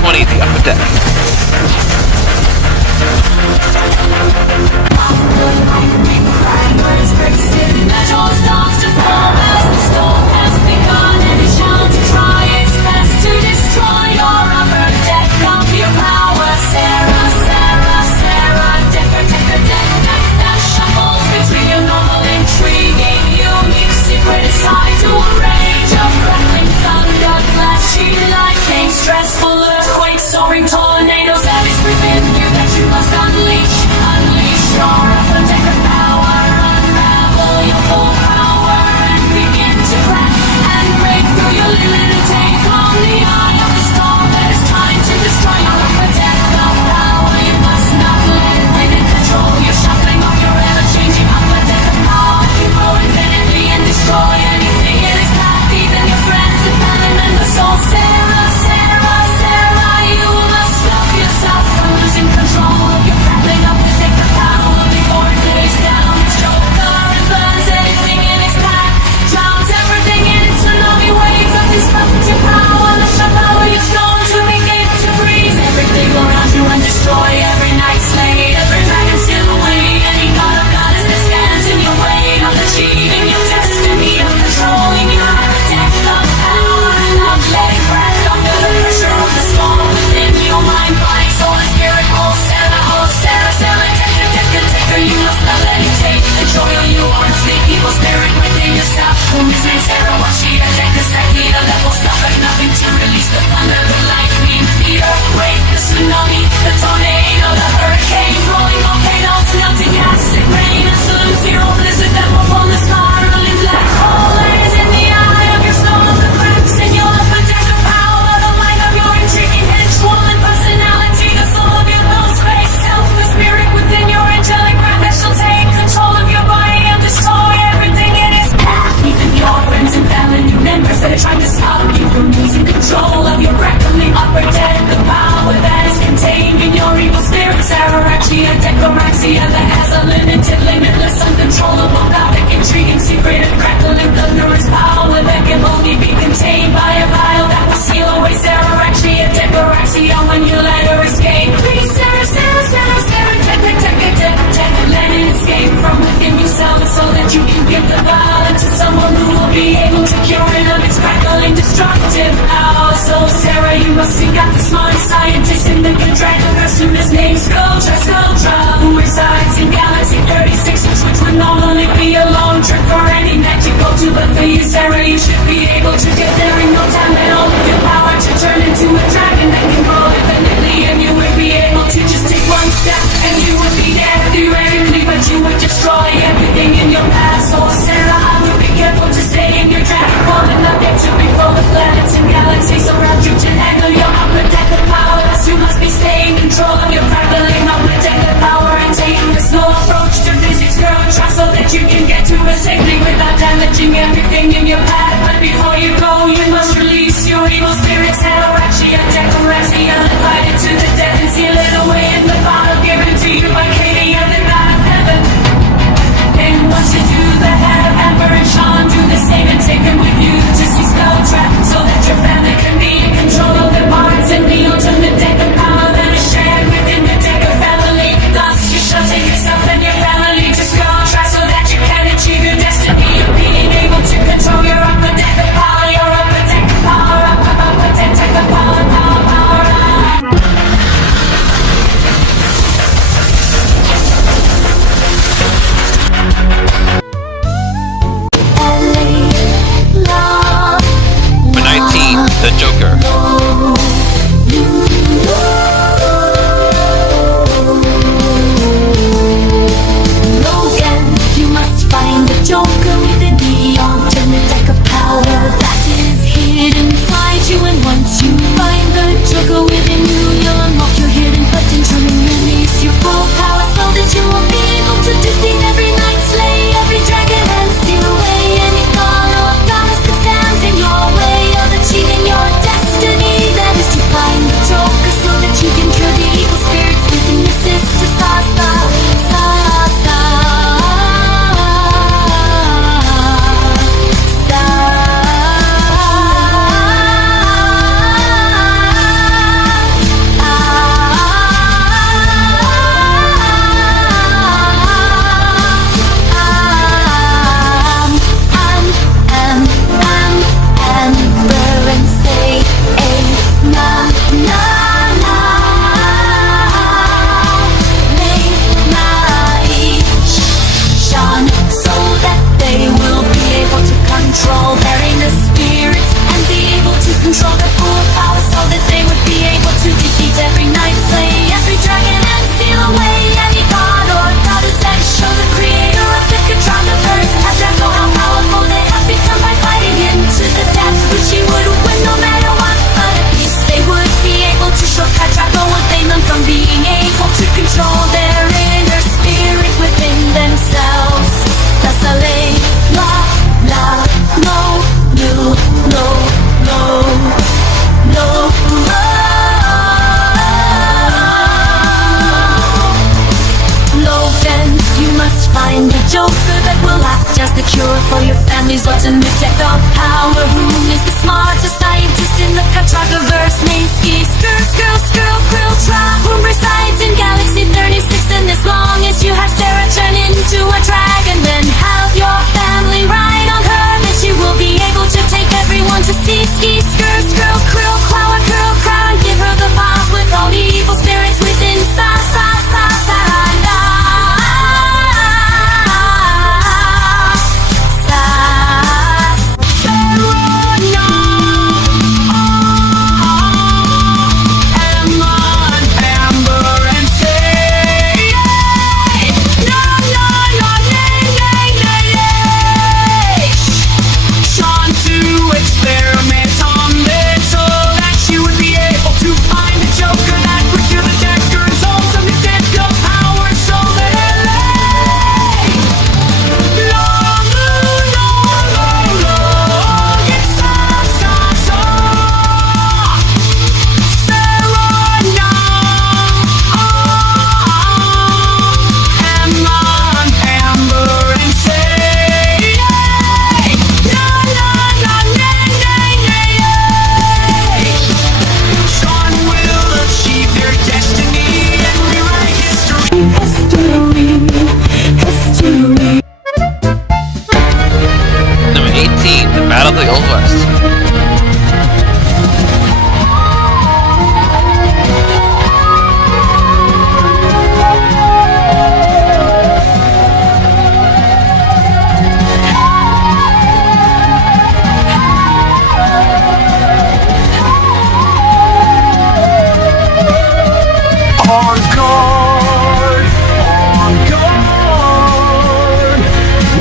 20, the upper deck. Stressful earthquakes, soaring tornadoes that is within you that you must unleash your upper deck of power, unravel your full power and begin to crack and break through your limit and take on the eye of the storm that is trying to destroy your upper deck of power. You must not let it control your shuffling of your ever-changing upper deck of power. You grow infinitely and destroy anything in its path, even your friends, the family members, soul. Losing control of your crackling up to take the power before it lays down its choker and burns anything in its path, drowns everything in its tsunami waves of destructive power. The shut power you've stolen to begin to freeze everything around you and destroy every night slay, every dragon still away, any god or goddess that stands in your way of achieving your destiny, of controlling your deck of power and of letting crack under the pressure of the storm within your mind, body, soul, and spirit. You must not let it take the joy of you honestly, evil spirit within yourself. Whom is named Sarah, what she attack the second level, stop at nothing to release the thunder, the lightning, the earthquake, the tsunami, the tornado, the hurricane, rolling volcanoes, melting acid rain, absolute zero blizzard that will form the spiraling black hole that is in the eye of your storm, the cracks in your upper deck of power, the light of your intriguing henchwoman personality, the soul of your no space self, the spirit within your angelic shall take control of your body and destroy everything in its path. Even your friends and family members that are trying to stop you from losing control of your crackling upper deck, the power that is contained in your evil spirit, Sararachia, Decoraxia, that has a limited, limitless, uncontrollable, gothic, intriguing, secretive, crackling, thunderous power that can only be contained by a vial that will seal away Sararachia, Decoraxia when you let her escape. Please, Sarah, let it escape from within yourself so that you can give the vial to someone who will be able to cure it of its crackling, destructive power. So Sarah, you must seek out the smartest scientist in the good dragon person. His name's Skultra, who resides in Galaxy 36, which would normally be a long trip for any net to go to. But for you, Sarah, you should be able to get there in no time and all of your power to turn into a dragon that can grow infinitely, and you would be able to just take one step and you would be there theoretically, but you would destroy everything in your past. So Sarah, I would be careful to stay in your dragon form and not get too big for the planets and galaxies around you to handle your upper deck of power. Thus you must be staying in control of your crackling upper deck of power and taking a slow approach to physics, girl, trust so that you can get to it safely without damaging everything in your path. But before you go, you must release your evil spirits, Sararachia, Decoraxia, and fight it to the death and seal it away in the bottle given to you by Katie and the God of heaven. And once you do that, have Amber and Sean do the same and take them with you to see Skultra, so that your family can be in control of their parts and the ultimate deck of power that is shared within the deck of family. Thus you shall take yourself and your family to Skultra so that you can achieve your destiny of being able to control your for your family's ultimate tech of power. Who is the smartest scientist in the controverse? Minsky, skr, skr, skr, krill, tra. Who resides in Galaxy 36? And as long as you have Sarah turn into a dragon, then have your family ride on her, and she will be able to take everyone to see. Ski, skr, skr, krill, clower, curl, crown. Give her the bombs with all the evil spirits within. Sa, sa, sa, sa, la. Number 18, The Battle of the Old West. On guard, on guard.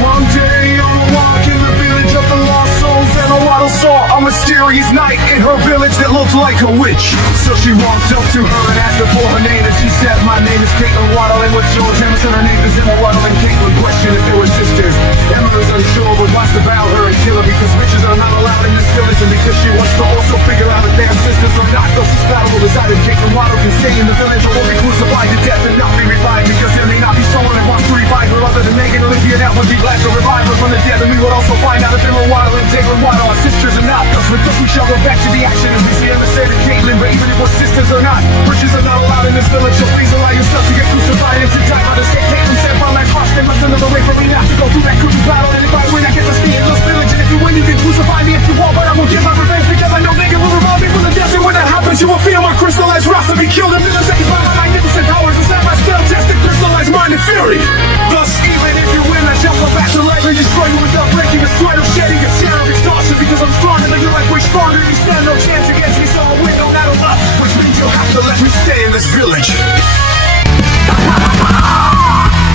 One day on a walk in the village of the lost souls, and a waddle saw a mysterious knight in her village that looked like a witch. So she walked up to her and asked her for her name, and she said, "My name is Caitlin Waddle, and what's yours?" Emma said her name is Emma Waddle, and Caitlin questioned if they were sisters. Emma was unsure but wants to bow her and kill her because witches are not allowed in this village, and because she wants to also figure out if they're sisters or not. Thus this battle decided Caitlin Waddle can stay in the village or will be crucified to death and not be revived, because there may not be someone that wants to revive her other than Megan Olivia that would be glad to revive her from the dead. And we would also find out if Emma Waddle and Caitlin Waddle are sisters or not. Thus with this we shall go back to the action as we see Emma say to Caitlin, but even if we're sisters or not, witches are not allowed in this village, so please allow yourself to get crucified and to die by the stake. Caitlin said, "My last cross, there must another way for me not to go through that crucial battle, and if I win I get to stay in this village, and if you win you can crucify me if you want, but I won't get my revenge because I know Megan will revive me from the death, and when that happens you will feel my crystallized wrath to be killed in milliseconds by my magnificent powers and my spell-tested crystallized mind and fury. Thus even if you win I shall come back to life and destroy you without breaking a sweat or shedding a tear of exhaustion, because I'm stronger than you, like way stronger, you stand no chance against me, so I'll win no matter what, which means you'll have to let me stay in this village."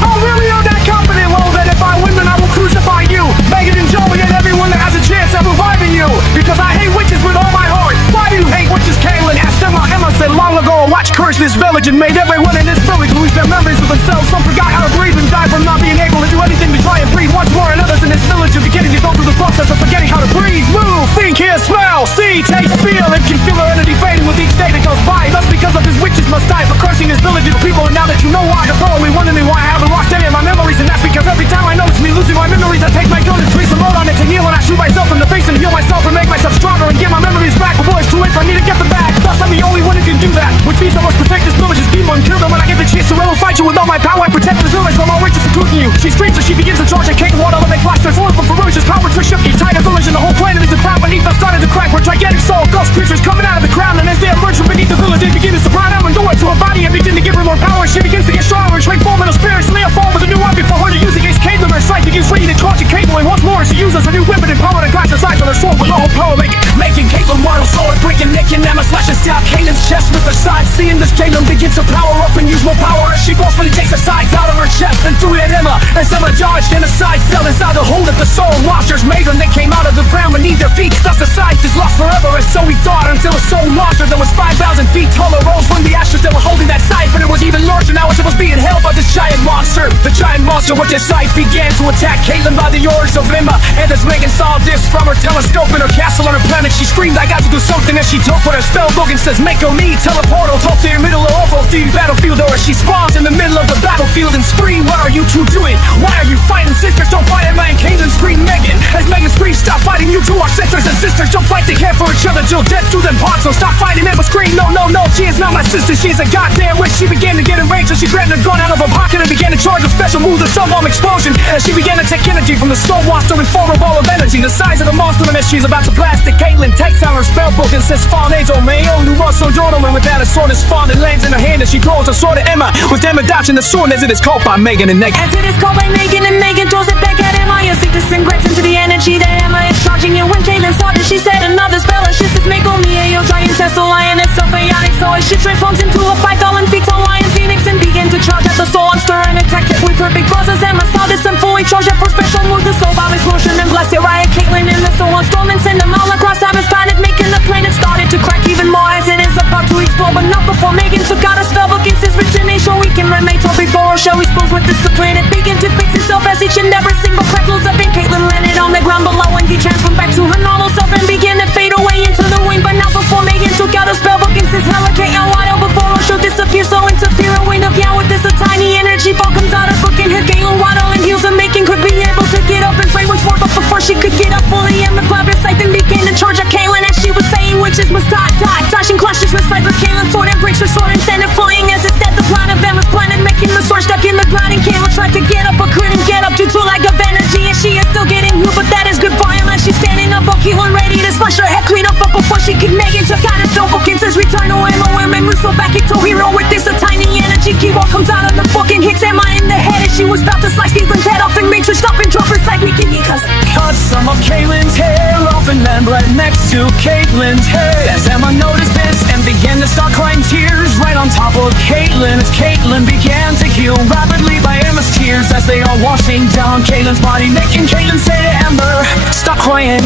Oh, really? You're that confident? Well, then if I win, then I will crucify you, Megan and Joey, and everyone that has a chance of reviving you, because I hate witches with all my heart. Why do you hate witches, Caitlin? Asked Emma. Emma said, "Long ago, a watch cursed this village and made everyone in this village lose their memories of themselves. Some forgot how to breathe and died from not being able to do anything to try and breathe once more, and others in this village are beginning to go through the process of forgetting how to breathe, move, think, hear, smell, see, taste, feel, and can feel their energy fading with each day that goes by. Thus, because of this, witches must die for cursing this village of people, and now that you know why, you're probably wondering why I haven't lost any of my memories, and that's because every time I notice me losing my memories, I take my gun and squeeze the load on it to heal, and I shoot myself in the face and heal myself and make myself stronger and get my memories back before it's too late for me to get them back. Thus, I'm the only one who can do that, which means I must protect this village's people and kill them when I get the chance to rattle fight you with all my power and protect this village from all witches including you." She screams as she begins to charge at Caitlin Waddle, and they flash their swords from ferocious power to shook the entire village, and the whole planet is the ground beneath them started to crack where gigantic soul ghost creatures coming out of the ground, and as they emerge from beneath the village they begin to surround her and go into her body and begin to give her more power. She begins to get stronger and transform into spirits, and they fall with a new weapon for her to use against Caitlin. Her sight begins ready to charge at Caitlin once more, and she uses a new weapon and power to clash the sides of her sword with all her power, making Caitlin Waddle sword breaking Nick and Emma slashes down Caitlin's chest with her side. Seeing this, Caitlin begins to power up and use more power as she forcefully takes her sides out of her chest and threw it at Emma. As Emma dodged and the side fell inside the hole that the soul watchers made when they came out of the ground beneath their feet. Thus the sides is lost forever, and so we thought, until the soul lost her that was 5,000 feet taller rose from the ashes that were holding that side, but it was even larger now as it was being held by this giant monster. The giant monster with his sight began to attack Caitlyn by the orders of Emma. And as Megan saw this from her telescope in her castle on her planet, she screamed, I got to do something. As she took with her spell book and says, make no need, teleportal, talk to your middle of the battlefield. Or as she spawns in the middle of the battlefield and scream, what are you two doing? Why are you fighting? Sisters don't fight. Emma and Caitlyn scream Megan. As Megan screams, stop fighting, you two are sisters and sisters don't fight, they care for each other till death do them part. So stop fighting. Emma scream, no, no, no, she is not my sister, she is a goddamn witch. She began to get enraged as she grabbed her gun out of her pocket and began to charge a special move, the sun bomb explosion. As she began to take energy from the soul monster in form of ball of energy, the size of the monster, and as she's about to blast it, Caitlyn takes out her spell book and says, Spawn Angel, Mayo, Numoso Jordan, and with that a sword is spawned and lands in her hand as she throws a sword at Emma, with Emma dodging the sword as it is called by Megan and Megan. As it is called by Megan and Megan throws it back at Emma. You see disintegrates into the energy that Emma is charging. And when Caitlyn saw this, she said another spell and she says, make me a yo giantess, a lioness, a bionic. So as she transforms into a 5,000 feet tall lion phoenix and began to charge at the soul monster and attacked it with her big claws. As Emma saw this and fully charged up for special move, the soul bomb explosion and blast it right at Caitlyn in the soul storm and send them all across Emma's planet, making the planet started to crack even more as it is about to explode. But not before Megan took out a spellbook and says, Origination weaken remains all before shall expose with this the planet begin to fix itself as each and every single crack closed up and Caitlyn landed on the ground below and he transformed back to her normal self and began to fade away into the wind. But not before Megan took out a spellbook and says, Hurricane and wide out before Osho disappears. So interfere a wind of yeah with this a tiny energy ball comes out of book and hit Caitlyn waddle and heals and Megan could be able to get up and fight once more. But before she could get up fully, Emma grabbed her sight and began to charge at Caitlyn as she was saying witches must die. Dashing clashes with Cyber Caitlyn sword and breaks her sword and sent it flying as instead the plan of Emma's planet making the sword stuck in the ground. And Caitlyn tried to get up but couldn't get up due to lack of energy and she is still getting healed, but that is good for Emma. She's standing up, Caitlyn ready to slash her head clean up before she could make it. Took out his notebook and says return to Emma where memories so back into hero with this a tiny energy keyboard comes out of the book and hits Emma in the head as she was about to slice Caitlyn's head off and makes her stop and drop her side weaken because Cut some of Caitlyn's hair off and land right next to Caitlyn's head. As Emma noticed this and began to start crying tears right on top of Caitlyn, as Caitlyn began to heal rapidly by Emma's tears as they are washing down Caitlyn's body, making Caitlyn say to Emma, stop crying,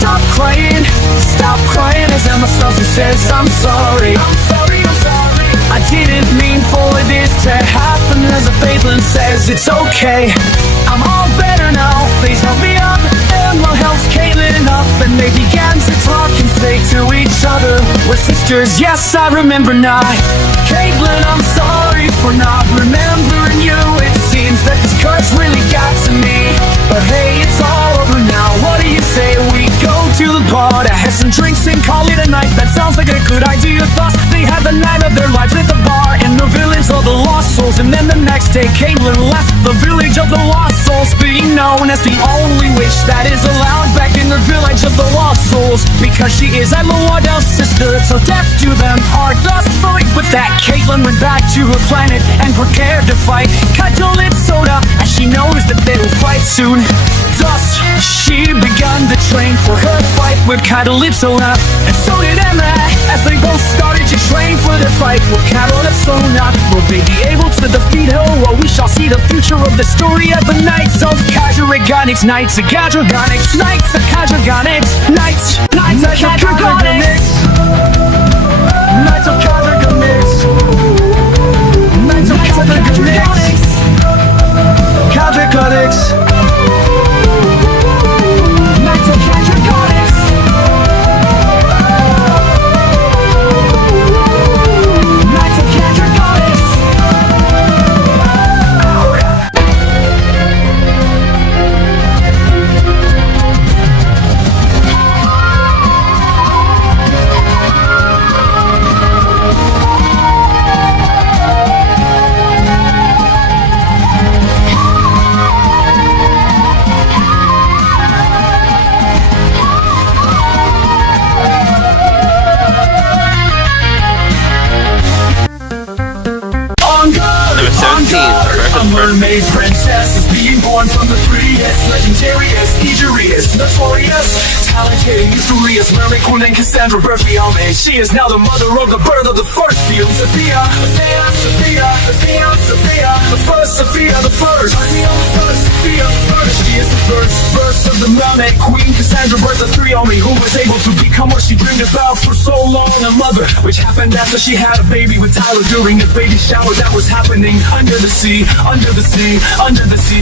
stop crying, stop crying. As Emma stops and says, I'm sorry, I'm sorry, I'm sorry, I didn't mean for this to happen. As Caitlyn says, it's okay, I'm all better now, please help me up. Emma helps Caitlyn up and they began to talk and say to each other, we're sisters, yes I remember now. Caitlyn, I'm sorry for not remembering you. It seems that this curse really got to me, but hey, it's all over now. What do you say we go to the bar to have some drinks and call it a night? That sounds like a good idea. Thus they had the night of their lives at the bar in the village of the Lost Souls. And then the next day Caitlyn left the village of the Lost Souls, being known as the only witch that is allowed back in the village of the Lost Souls, because she is Aluardal's sister, till death do them part. Thus with that Caitlyn went back to her planet and prepared to fight Calypsoda, as she knows that they will fight soon. Thus she began to train for her fight with Calypsoda, and so did Emma, as they both started to train for their fight with Calypsoda. Will they be able to defeat her? Well, we shall see the future of the story of the Knights of Khadragonics. Knights of Khadragonics, Knights of Khadragonics, Knights of Khadragonics, Knights of Khadragonics, Knights of Khadragonics, Khadragonics, Knights of Khadragonics, Knights of Khadragonics. A mermaid princess is being born from the prettiest, legendariest, eageriest, notorious talented, mysterious mermaid queen named Cassandra Berfialme. She is now the mother of the birth of the first few. Sophia, the first Sophia, the first. Sophia, the first. She is the first of the mermaid queen. Cassandra Berfialme, who was able to become what she dreamed about for so long, a mother, which happened after she had a baby with Tyler during the baby shower that was happening under the sea.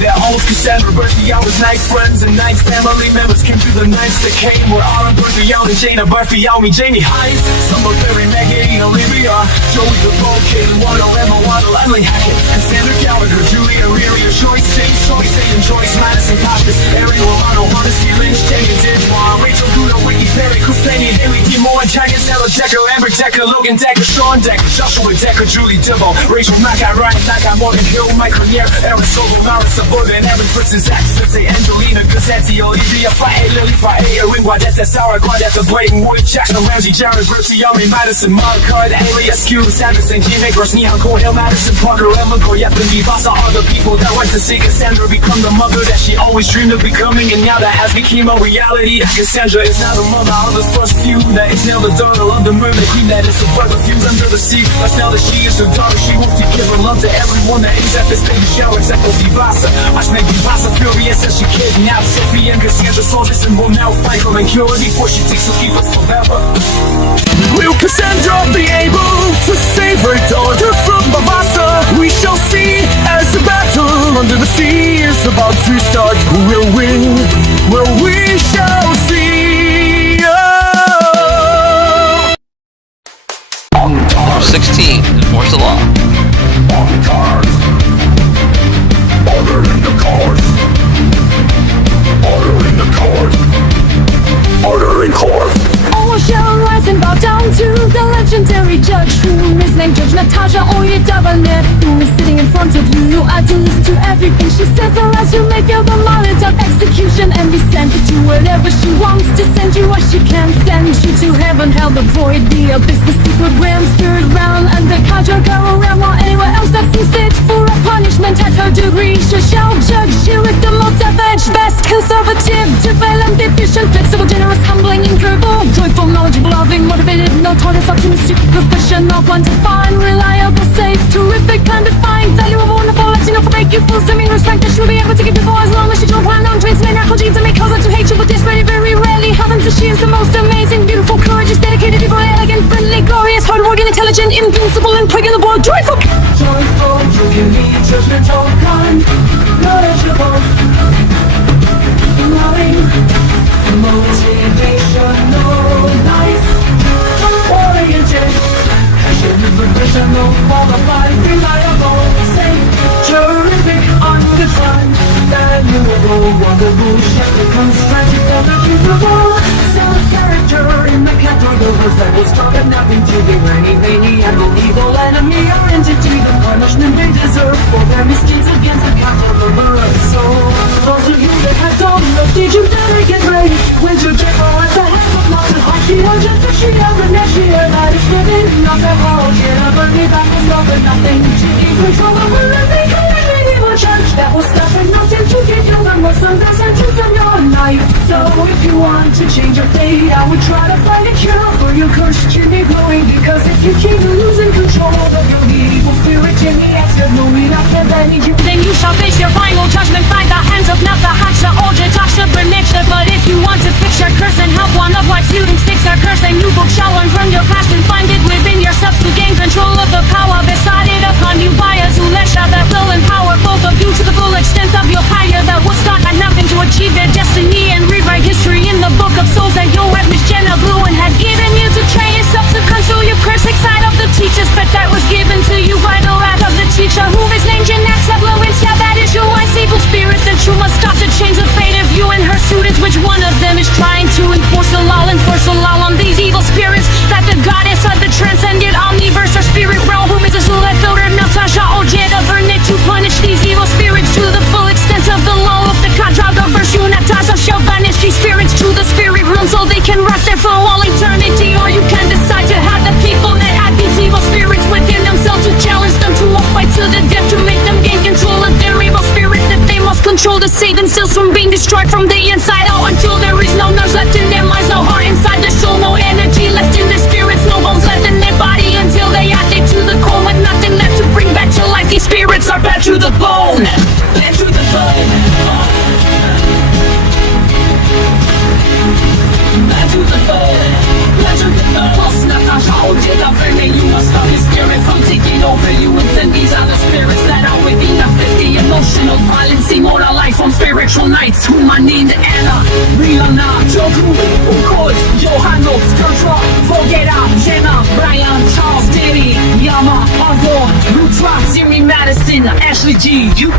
That all of Cassandra Berfialme's nice friends and nice family members came to the nights that came were Aaron Berfialme, Jana Berfialme, Jamie Hines, Summer Berry, Maggie, Olivia, Joey the Bow Kid, Waddle, Emma Waddle, Emily Hackett, Cassandra Gallagher, Julia Reria, Joyce, Joyce, Madison, Costas, Ariel Romano, Honesty, Lynch, Jamie Dinsmore, Rachel Gudo, Whitney Perry, Christine, Haley D. Moore, Jagged, Ella Decker, Amber Decker, Logan Decker, Sean Decker, Joshua Decker, Julie Dibble, Rachel Mackay, Ryan Mackay, Morgan Hill, Mike Ranier, Aaron Sobel, Maris Suburban, Evan Fritz, Zach, Sensei, Angelina, Gazzetti, Olivia, Faye, Lily, Faye, Ring, Guadetta, Sarah, Guadetta, Bladen, Wood, Jackson, Ramsey, Jared, Bertiami, Madison, Monica, Haley, SQ, Sanderson, G-Make, Rosnian, Cornell, Madison, Parker, Emma, Koyata, Vivasa are the people that went to see Cassandra become the mother that she always dreamed of becoming, and now that has become a reality. Cassandra is now the mother of the first few, that is now the daughter of the mermaid queen, that is the birth of fuse under the sea. That's now that she is her daughter, she wants to give her love to everyone that is at this baby shower, except for Vivasa. Watch make Vivasa furious as she kidnaps Sophie and Cassandra soldiers and will now fight her and kill her before she takes her keep us forever. Will Cassandra be able to save her daughter from Vivasa? We shall see as the battle under the sea is about to start. Who will win? Well, we shall see. Oh. 16. Enforce the law. On cars. Order in the cars. Order in the cars. Order in cars. All shall rise and bow down to the legendary judge, who is named Judge Natasha Oyedavanet, who is sitting in front of you. You are to listen to everything she says, or else you may feel the mullet of execution and be sent to wherever she wants to send you, or she can send you to heaven, hell, the void, the abyss, the secret realm, spirit realm, and the Kaja go around, or anywhere else that seems fit for a punishment at her degree. She shall judge you with the most savage, best, conservative, developed, efficient, flexible, generous, humbling, incurable, joyful, knowledgeable, loving, motivated, no tolerance, optimistic, professional, one to find, reliable, safe, terrific, undefined, valuable, wonderful, letting off, make you feel semi respect that she'll be able to give you for as long as she don't plan on traits, maniacal genes, and may cause her to hate you, but this very, very rarely happens. She is the most amazing, beautiful, courageous, dedicated, evil, elegant, friendly, glorious, hardworking, intelligent, invincible, impregnable, joyful. Joyful, you can be judgmental, kind, knowledgeable, loving, motivational, nice, oriented, passionate, professional, qualified, reliable, safe, terrific, undefined, valuable, wonderful, becomes tragic for the beautiful, self-character in the categories that will stop at nothing to be any maniacal, evil enemy or entity, the punishment they deserve for their misdeeds against the category. So, those of you that have done no stage, you better get ready. Winter devil at the hands of Mother Hashia, Jeffrey, Reneshia, that is living, not that hard, but me back was love and nothing to keep control over everything. Church that will stop at nothing to give you the most of the sentence of your life. So if you want to change your fate, I would try to find a cure for your curse, Jimmy Glowing. Because if you keep losing control of your evil spirit, Jimmy, accept no me not that I need you. Then you shall face your final judgment by the hands of Natahaksha, Olja, Tasha, Berniksha. But if you want to fix your curse and help one of life's students fix their curse, then you book shall learn from your past and find it within yourself to gain control of the power decided upon you by a Zulesha that will empower both of you to the full extent of your power that will start at nothing to achieve their destiny and rewrite history in the book of souls that your web Miss Jenna Blue and had given you to train yourself to control your cursing side of the teachers, but that was given to you by the wrath of the teacher who is named Jeanette Seblovins. Yeah, that is your wise evil spirit that you must stop to change the fate of you and her students. Which one of them is trying to enforce the law on these evil spirits? That the goddess of the transcendent omniverse or spirit realm, whom is a Zulet Filter Natasha Ojeda Vernet, to punish these evil spirits to the full extent of the law of the Kadraga verse. You Natasha shall banish these spirits to the spirit realm so they can rot there for all eternity. Or you can decide to have the people that have these evil spirits within themselves to challenge them to a fight to the death, to make them gain control of their evil spirit that they must control to save themselves from being destroyed from the inside out until there is no nerves left in them. Julie, Ukol, Johannes, Kurtra, Vogera, Jenna, Brian, Charles, Davey, Yama, Arvo, Rutra, Siri, Madison, Ashley G, you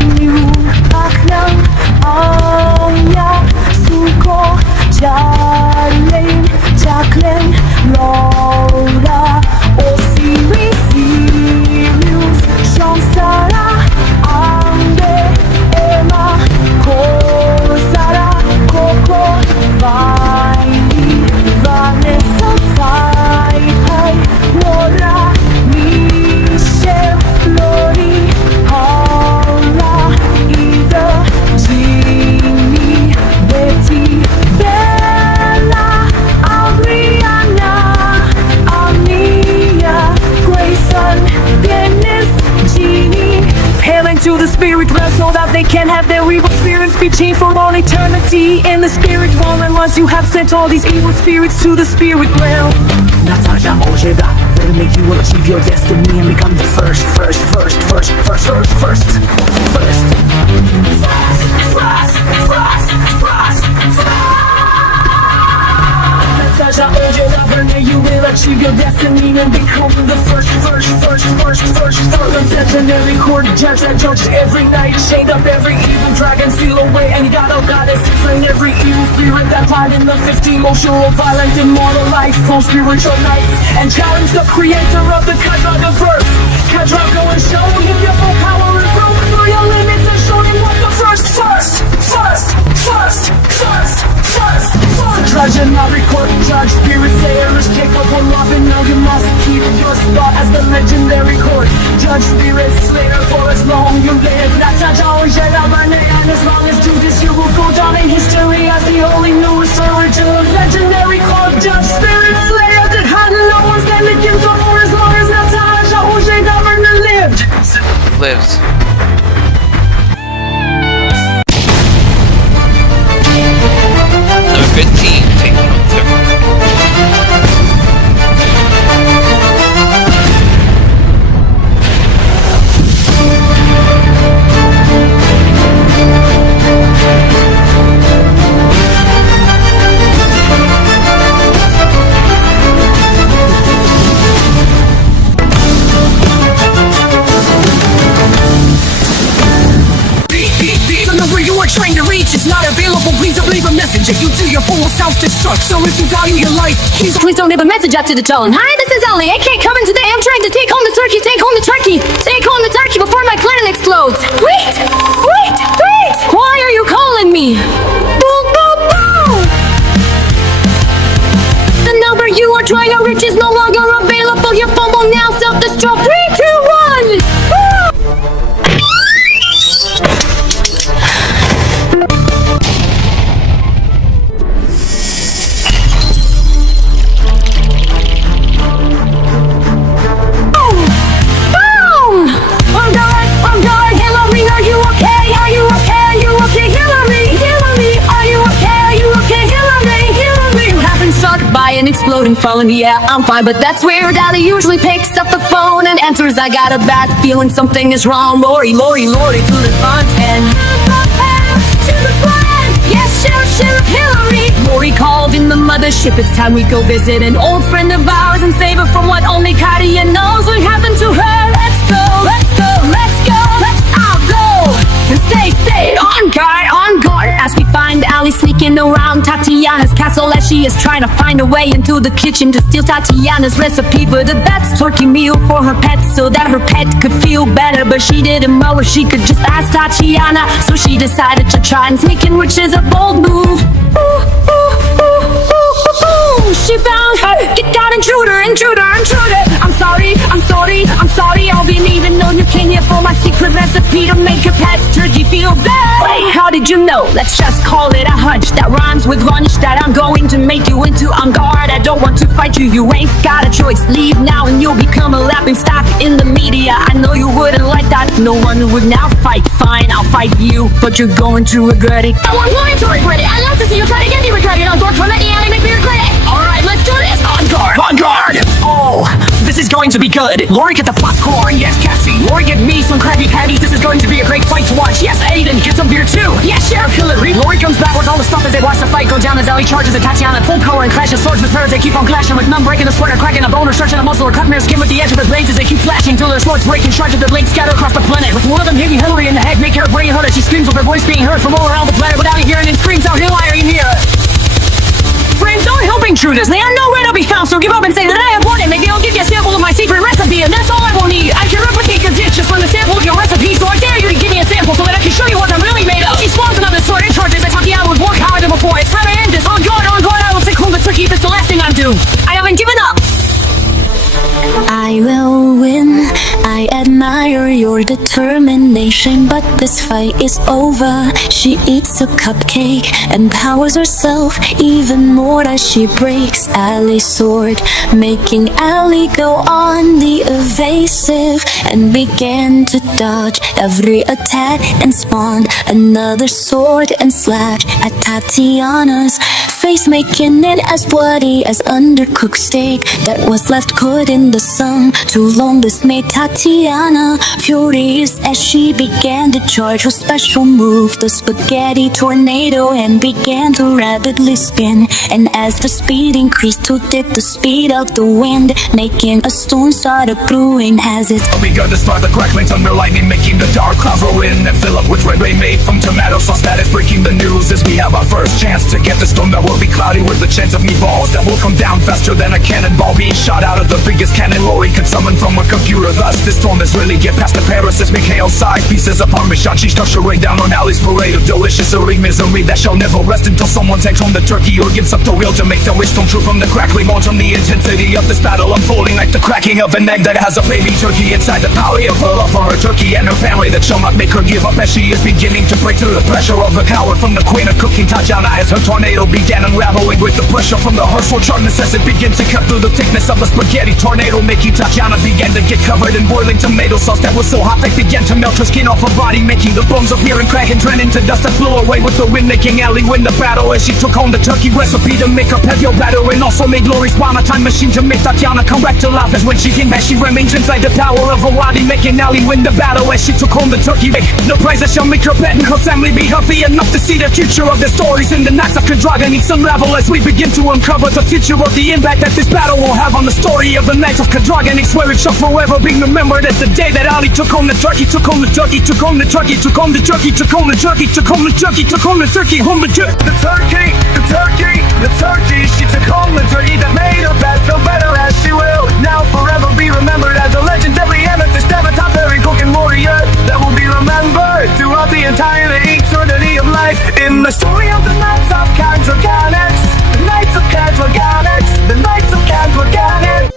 aklang Anya, Suko, Charlene, Jacqueline, Laura, Osiri, Sirius, Sean, Sarah, Amber, Emma, Cole, Sarah, Coco, Viney, Vanessa, Fai, Laura, Michelle, Lori, Paula, Ida, Jeannie, Betty, Bella, Adriana, Amia, Grayson, Dennis, Jeannie. Hailing to the spirit realm so that they can have their evil spirits be chained for all eternity in the spirit realm. Unless you have sent all these evil spirits to the spirit realm. Natasha Ojeda, better make you will achieve your destiny and become the first. Natasha Ojeda, better you will achieve your destiny and become the first. Legendary court judge that judges every night, chained up every evil dragon, seal away any god or goddess, slain every evil spirit that lied in the 15 emotional, violent, immortal life, from spiritual nights, and challenge the creator of the Kadraga verse. Kadraga and show him your full power and broke through your limits and show him what the first. Judge and not record, judge, spirit sayer is capable of, and now you must keep your spot as the legendary court. Judge, spirit slayer, for as long you live. That's not always yet out my name, and as long as do this, you will go down in history as the only newest original legendary court. Judge, spirit slayer that had no one's name begins for as long as Natasha Ojeda lived. Lives. Number 15, taking on third. Trying to reach is not available. Please don't leave a message if you do your full self-destruct. So if you value your life, please Don't leave a message out to the tone. Hi, this is Ellie. I can't come in today. I'm trying to take home the turkey. Take home the turkey. Take home the turkey before my cannon explodes. Wait. Why are you calling me? Boom, boom, boom. The number you are trying to reach is no longer available. Your phone will now self-destruct. 3, 2, 1. An exploding phone, yeah, I'm fine, but that's where Daddy usually picks up the phone and answers. I got a bad feeling something is wrong. Lori to the front and to the front. Yes, Sheriff Hillary. Lori called in the mothership. It's time we go visit an old friend of ours and save her from what only Katia knows what happened to her. Let's go, let's all go and stay on guard as we find Allie sneaking around Tatiana's castle as she is trying to find a way into the kitchen to steal Tatiana's recipe for the best turkey meal for her pet so that her pet could feel better. But she didn't know if she could just ask Tatiana, so she decided to try and sneak in, which is a bold move. She found her. Get down, intruder. I'm sorry, I'll be leaving. No, you came here for my secret recipe to make your pet turkey feel bad. Wait, how did you know? Let's just call it a hunch that rhymes with lunch. That I'm going to make you into on guard. I don't want to fight you, you ain't got a choice. Leave now and you'll become a laughing stock in the media. I know you wouldn't like that. No one would now fight. Fine, I'll fight you, but you're going to regret it. Oh, I'm going to regret it. I'd love to see you try to get me regret it. On board from it, and make me regret it. Alright, let's do this. On guard. Oh, this is going going to be good. Lori, get the popcorn. Yes, Cassie. Lori, get me some Krabby Patties. This is going to be a great fight to watch. Yes, Aiden, get some beer too. Yes, Sheriff Hillary. Lori comes back with all the stuff as they watch the fight go down as Ellie charges at Tatiana full power and clashes swords with her as they keep on clashing with none breaking the sweater, cracking a bone or stretching a muscle or cutting their skin with the edge of the blades as they keep flashing till their swords break and shards of their blades scatter across the planet. With one of them hitting Hillary in the head, make her brain hurt as she screams with her voice being heard from all around the planet without hearing and screams out, "Who are you here?" Friends, don't help intruders. They are nowhere to be found, so give up and say that I have won it. Maybe I'll give you a sample of my secret recipe, and that's all I will need. I can replicate your dish just from the sample of your recipe, so I dare you to give me a sample so that I can show you what I'm really made of. She spawns another sword and charges at Tatiana with more power than before. It's rather end this. On guard, I will take home the turkey if it's the last thing I do. I haven't given up. I will win. I admire your determination, but this fight is over. She eats a cupcake and powers herself even more as she breaks Allie's sword, making Allie go on the evasive and began to dodge every attack and spawned another sword and slash at Tatiana's face, making it as bloody as undercooked steak that was left cooked in the sun too long. This made Tatiana furious as she began to charge her special move, the spaghetti tornado, and began to rapidly spin. And as the speed increased, so did the speed of the wind, making a storm start brewing as it begun to start the crackling thunder lightning, making the dark clouds roll in and fill up with red rain made from tomato sauce. That is breaking the news as we have our first chance to get the storm that will be cloudy with the chance of meatballs that will come down faster than a cannonball being shot out of the biggest cannon Lori could summon from a computer. Thus, this storm is really get past the Paris, make chaos-sized pieces of Parmesan. She stuffs her way down on Allie's parade of delicious early misery that shall never rest until someone takes home the turkey or gives up the will to make the wish come true. From the crackling bones, from the intensity of this battle unfolding like the cracking of an egg that has a baby turkey inside. The power of her love for her turkey and her family that shall not make her give up as she is beginning to break through the pressure of the coward from the queen of cooking Tatiana as her tornado began unraveling with the pressure from the hearse sword sharpness as it begins to cut through the thickness of the spaghetti tornado, making Tatiana begin to get covered in boiling tomato sauce that was so hot they began to melt her skin off her body, making the bones appear and crack and turn into dust that flew away with the wind, making Allie win the battle as she took home the turkey recipe to make her patio batter, and also made Lori spawn a time machine to make Tatiana come back to life. As when she came back, she remains inside the tower of Hawaii, making Allie win the battle as she took home the turkey. No prize that shall make her pet and her family be healthy enough to see the future of the stories in the nights of Cadragonix unravel as we begin to uncover the future of the impact that this battle will have on the story of the Knights of Cadragonix, where it shall forever be remembered as the day that Ali took home the turkey, took home the turkey, took home the turkey, took home the turkey, took home the turkey, took home the turkey, took home the turkey, home the turkey. The turkey, the turkey, the turkey. She took home the turkey that made her bed feel better as she will now forever be remembered as a legendary amethyst avatar, fairy cooking warrior that will be remembered throughout the entire eternity of life. In the story of the Knights of Cadragonix, the Knights of Cadragonix, the Knights of Cadragonix.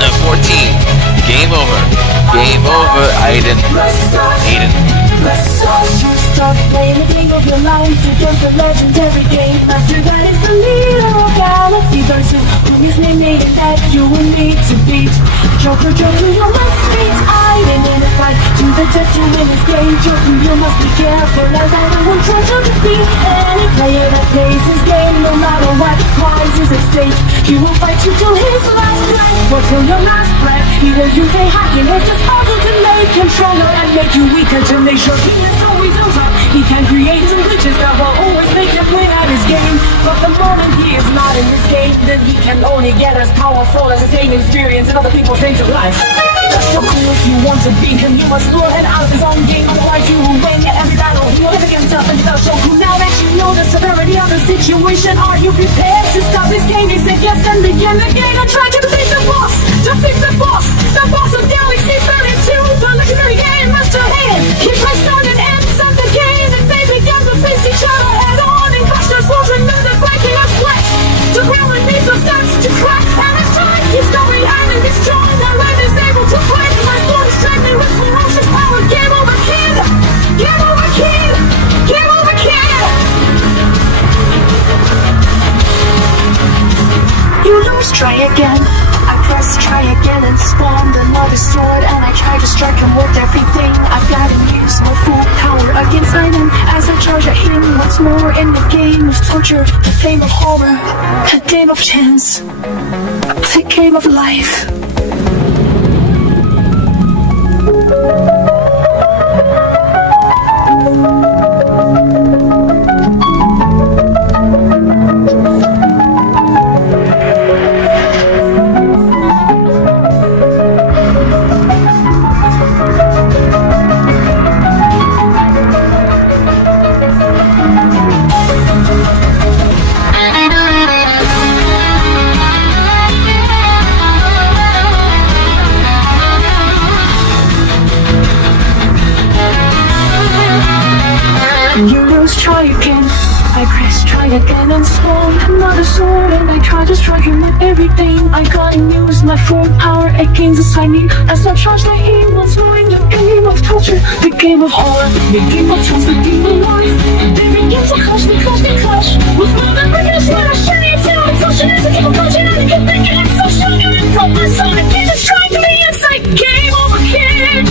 Number 14. Game over. Game over, Aiden. Stop playing the game of your life against a legendary game master that is the leader of galaxies. Are you who is named that you will need to beat? Joker, you must beat Aiden in a fight to the death to win this game. Joker, you must be careful as Aiden will try to defeat any player that plays his game. No matter what prize is at stake, he will fight you till his last breath, or till your last breath. He will use a hacking his disposal to make him stronger and make you weaker to make sure he is always on top. He can create some glitches that will always make him win at his game. But the moment he is not in this game, then he can only get as powerful as his own experience and other people's things of life. That's so cool. If you want to beat him, you must lure him out of his own game. Otherwise you will win every battle he will ever get himself into. So cool. Now that you know the severity of the situation, are you prepared to stop this game? He said yes and begin the game and try to defeat the boss. Defeat the boss of Galaxy 32, the legendary game master hand. He pressed on and ends of the game, and they began to face each other head on and crush their swords and the breaking of sweat. The ground beneath them starts to crack, and it's time he's going behind and he's strong. That red is able to break. My sword is strengthened with ferocious power. Game over, kid. Game over, kid. Game over, kid. You lose, try again. I press try again and spawn the torture, the game of horror, the game of chance, the game of life. You lose, try again. I press try again and spawn another sword, and I try to strike him with everything I got and use my full power against the signing as I charge the evil, throwing the game of torture, the game of horror, the game of trust, the game of life. They begin to clash, they clash, they clash with more than regular sweat. I shine it down, it's such an easy game of coaching, and I keep thinking I'm so strong and I broke my soul. The game is trying to be inside, game over, kid.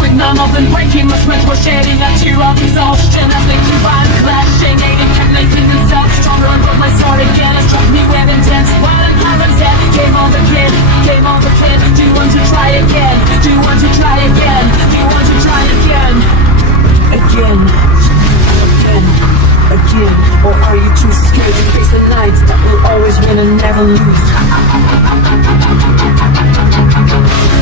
With none of them breaking, my sweat was shedding a tear of exhaustion as they keep on clashing, aiding, calculating themselves stronger and broke my sword again. It struck me with intense violent parents said, game on the kid, game on the kid. Do you want to try again? Do you want to try again? Do you want to try again? Again, again, again. Or are you too scared to face the night that will always win and never lose?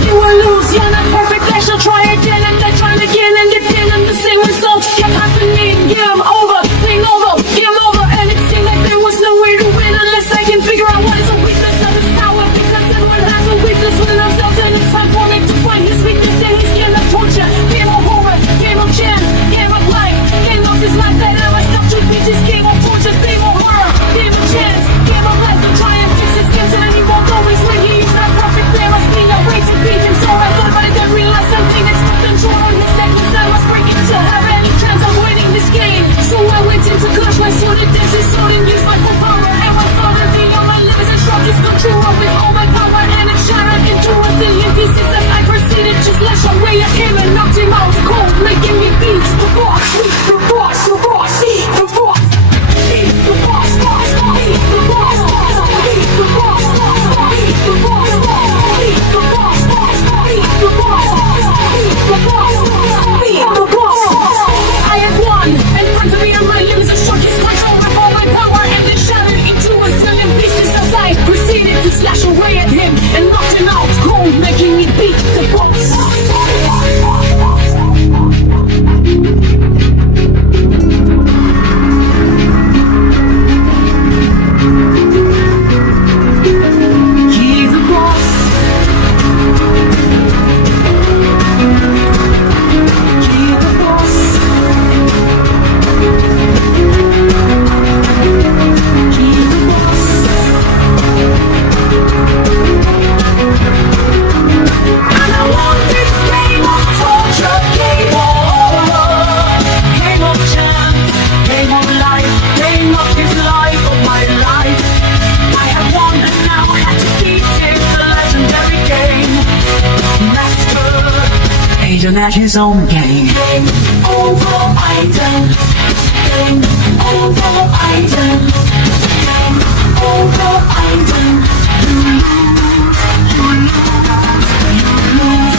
You will lose, you're not perfect, I shall try again and I try again and again, and the same result kept happening. Game over, game over, and it seemed like there was no way to win unless I can figure out what is the weakness of his power, because everyone has a weakness within themselves, and it's time for me to find his weakness in his game of torture, game of horror, game of chance, game of life, game of his life that I must stop to beat his game of torture, game of horror, game of chance, game of life. To try and fix his games and he won't always win. He's not perfect, there must be a way to beat him, so I thought about it every last something that's took control on his necklace. I must break it to have any chance of winning this game. So I went in to clutch my sword and dash his sword and use my full power, and my father beyond my limits and struck his control with all my power, and it shattered into a zillion pieces as I proceeded to slash away at him and knocked him out cold, making me beat the boss, the boss, the boss, the boss, the boss, the boss, the boss, the boss, the boss, I have won, and front of me are my limbs and struck his control with all my power, and then shattered into a zillion pieces as I proceeded to slash away at him and knocked him out cold, making me beat the boss. At his own game. Game over, I done. Game over, I done. Game over, I done. You lose, you lose, you lose.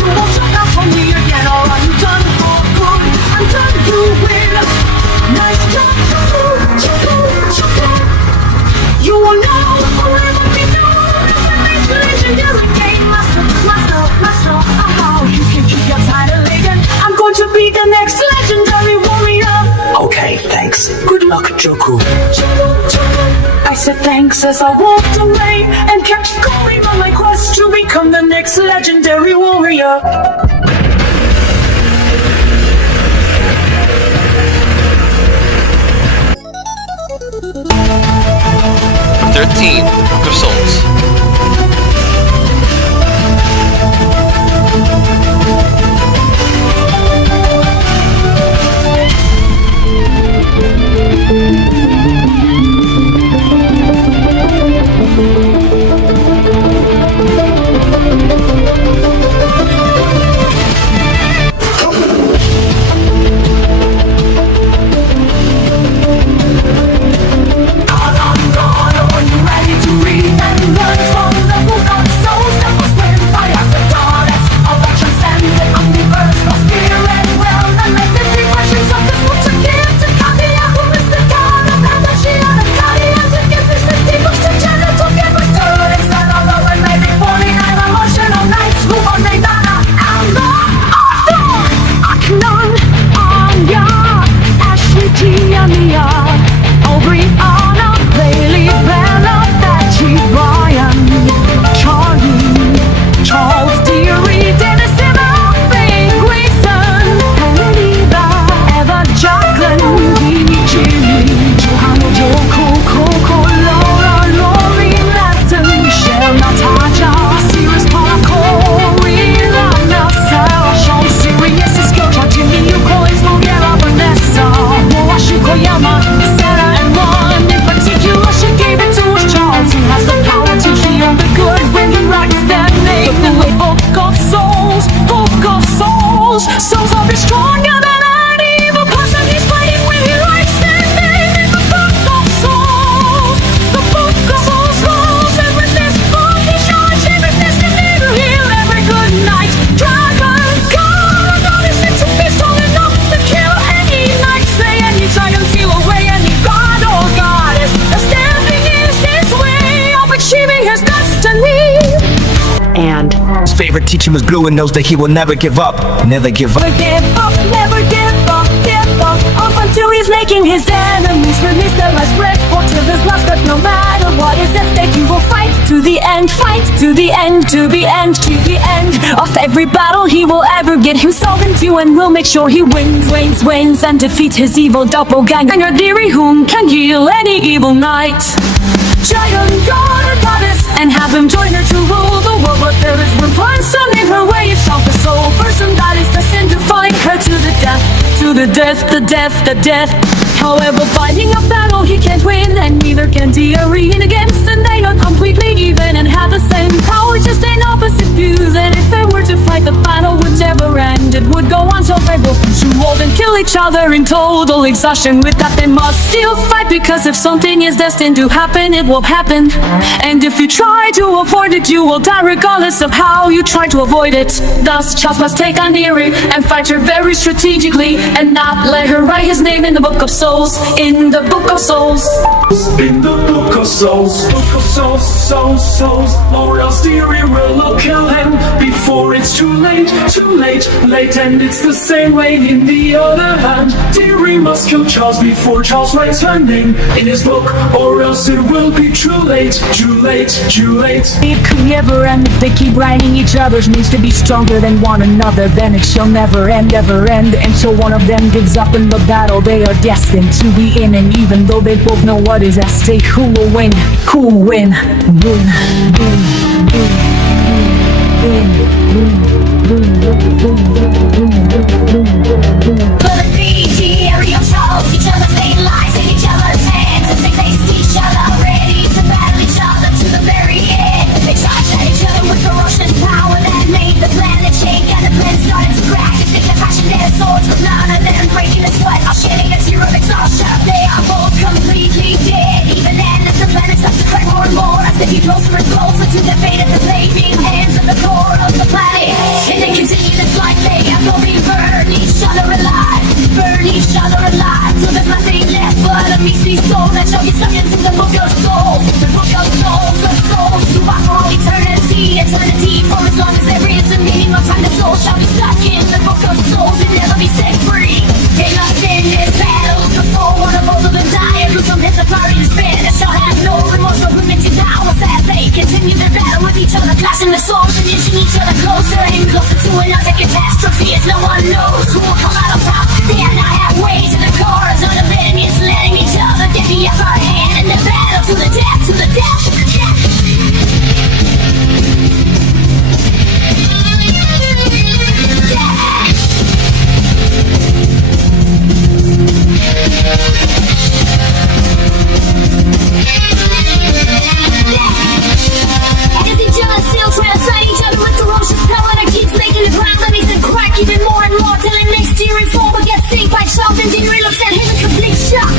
You won't check out for me again, or I'm done for good. I'm done, you win. Nice job, you will now forever be known. Legendary game master, you can keep your title again. I'm going to be the next legendary warrior. Okay, thanks. Good luck, Joku. I said thanks as I walked away and kept going on my quest to become the next legendary warrior. 13, Book of Souls. favorite teacher was blue and knows that he will never give up. Never give up. Never give up, never give up, give up. Up until he's making his enemies release their last breath. For till his last breath, no matter what is at stake, he will fight to the end, fight to the end, to the end, to the end of every battle he will ever get himself into, and will make sure he wins, and defeats his evil doppelganger Theory, whom can kill any evil knight. Giant god or goddess, and have him join her to rule the world. But there is one person in her way, itself the sole person that is destined to fight her to the death, to the death, the death, the death. However, fighting a battle he can't win, and neither can Theory in against, and they are completely even and have the same power, just in opposite views. And if they were to fight, the battle would never end. It would go on till they both grew old and kill each other in total exhaustion. With that, they must still fight, because if something is destined to happen, it will happen. And if you try to avoid it, you will die regardless of how you try to avoid it. Thus, Charles must take on Theory and fight her very strategically, and not let her write his name in the Book of Souls. In the Book of Souls. In the book of souls, souls, or else Theory will kill him before it's too late, late, and it's the same way in the other hand. Theory must kill Charles before Charles writes her name in his book, or else it will be too late, too late, too late. It could never end if they keep writing each other's names to be stronger than one another. Then it shall never end, until one of them gives up in the battle they are destined to be in. And even though they both know what is at stake, who will win? Who will win? But Theory or Charles, each other's fate lies in each other's hands, as they face each other, ready to battle each other to the very end. They charge at each other with ferocious power that made the planet shake, and the plan started to crack. They stick their passion, their swords, with none of them breaking a sweat or shedding a tear of exhaustion. They are both completely dead, even then as the planet starts to crack more and more, as they get closer and closer to their fate at the flaming hands of the core of the planet. And they continue this life, they are going to burn each other alive, burn each other alive, till there's nothing left but a measly soul that shall be sunk into the Book of Souls. The Book of Souls, of souls, to walk for all eternity, eternity, for as long as there is a meaning of time, the soul shall be stuck in the Book of Souls and never be set free. They lost in this battle before one of both of them die, and some hit the party in despair that shall have no remorse for limited powers as they continue their battle with each other, clashing their swords and inching each other closer and closer to an utter catastrophe, as no one knows who will come out on top. They are not halfway to the chorus of the vengeance, letting each other get the upper hand in the battle to the death, to the death, to the death. As each other still trying to fight each other with ferocious power that keeps making the ground that makes it crack even more and more, till it makes Theory fall but gets sink by Charles, and Theory looks at him in complete shock,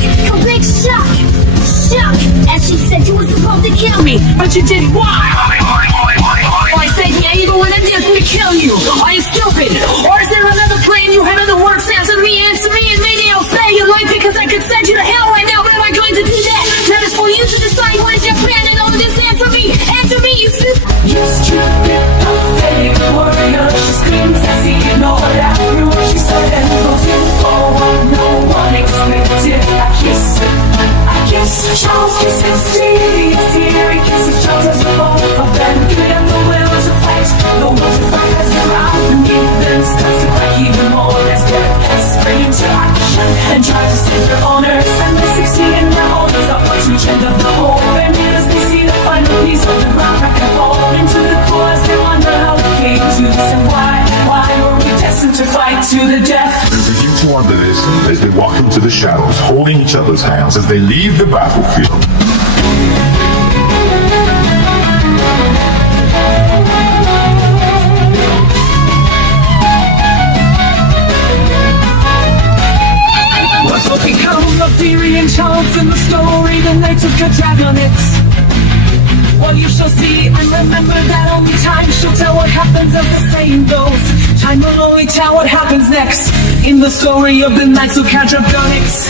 as she said you were supposed to kill me, but you didn't. Why? I said yeah, even when I didn't kill you. Are you stupid? Or is there another plan you had in the works? Answer me, and maybe I'll spare your life, because I could send you to hell right now, but am I going to do that? That is for you to decide. What is your plan? And all this, answer me, you stupid. Used to be a fake warrior, she screams sassy and all that through what she said, and goes in for what no one expected. I kiss Charles kisses Theory kisses Charles, as both of them clear the will to fight. The will to fight as they're out beneath them starts to crack even more as their pets spring into action and try to save their honors, and they succeed in their orders up to each end of the hole. And as they see the final piece of the ground crack and fall into the core, as they wonder how they came to this and why were we destined to fight to the death. There's a few to under this as they walk into the shadows, holding each other's hands as they leave the battlefield. What's what become of Theory and Charles in the story? The Knights of the Dragonets. Well, you shall see, and remember that only time shall tell what happens, as the saying goes. Time will only tell what happens next in the story of the Knights of Cadragonics.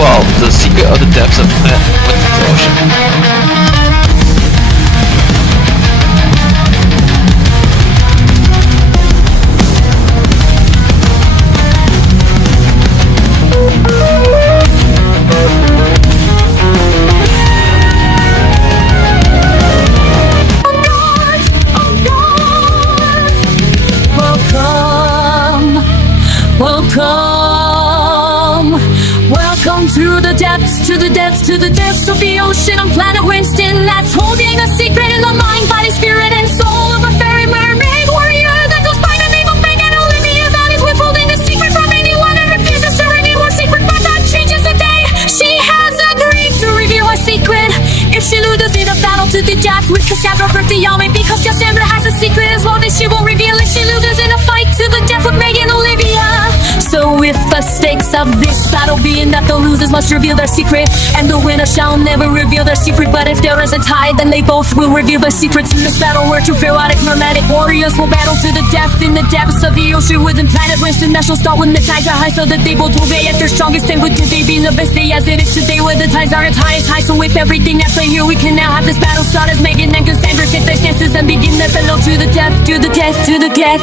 12. The Secret of the Depths of Winter's Ocean. Welcome to the depths, to the depths, to the depths of the ocean on planet Winston. That's holding a secret in the mind, body, spirit, and soul of a fairy mermaid warrior that goes by the name of Megan Olivia. That is withholding the secret from anyone and refuses to reveal her secret, but that changes the day. She has agreed to reveal her secret. If she loses in a battle to the death with Cassandra Bertiame, because Cassandra has a secret as well, then she will reveal it. She loses in a fight to the death with Megan Olivia. So if the stakes of this battle being that the losers must reveal their secret, and the winner shall never reveal their secret, but if there is a tie, then they both will reveal their secrets. In this battle where two chaotic nomadic warriors will battle to the death in the depths of the ocean within planet Winston. That shall start when the tides are high, so that they both will be at their strongest. And would today be the best day as it is today, where the tides are at highest high. So with everything at play here, we can now have this battle start as Megan and Cassandra take their stances and begin their battle to the death, to the death, to the death,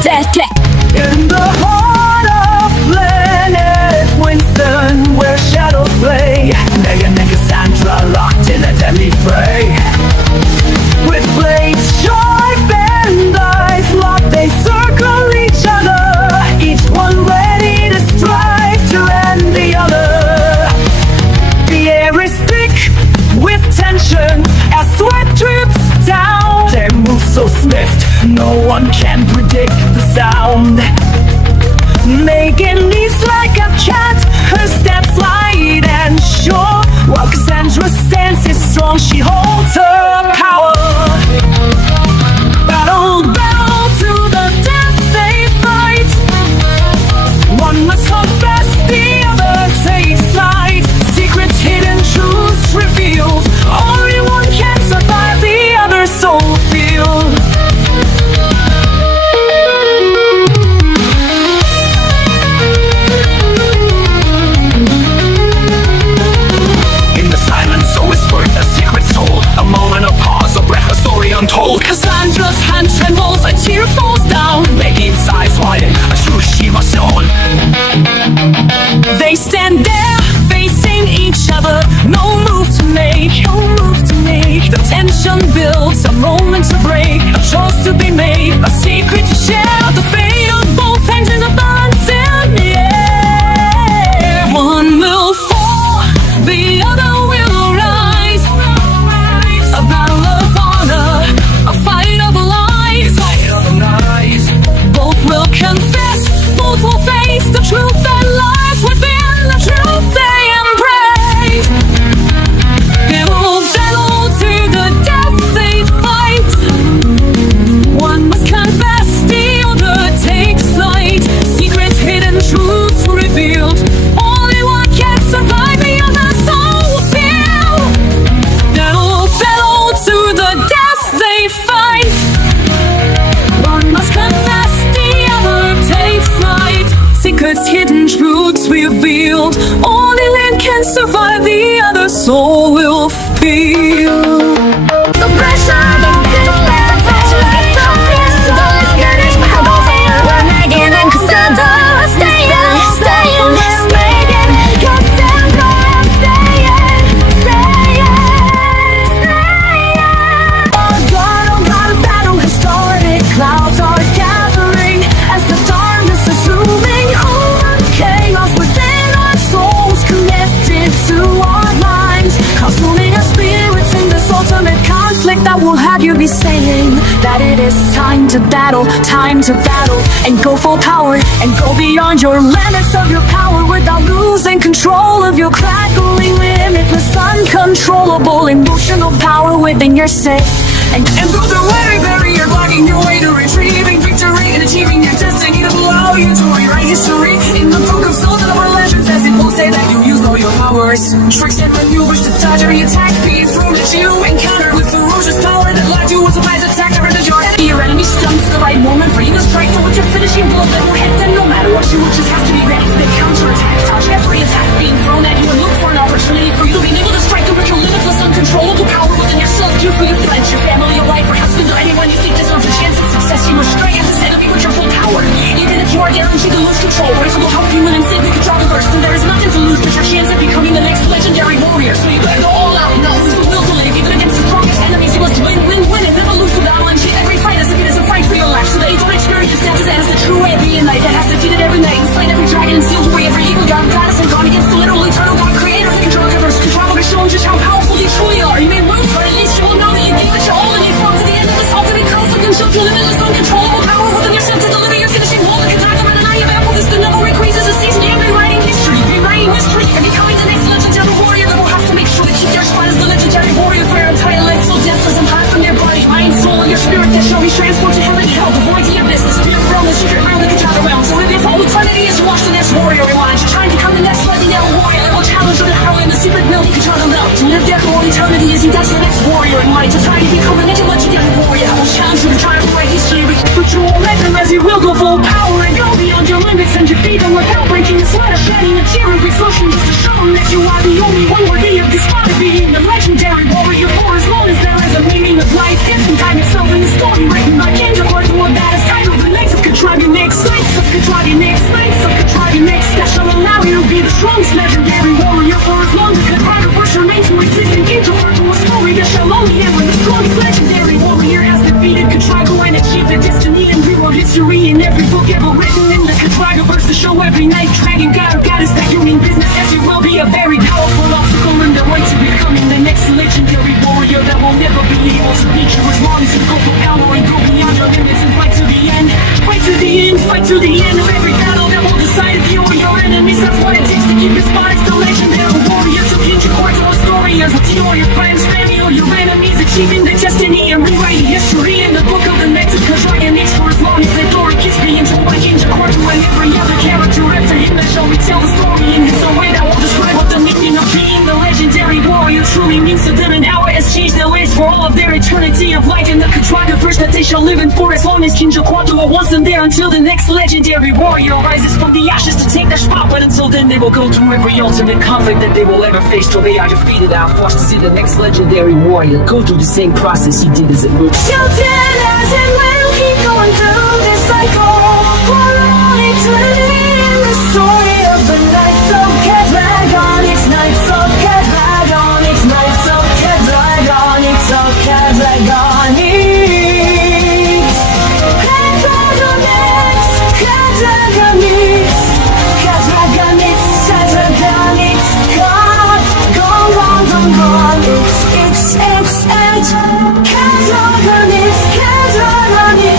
death, death. In the heart of planet Winston, where shadows play, Megan and Cassandra locked in a deadly fray. With blades sharp and eyes locked, they circle each other, each one ready to strive to end the other. The air is thick with tension as sweat drips down. They move so swift, no one can predict the sound. Megan leaps like a cat, her steps light and sure, while Cassandra stands is strong, she holds her power. Battle, battle to the death they fight. One must confess, the other takes flight. Secrets hidden, truths revealed. Only one can survive, the other soul feel. Untold. Cassandra's hand trembles, a tear falls down. Megan's eyes widen, a truth she must own. They stand there, facing each other, no move to make, no move to make. The tension builds, a moment to break, a choice to be made, a secret to share. The fate of both hangs in the balance in the air. One will fall, the other will rise. A battle of honor, a fight of lies. Both will confess, both will face the truth that lies within the truth they embrace. They will battle to the death they fight. One must confess, the other takes flight. Secrets hidden, truths revealed. Only one can survive, the other soul will feel. They will battle to the death they fight. One must confess, the other takes flight. Secrets hidden, truths revealed. Only one can survive, the other soul will feel. The pressure of this battle is the pressure is getting higher. We're Megan and Cassandra staying. Megan, Cassandra staying. Battle has started. Clouds are gathering as the darkness is zooming over. Chaos within our souls, connected to our minds, consuming our spirits in this ultimate conflict that will have you be saying that it is time to battle, and go full power, and go beyond your limits of your power without losing control of your crackling, limitless, uncontrollable emotional power within yourself. And through the very barrier, blocking your way to retrieving victory and achieving your destiny that will allow you to rewrite history in the book of souls and our legends, as it will say that you used all your powers, tricks and maneuvers to dodge every attack being thrown at you, encountered with ferocious power that led you a surprise attack that rendered your enemy. Your enemy stumps the right moment for you to strike towards your finishing blow that will hit them no matter what you will just have to be ready for the counterattack. Dodge every attack being thrown at you. for your friends, your family, your wife, or husband, or anyone you think deserves a chance at success. You must strike as a enemy with your full power. Even if you are guaranteed to lose control, Grace will help you win and simply control the burst. And there is nothing to lose but your chance at becoming the next legendary warrior. So you better go all out, not lose the will to live. Even against the strongest enemies, you must win, win, win, and never lose the battle. And treat every fight as if it is a fight for your life, so that you don't experience death as that is the true way of being knight that has defeated every knight and slain every dragon and sealed away every evil god, goddess, and gone against the literal eternal God, creator, the control universe. Control will show just how powerful you truly are. You may lose, but at least you will know that you gave it your all and you fought to the end of this ultimate conflict and showed your limitless, uncontrollable power within yourself to deliver your finishing blow. The Katana and I have apple. This the number increases a season. You're rewriting history, and becoming the next legendary warrior that will have to make sure to keep your spot as the legendary warrior for your entire life. So death doesn't hide from your body, mind, soul, and your spirit that shall be transformed to heaven and hell. The void to your business, spirit realm, the secret realm, the Katana realm. So if all eternity is watch the next warrior rewind, you're trying to become the next legendary warrior that will challenge the power in the secret realm you can turn them out. To live death for all eternity as you dash the next warrior in mind, to try to become the next legendary warrior that will challenge you to try to write history. But you won't let them as you will go full power and go beyond your limits and defeat them without breaking a sweat or shedding a tear of exhaustion, just to show them that you are the only one worthy of this spot of being the legendary warrior. For as long as there is a meaning of life, death and time itself in the story written by Kings according to what that is titled. The Knights of Katraginex, Knights of Katraginex, Knights of Katraginex, that shall allow you to be the strongest legendary warrior. For as long as Katragiverse remains to exist and gain to heart to a story that shall only end when the strongest legendary warrior has defeated Katrago and achieved a destiny and rewrote history in every book ever written in the Katragiverse to show every knight, dragon, god, or goddess that you mean business as you will be a very powerful obstacle in the way to becoming the next legendary warrior that will never be able to beat you as long as you go for power and go beyond your limits and fight to the end. Fight to the end, fight to the end of every battle that will decide if you or your enemies. That's what it takes to keep your spot as the legendary warrior. So hinge your core to a story as with you or your friends, family, or your enemies, achieving the destiny and rewriting history in the book of the Knights of Katraginex. For as long as the door keeps being to one hinge your core to and every other character after him that shall retell the story in his own way that will describe what the meaning of being the legendary warrior truly means to them and how it has changed their lives for all of their eternity of life in the Katragiverse that they shall live in for as long as King Jaquantua wants them there, until the next legendary warrior rises from the ashes to take their spot. But until then they will go through every ultimate conflict that they will ever face till they are defeated and forced to see the next legendary warrior go through the same process he did as it moves. Tilted as it will keep going through this cycle for all eternity in the story of the Knights of Katraginex, Knights of Katraginex, Knights of Katraginex, of Katraginex, Katraginex, Katraginex, Katraginex, Katraginex, God, go on, it's Katraginex, Katraginex.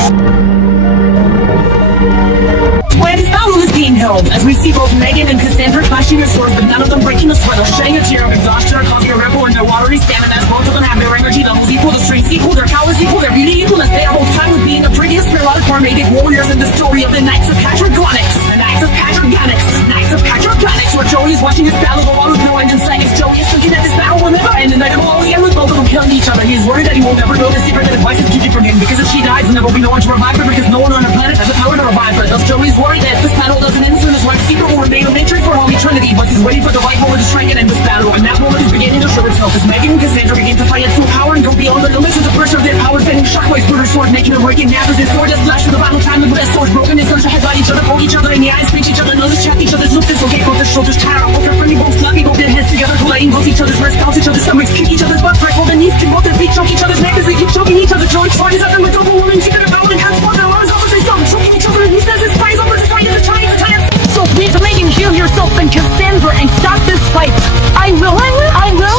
When this battle is being held, as we see both Megan and Cassandra clashing their swords, but none of them breaking a sweat or shedding a tear of exhaustion or causing a ripple in their watery stamina, as both of them have their energy levels equal, the strength equal, their powers equal, their beauty equal, as they are both timed with being the prettiest periodic formated warriors in the story of the Knights of Katraginex. The Knights of Katraginex, Knights of Katraginex, where Joey is watching this battle go on with no end in sight, as Joey is thinking that this battle will never end and that it will only end with both of them killing each other. He is worried that he will never know the secret that his wife is keeping from him, because if she dies then there will be no one to revive her, because no one on the planet has the power to revive her. Thus Joey is worried that if this battle doesn't end soon, his wife's secret will remain a mystery for all eternity, but he's waiting for the right moment to strike and end this battle, and that moment is beginning to show itself as Megan and Cassandra begin to fight at full power and go beyond the limits of the pressure of their power, sending shockwaves through her sword, making her breaking naps as his sword has flashed for the final time. The blessed swords broken, his guns are headbutt each other, poke each other in the eyes, pinch each other, noses, check each other's looks, dislocate both their shoulders, tear out both their friendly bones, clubbing both their heads together, colliding both each other's wrists, bounce each other's stomachs, kick each other's butt, break both their knees, kick both their feet, choke each other's neck as they keep choking each other. Joey charges at them with double woman, secret of power and hands, both their arms up as they stop choking each other, and he says his spies over to fight as a Chinese attack. So please, Megan, heal yourself and Cassandra and stop this fight. I will.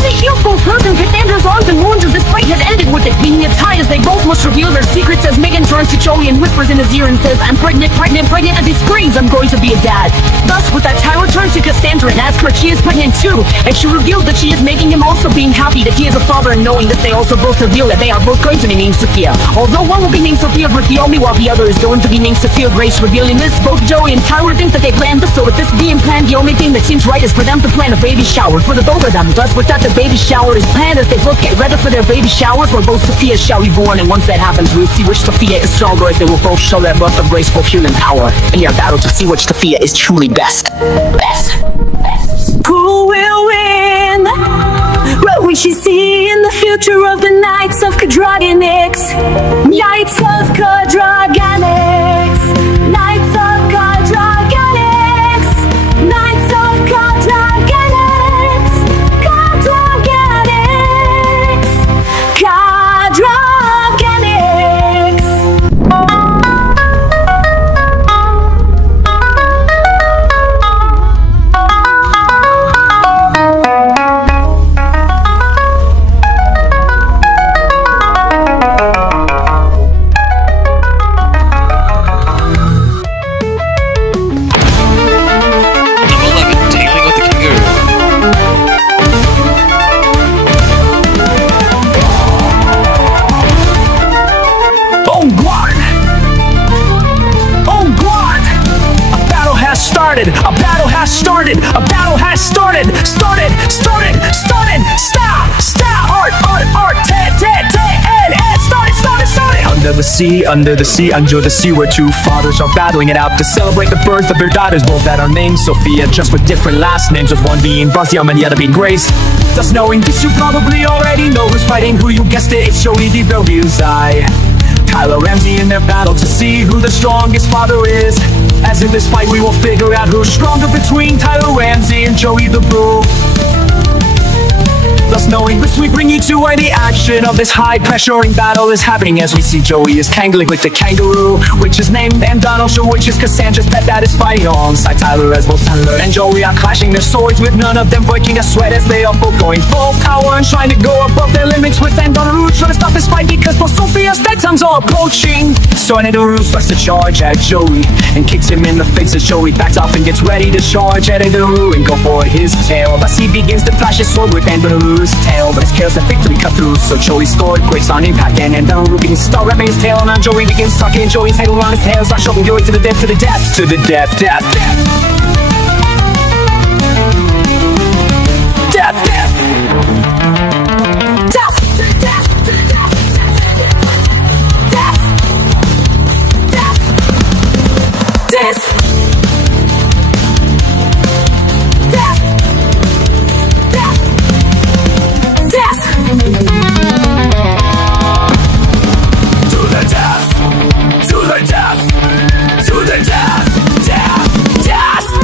He heals both hers and Cassandra's arms and wounds as this fight has ended with it being a tie, as they both must reveal their secrets, as Megan turns to Joey and whispers in his ear and says, I'm pregnant, pregnant, pregnant, as he screams, I'm going to be a dad. Thus, with that, Tyler turns to Cassandra and asks her if she is pregnant too, and she reveals that she is making him also being happy that he is a father, and knowing that they also both reveal that they are both going to be named Sophia. Although one will be named Sophia Berthiomi while the other is going to be named Sophia Grace. Revealing this, both Joey and Tyler think that they planned this, so with this being planned, the only thing that seems right is for them to plan a baby shower for the both of them. Thus, with that, the baby shower is planned as they both get ready for their baby showers, where both Sophias shall be born, and once that happens, we'll see which Sophia is stronger, as they will both show their birth of graceful human power in their battle to see which Sophia is truly best. Who will win? will she see in the future of the Knights of Cadraganics? Knights of Cadraganics. Knights of Cadraganics. Knights of Cadraganics. Cadraganics. Cadraganics. Number 11, tailing with the kangaroo. Oh God! Oh God! A battle has started! A battle has started! A battle has started! Started! Started! Started! Stop! Stop! Art! Art! Art! Started! Under the sea, under the sea where two fathers are battling it out to celebrate the birth of their daughters, both that are named Sophia, just with different last names, with one being Barthium and the other being Grace. Thus knowing this, you probably already know who's fighting who. You guessed it, it's Joey the Bellevue's eye. Tyler Ramsey in their battle to see who the strongest father is. As in this fight we will figure out who's stronger between Tyler Ramsey and Joey the Bull. Thus knowing this, we bring you to where the action of this high-pressuring battle is happening, as we see Joey is tangling with the kangaroo, which is named Andonal, which is Cassandra's pet that is fighting alongside Tyler, as both Tyler and Joey are clashing their swords, with none of them breaking a sweat, as they are both going full power and trying to go above their limits, with Andonal trying to stop this fight because both Sophia's bedtimes are approaching. So Andonal starts to charge at Joey and kicks him in the face as Joey backs off and gets ready to charge at Andonal and go for his tail. Thus he begins to flash his sword with Andonal's tail, but his chaos the victory cut through. So Joey scored Grace on impact, and Andonal begins to start wrapping his tail around Joey, begins sucking Joey's tail around his tail, starts choking Joey to the death, to the death, to the death, death, death, death, death, death, death, death, death, death.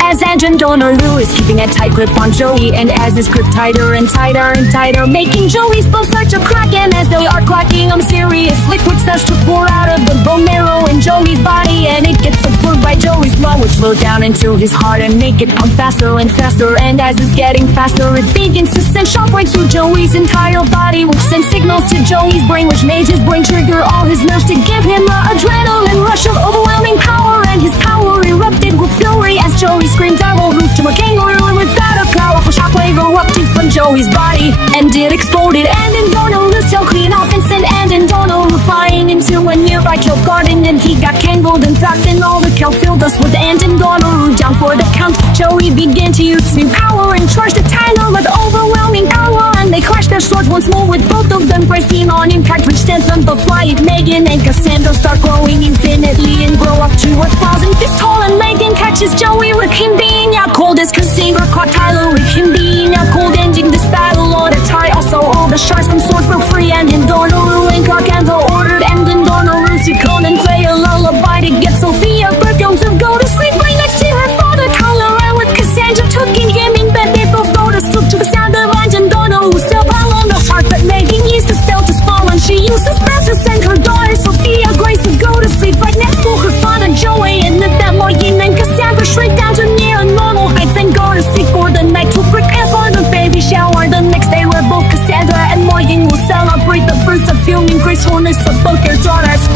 As Andonal is keeping a tight grip on Joey, and as his grip tighter and tighter and tighter, making Joey's bones start to crack, and as they are cracking, serious liquid starts to pour out of the bone marrow in Joey's body, and it gets absorbed by Joey's blood, which flows down into his heart and make it pump faster and faster, and as it's getting faster, it begins to send shockwaves through Joey's entire body, which sends signals to Joey's brain, which made his brain trigger all his nerves to give him an adrenaline rush of overwhelming power, and his power erupted with fury as Joey screamed, "I will lose to a kangaroo," and with that a powerful shockwave erupted from Joey's body, and it exploded, and Andonal tail clean off and sent Andonal flying into a nearby kelp garden, and he got tangled and trapped in all the kelp filled us with Andonal down for the count. Joey began to use new power and charged at Tyler with overwhelming power, and they clashed their swords once more, with both of them bracing on impact, which sent them to fly. Megan and Cassandra start growing infinitely and grow up to 1,000 feet tall, and Megan catches Joey with him being out cold, as Cassandra caught Tyler with him being out cold, ending this battle on a tie. Also all the shards from swords broke free, and Andonal and Garganta ordered Andonal to come and play a lullaby to get Sophia Bertram to go to sleep right next to her father Tyler, and with Cassandra taking him in bed, they both go to sleep to the sound of Andonal, who still fell on the heart, but Megan used the spell to spawn, and she used the spell to send her daughter Sophia Grace to go to sleep right next to her father Joey, and at that morning and Cassandra shrink down to near normal heights and go to sleep for the night to prepare for the baby shower the next day, where both Cassandra and Morgan will celebrate the birth of human gracefulness of both their daughters.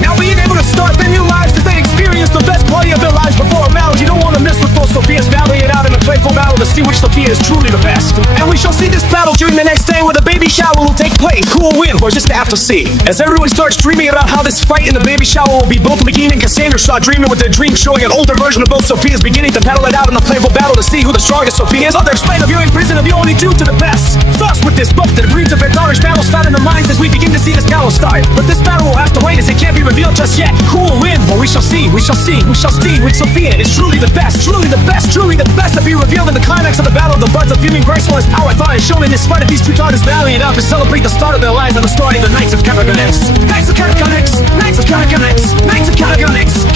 Now being able to start their new lives as they experience the best party of their lives before a marriage, you don't want to miss with both Sophia's battling it out in a playful battle to see which Sophia is truly the best. And we shall see this battle during the next day, where the baby shower will take place. Who will win? We're just have to see. As everyone starts dreaming about how this fight in the baby shower will be, both Megan and Cassandra start dreaming with their dreams, showing an older version of both Sophias beginning to battle it out in a playful battle to see who the strongest Sophia is. Others explain of you in prison of you only two to the best. Thus with this book, the dreams of their daughters flourish. Battle start in the minds as we begin to see this battle start. But this battle will have to wait as it can't be revealed just yet. Who will win? Well, we shall see, we shall see, we shall see with Sophia. It's truly the best, truly the best, truly the best to be revealed in the climax of the battle of the buds of fuming graceful as power thought is shown in this fight of these two daughters rallying up to celebrate the start of their lives and the story of the Knights of Karagonix. Knights of Karagonix, Knights of Karagonix, Knights of Karagonix,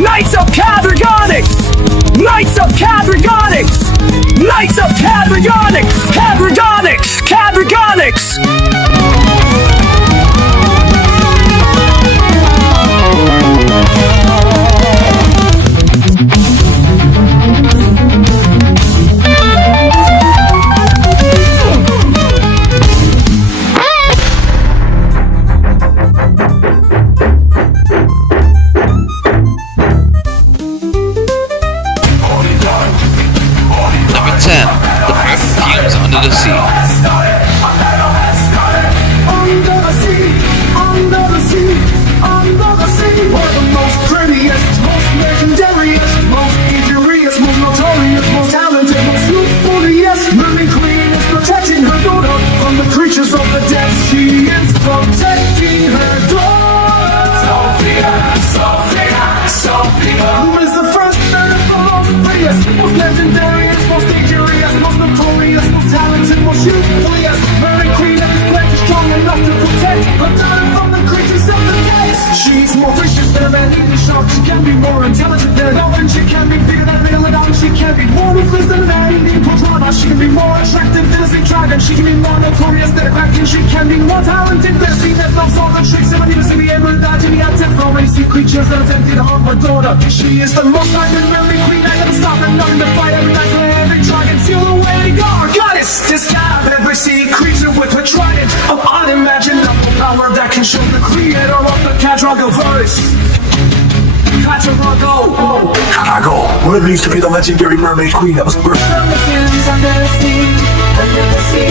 Knights of Karagonix! Knights of Karagonix! Knights of Karagonix! Karagonix! Karagonix! Number 10. The Perfumes Under the Sea. Under the sea, we're the most prettiest, most legendariest, most injurious, most notorious, most talented, most youthfuliest. Mermaid Queen is protecting her daughter from the creatures of the depths. She is protecting her daughter. Sophia, Sophia, Sophia. Who is the first and the most prettiest, most legendariest, most dangerous, most notorious, most talented, most youthfuliest. Mermaid Queen is pledged strong enough to protect her daughter from the creatures of the depths. She's more vicious than a man-eating shark. She can be more intelligent than a dolphin. She can be bigger than a megalodon. She can be more ruthless than a man-eating piranha. She can be more attractive than a sea dragon. She can be more notorious than a kraken. She can be more talented than a sea that knows all the tricks and maneuvers in the air and dodging the active from racing creatures that attempted to harm her daughter. She is the most violent mermaid queen I ever stop and nothing to fight every night for every dragon. Seal away our goddess. Describe every sea creature with her trident of unimaginable power that can show the creator of the Cadragoverse. Carago, what it means to be the legendary mermaid queen that was birthed. Under the sea, under the sea,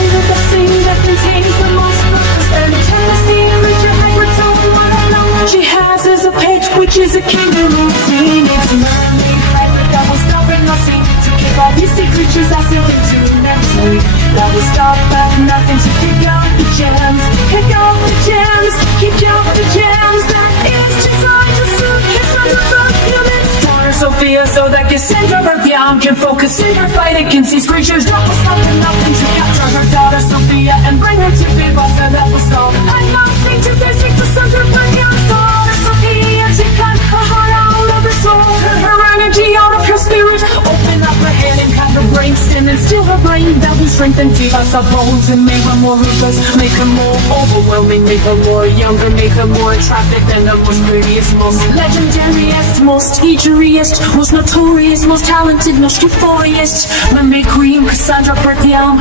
under the sea that contains the most precious and Tennessee creature hybrids so what I know she has is a page which is a kangaroo scene. It's a mermaid hybrid that will stop in the sea to keep all these sea creatures that sail into next week. That will stop at nothing to pick out the gems, pick out the gems, keep out the gems. That is designed to suit kiss under the humans. Daughter Sophia, so that Cassandra Berthiaume can focus in her fight against these creatures. That will stop at nothing to capture her daughter Sophia and bring her to Bivasa. That will stop at nothing to basic Cassandra Berthiaume's daughter Sophia. She cut her heart out of her soul, turn her energy out of her spirit. Open up her head and cut her brainstem and steal her brain. That will strengthen Divasa bones and make her more ruthless, make her more overwhelming, make her more younger, make her more attractive than the most prettiest, most legendariest, most eateriest, most notorious, most talented, most euphorious mermaid queen Cassandra Berthiaume.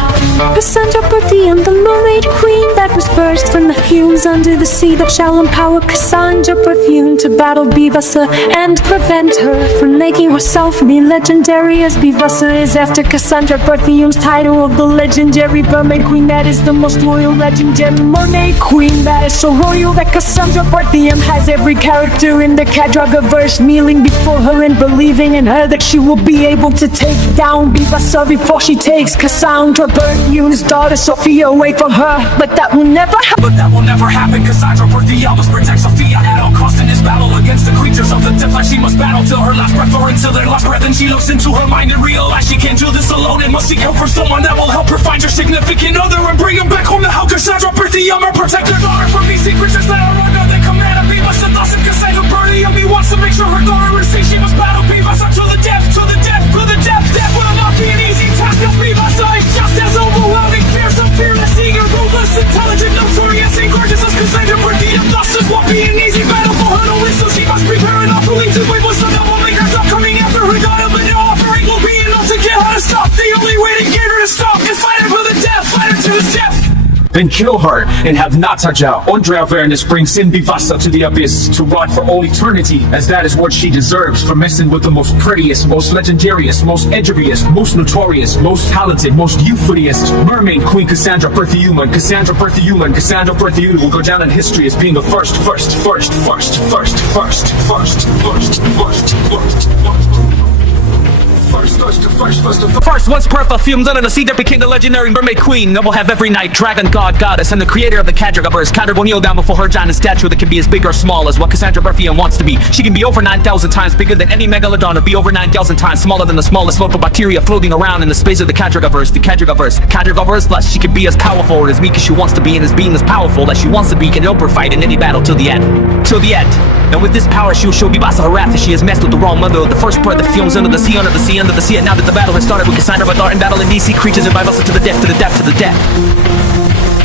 Cassandra Berthiaume, the mermaid queen that was birthed from the fumes under the sea that shall empower Cassandra Berthiaume to battle Bivasa and prevent her from making herself be legendary as Bivasa is after Cassandra Berthiaume's title of the legendary mermaid queen that is the most royal legendary mermaid queen that is so royal that Cassandra Berthiaume has every character in the Cadragoverse kneeling before her and believing in her that she will be able to take down Bivasa before she takes Cassandra Berthiaume's daughter Sophia away from her. But that will never happen. Cassandra Berthiaume must protect Sophia at all costs in this battle against the creatures of the depths. Like she must battle till her last breath or until their last breath. And she looks into her mind and realizes she can't do this alone and must seek help from someone that will help her find her significant other and bring him back home to help Cassandra Berthiaume and protect her daughter from these sea creatures that are under the command of Bivasa. Thus if Cassandra Berthiaume wants to make sure her daughter is safe, she must battle Bivasa to the death, to the death, to the death. That will not be an easy task as Bivasa is just as overwhelming, fearsome, fearless, eager, ruthless, intelligent, notorious, and gorgeous as Cassandra Berthiaume. Thus this won't be an easy battle for her to win, so she must prepare enough belief to wait with some that will make her stop coming after her daughter. But no offering will be enough to get her to stop. The only way to get her to stop is fight her for the death, fight her to the death. Then kill her and have Nataja, Ondra Avernus, bring Sin Bivasa to the abyss to rot for all eternity, as that is what she deserves for messing with the most prettiest, most legendariest, most edgiest, most notorious, most talented, most euphoriest mermaid queen Cassandra Berthiaume. And Cassandra Berthiaume and Cassandra Berthiaume will go down in history as being the first. First, once perfumes under the sea that became the legendary mermaid queen. Noble have every night, dragon, god, goddess, and the creator of the Cadragaverse. Cadra will kneel down before her giant statue that can be as big or small as what Cassandra Berthium wants to be. She can be over 9,000 times bigger than any megalodon, or be over 9,000 times smaller than the smallest local bacteria floating around in the space of the Cadragaverse. The Cadragaverse, thus she can be as powerful or as weak as she wants to be, and as being as powerful as she wants to be, can help her fight in any battle till the end. Till the end. And with this power, she will show Bibasa her wrath that she has messed with the wrong mother of the first bird that fumes under the sea, under the sea, under the sea. And now that the battle has started with Cassandra Berthium battling these sea creatures and Bibasa to the death, to the death, to the death.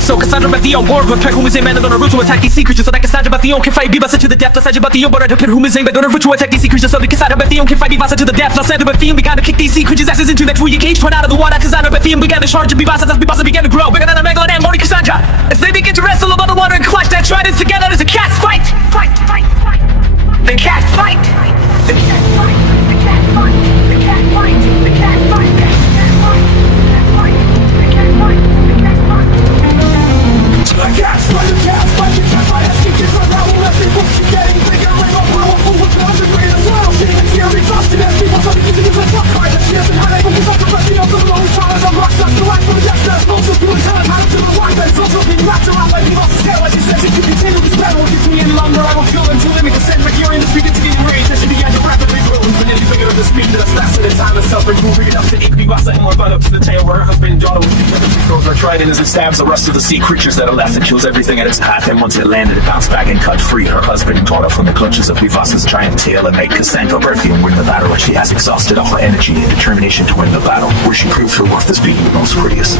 So Cassandra Berthium, war of a whom is a man on a route to attack these sea creatures, so that Cassandra Berthium can fight Bibasa to the death. Cassandra Berthium, but a whom is a man on a route to attack these sea creatures, so that Cassandra Berthium can fight Bibasa to the death. Cassandra Berthium began to kick these sea creatures' asses into that tree cage, torn out of the water. Cassandra Berthium began to charge at Bibasa as Bibasa began to grow bigger than a megalodon, Morty Cassandra. As they begin to wrestle above the water and clash their tridents together as a cat fight. The cat fight. The cat fight. The cat fight. The cat fight. The cat fight. The cat fight. The cat fight. The cat fight. The cat fight. The cat fight. The cat fight. The cat fight. As she gets around, as they push, she's getting bigger and more powerful with guns and great as well. She even feels exhausted as people start to use a fuck card. She doesn't have able to stop the rest of the lonely time as I'm rocked up to life from the depths that's most of you and telling how to the rock that's also being wrapped around like he lost his tail. As she says, if you continue this battle, if you see any longer, I will kill him to limit the set. Mercury in the speed to get enraged as she began to rapidly grow. But then she figured out the speed that is faster than time itself, and moving enough to eat Bibasa and more butt up to the tail where her husband and daughter was together. She throws her trident as it stabs the rest of the sea creatures that are left and kills everything at its path. And once it landed, it bounced back and cut free her husband and daughter from the clutches of Bibasa's giant tail and made Cassandra Berthium win the battle as she has exhausted all her energy and determination to win the battle, where she proved her worth as being the most prettiest.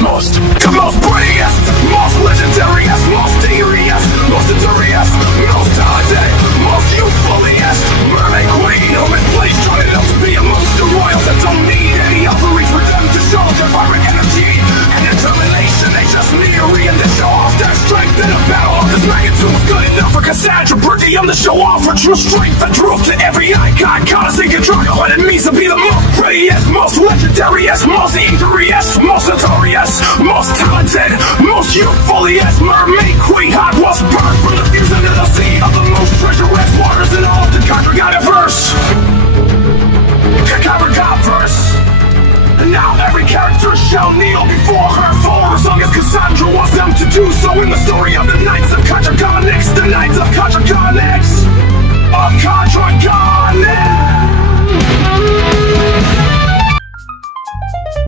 Most prettiest, most legendariest, most dingeriest, most endurious, most talented, most youthfuliest, mermaid queen who is pleased turning out to be amongst the royals that don't need any outreach for them to show their vibrant energy and determination. They just need a reason to show off their strength in a battle of this magnitude was good enough for Cassandra Berthium to show off her true strength and truth to every icon. Goddessing can try what it means to be the most prettiest, most legendariest, most injurious, most notorious, most talented, most youthfuliest mermaid queen. Hot was burned from the fuse under the sea of the most treacherous waters in all of the Cadragaverse. And now every character shall kneel before her, for as long as Cassandra wants them to do so in the story of the Knights of Cadragonix, the Knights of Cadragonix, of Cadragonix.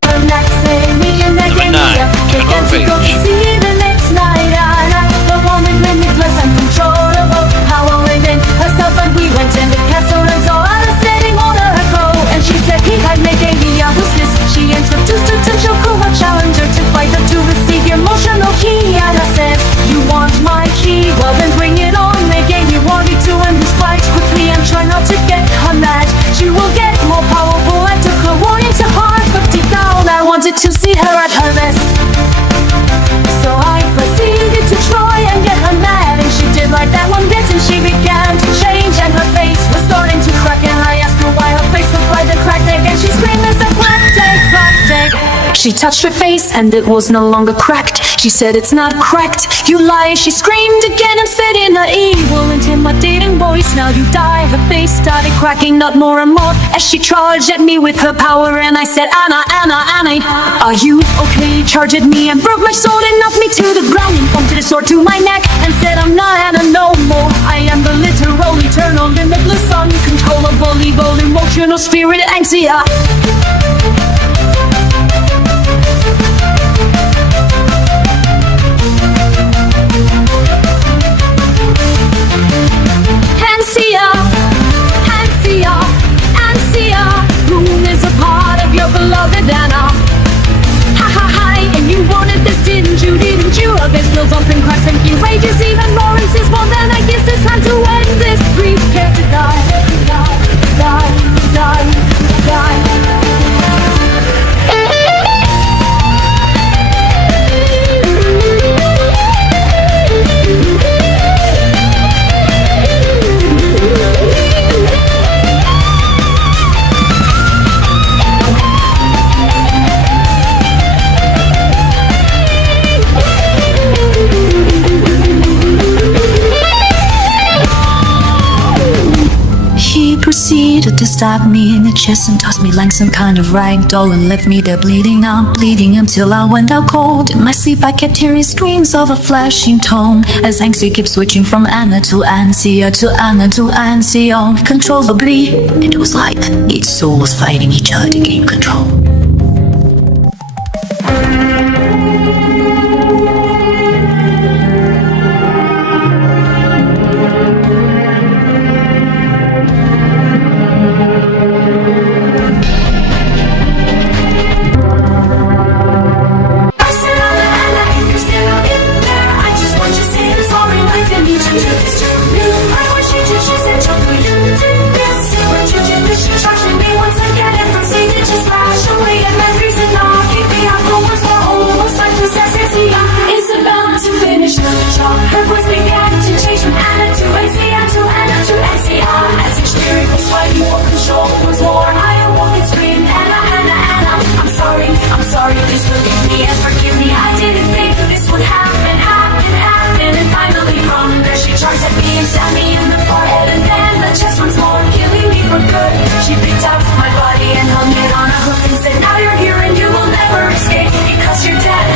Number 9, Turn on Page. We went in the castle and saw Alice sitting on her crow, and she said he had made Davia hostess. She introduced her to Shokuha, challenged her to fight her to receive your emotional key. And I said, you want my key? Well then bring it on. They gave me warning to end this fight quickly and try not to get her mad. She will get more powerful. I took her warning to heart, but deep down I wanted to see her at her best. So I proceeded to try and get her mad, and she did like that one bit, and she began to change, and her face was starting to crack, and I asked her why her face looked like a cracked egg, and she screamed as a cracked egg, cracked egg. She touched her face and it was no longer cracked. She said, it's not cracked, you lie. She screamed again and said in her evil, intimidating voice, now you die. Her face started cracking not more and more as she charged at me with her power, and I said, Anna, are you okay? Charged at me and broke my sword and knocked me to the ground and pointed a sword to my neck and said, I'm not Anna no more. I am the literal, eternal, limitless, uncontrollable, evil, emotional spirit, Anxia. Anxia, who is a part of your beloved Anna. Hi, and you wanted this, didn't you? Her face fills up and cracks and enrages even more, insists more than I guess it's time to end this. Prepare to die. to stab me in the chest and toss me like some kind of rag doll and left me there bleeding. I'm bleeding until I went out cold. In my sleep I kept hearing screams of a flashing tone as Anxie kept switching from Anna to Ansia to Anna to Ansia uncontrollably. And it was like each soul was fighting each other to gain control. Her voice began to change from Anna to Ansia to Anna to Ansia. As each spirit was fighting for control once more, I awoke and screamed, Anna, Anna, Anna. I'm sorry, please forgive me and forgive me. I didn't think this would happen. And finally from there she charged at me and stabbed me in the forehead and then the chest once more, killing me for good. She picked up my body and hung it on a hook and said, now you're here and you will never escape because you're dead.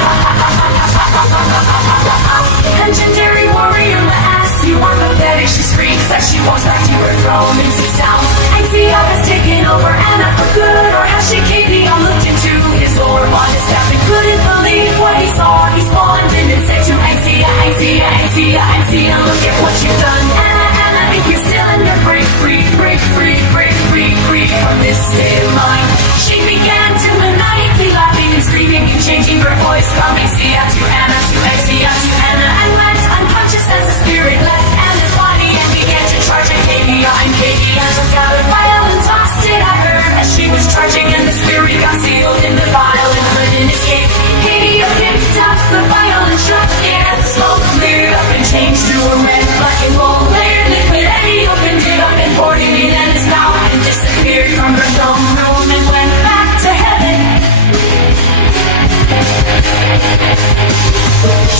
Legendary warrior, my ass, you are pathetic. She screams as she walks back to her throne and sits down. Anxia has taken over Anna for good, or has she Katie looked into his lore? While his captain couldn't believe what he saw, he spawned in and said to Anxia, Anxia, Anxia, Anxia, look at what you've done. Anna, Anna, if you're still in there, break free, break free, break free, free from this state of mind. She began to maniacally laughing and screaming and changing her voice from Anxia to Anna to Anxia to Anna, and went unconscious as the spirit left Anna's body and began to charge at Katie. And Katie took out a vial and tossed it at her as she was charging, and the spirit got sealed in the vial and couldn't escape. Katie picked up the vial and struck it as the smoke cleared up and changed to a red, black and gold layered liquid. Eddie opened it up and poured it in and his mouth and disappeared from her throne room and went back to heaven.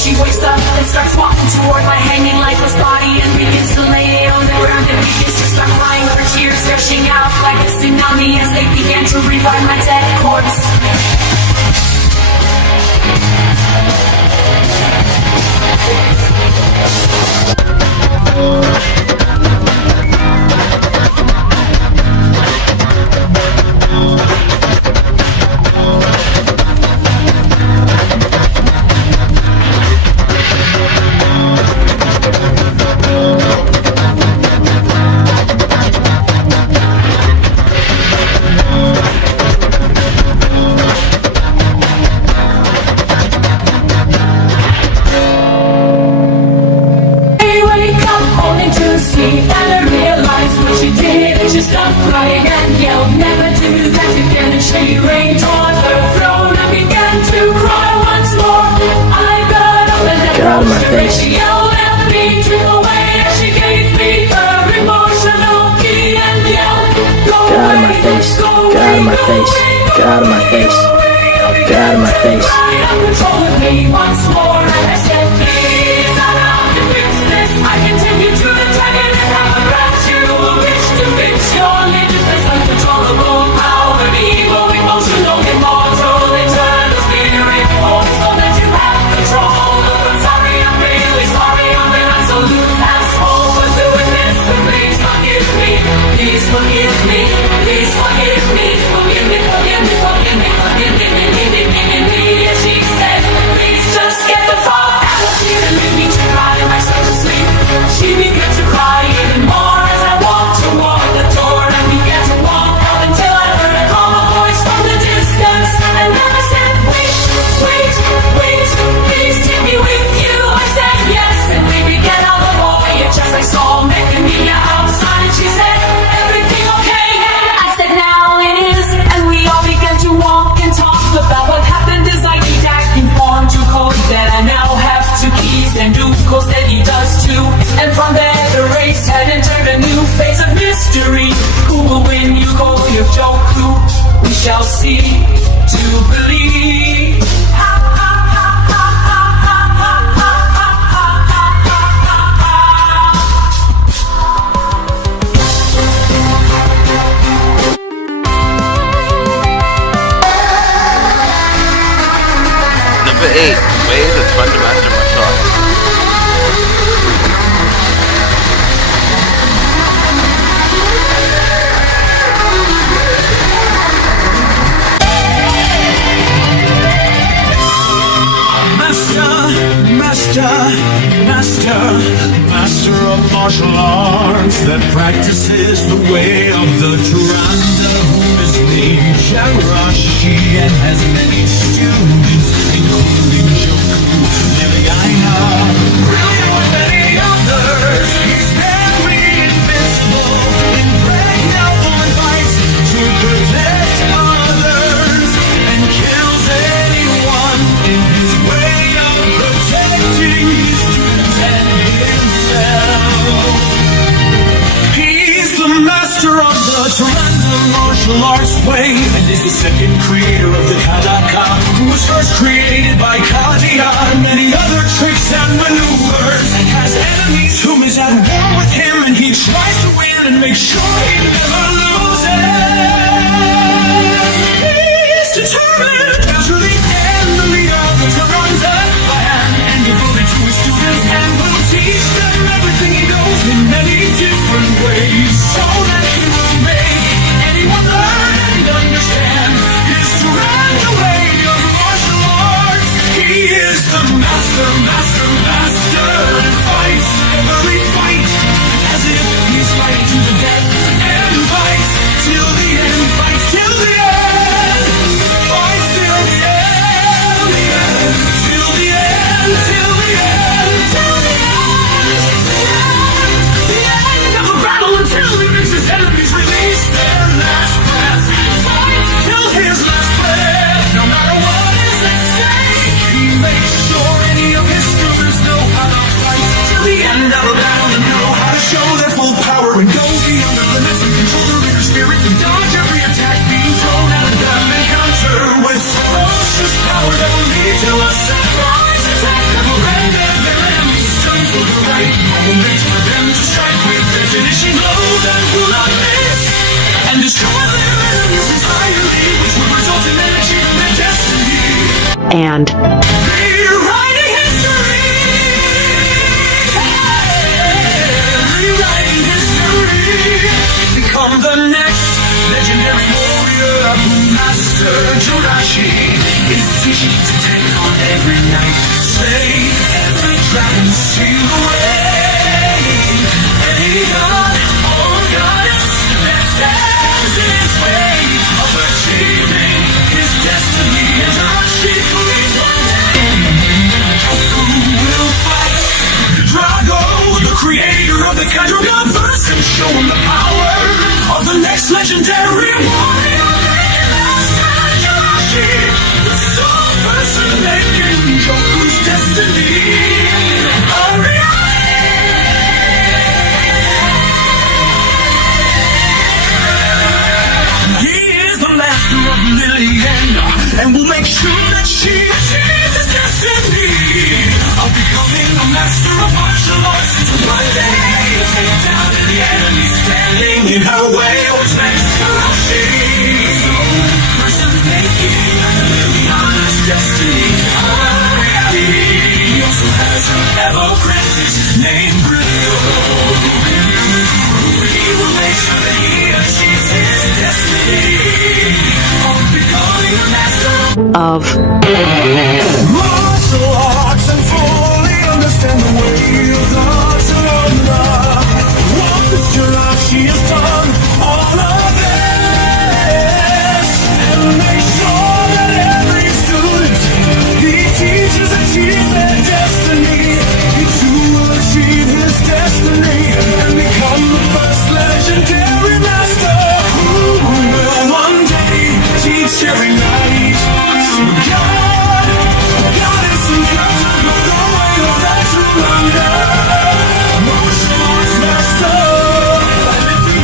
She wakes up and starts walking toward my hanging lifeless body and begins to lay on the ground and begins to start crying, her tears gushing out like a tsunami as they began to revive my dead corpse. Get out of my face. Get out of my face. Get out of my face. Get out of my face. Get out of my face. I continue to the dragon and have a wrath you wish to fix your legitimacy, uncontrollable power, evil, emotional, immortal, eternal spirit, force, so that you have control. I'm sorry, I'm really sorry, I'm an absolute asshole for doing this, so please forgive me, please forgive me, please forgive me, forgive me, forgive me, forgive me, forgive me, forgive me, forgive me, as she said, please just get the fuck out. 8. Ways it's fun to master martial arts. Master of martial arts that practices the way of the Duranda, who is named Sharashi and has many students, including Joku, Liliana, Brilliant, and many others. He's very invincible, impregnable and fights to protect others, and kills anyone in his way of protecting his students and himself. He's the master of the Duranda martial arts way, and is the second creator of the Kadaka, who was first created by Kadia, and many other tricks and maneuvers, and has enemies whom is at war with him, and he tries to win and make sure he never loses. He is determined to the end, the leader of the Duranda clan, and devoted to his students, and will teach them everything he knows in many different ways, so that he will make anyone learn and understand his Duranda way of martial arts. He is the master, and fights every fight as if he's fighting to the death, and fights till the end, fights till the end, fights till the end, till the end, till the end, till the end, the end of the battle, until he makes his enemies release their last breath. He fights till his last breath, no matter what is at stake. He makes sure any of his students know how to fight till the end of a battle, and know how to show their full power and go beyond the limits and control their inner spirits and dodge every attack being thrown at them, and counter with ferocious power that will lead to a surprise attack that will render their enemies stunned for the right moment for them to strike with their finishing blow that will not miss, and destroy their enemies entirely, which will result in them achieving their destiny. And Rewriting history. Rewriting history. Become the next legendary warrior who Master Jirachi is teaching to take on every night. Slay every dragon, steal away any god or goddess that stands in his way of achieving his destiny. And Jirachi believes one day Joku will fight Drago, the creator of the Kadoga verse, and show him the power of the next legendary warrior. Master Jirachi, the sole person making Joku's destiny a reality. He is the master of Liliana, and will make sure that she achieves his destiny of becoming a master of martial arts. One day, take down any enemy standing in her way, which makes Jirachi so person making Liliana's destiny a reality. He also has an ever-apprentice named Brillo. He will make sure that he achieves his destiny of becoming a master of martial arts, and fully understand the way of the Duranda. What this Jirachi has done, all of this, and make sure that every student he teaches achieves their destiny. He too will achieve his destiny and become the first legendary master who will one day teach every night. God is in charge of the way of that Duranda. Martial arts master, and if he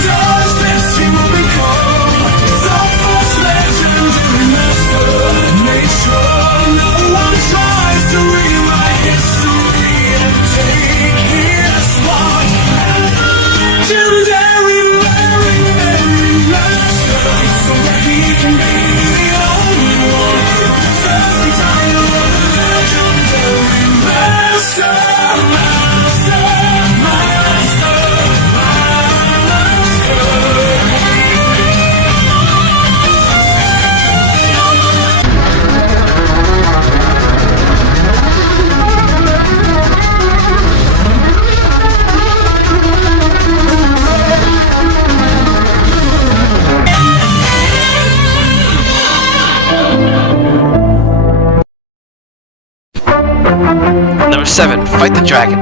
7, fight the dragon.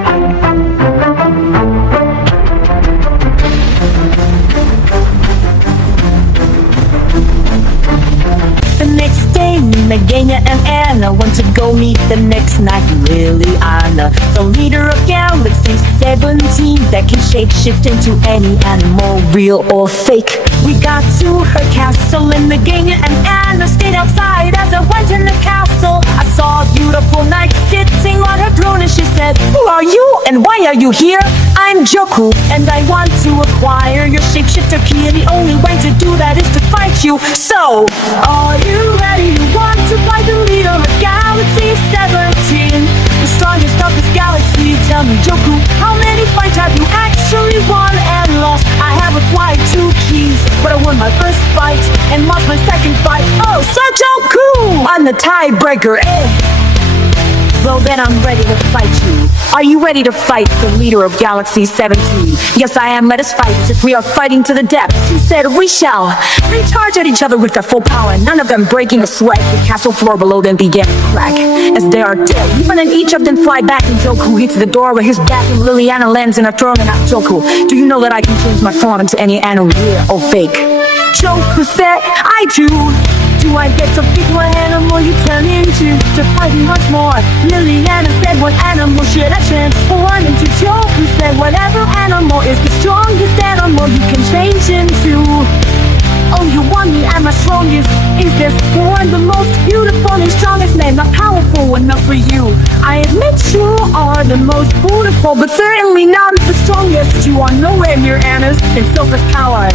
The next day, Naganya and Anna went to go meet the next night Liliana, the leader of Galaxy 17 that can shape-shift into any animal, real or fake. We got to her castle and Naganya and Anna stayed outside. As I went in the castle, I saw a beautiful knight sitting on her throne, and she said, "Who are you and why are you here? I'm Joku and I want to acquire your shapeshifter key, and the only way to do that is to fight you. So, are you ready? You want to fight the leader of Galaxy 17, the strongest of this galaxy? Tell me, Joku, how many fights have you actually won and lost? I have acquired 2 keys, but I won my first fight and lost my second fight. Oh, so Joku, I'm the tiebreaker, eh? Well then I'm ready to fight you. Are you ready to fight the leader of Galaxy 17? Yes, I am. Let us fight. We are fighting to the depth. He said we shall. They charged at each other with their full power, none of them breaking a sweat. The castle floor below them began to crack as they are dead. Even then each of them fly back, and Joku hits the door with his back, and Liliana lands in her throne and asks Joku, "Do you know that I can change my form into any animal, real or fake?" Joku said, "I do. Do I get to pick what animal you turn into to fight me once more?" Liliana said, "What animal should I transform into?" Joku said, "Whatever animal is the strongest animal you can change into." Oh, you want me at my strongest? Is this one the most beautiful and strongest man, not powerful enough for you? I admit you are the most beautiful, but certainly not the strongest. You are nowhere near Anna's and Silver's power.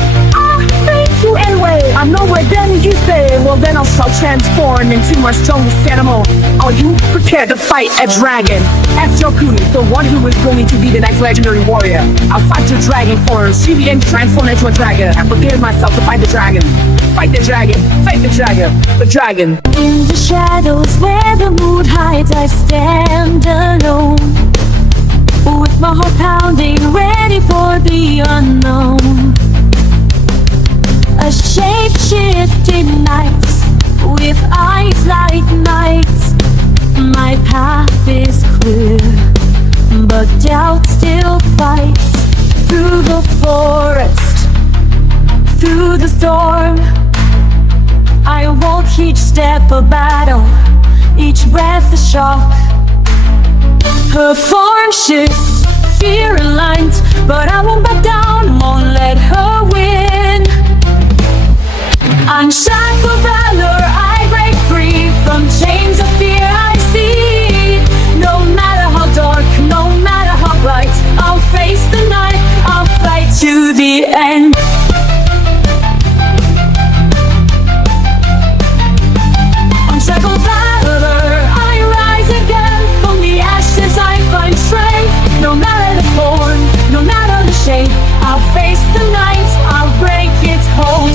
Thank you anyway. I'm nowhere then, you say. Well then I shall transform into my strongest animal. Are you prepared to fight a dragon? Ask Joku, the one who is going to be the next legendary warrior. I'll fight the dragon first. She began to transform into a dragon. I prepared myself to fight the dragon. Fight the dragon. Fight the dragon. The dragon. In the shadows where the moon hides, I stand alone, with my heart pounding, ready for the unknown. A shape-shifting night, with eyes like night. My path is clear, but doubt still fights. Through the forest, through the storm, I walk each step a battle, each breath a shock. Her form shifts, fear aligned, but I won't back down, won't let her win. Unshackled valor, I break free from chains of fear I see. No matter how dark, no matter how bright, I'll face the night, I'll fight to the end. Unshackled valor, I rise again. From the ashes I find strength. No matter the form, no matter the shape, I'll face the night, I'll break its hold.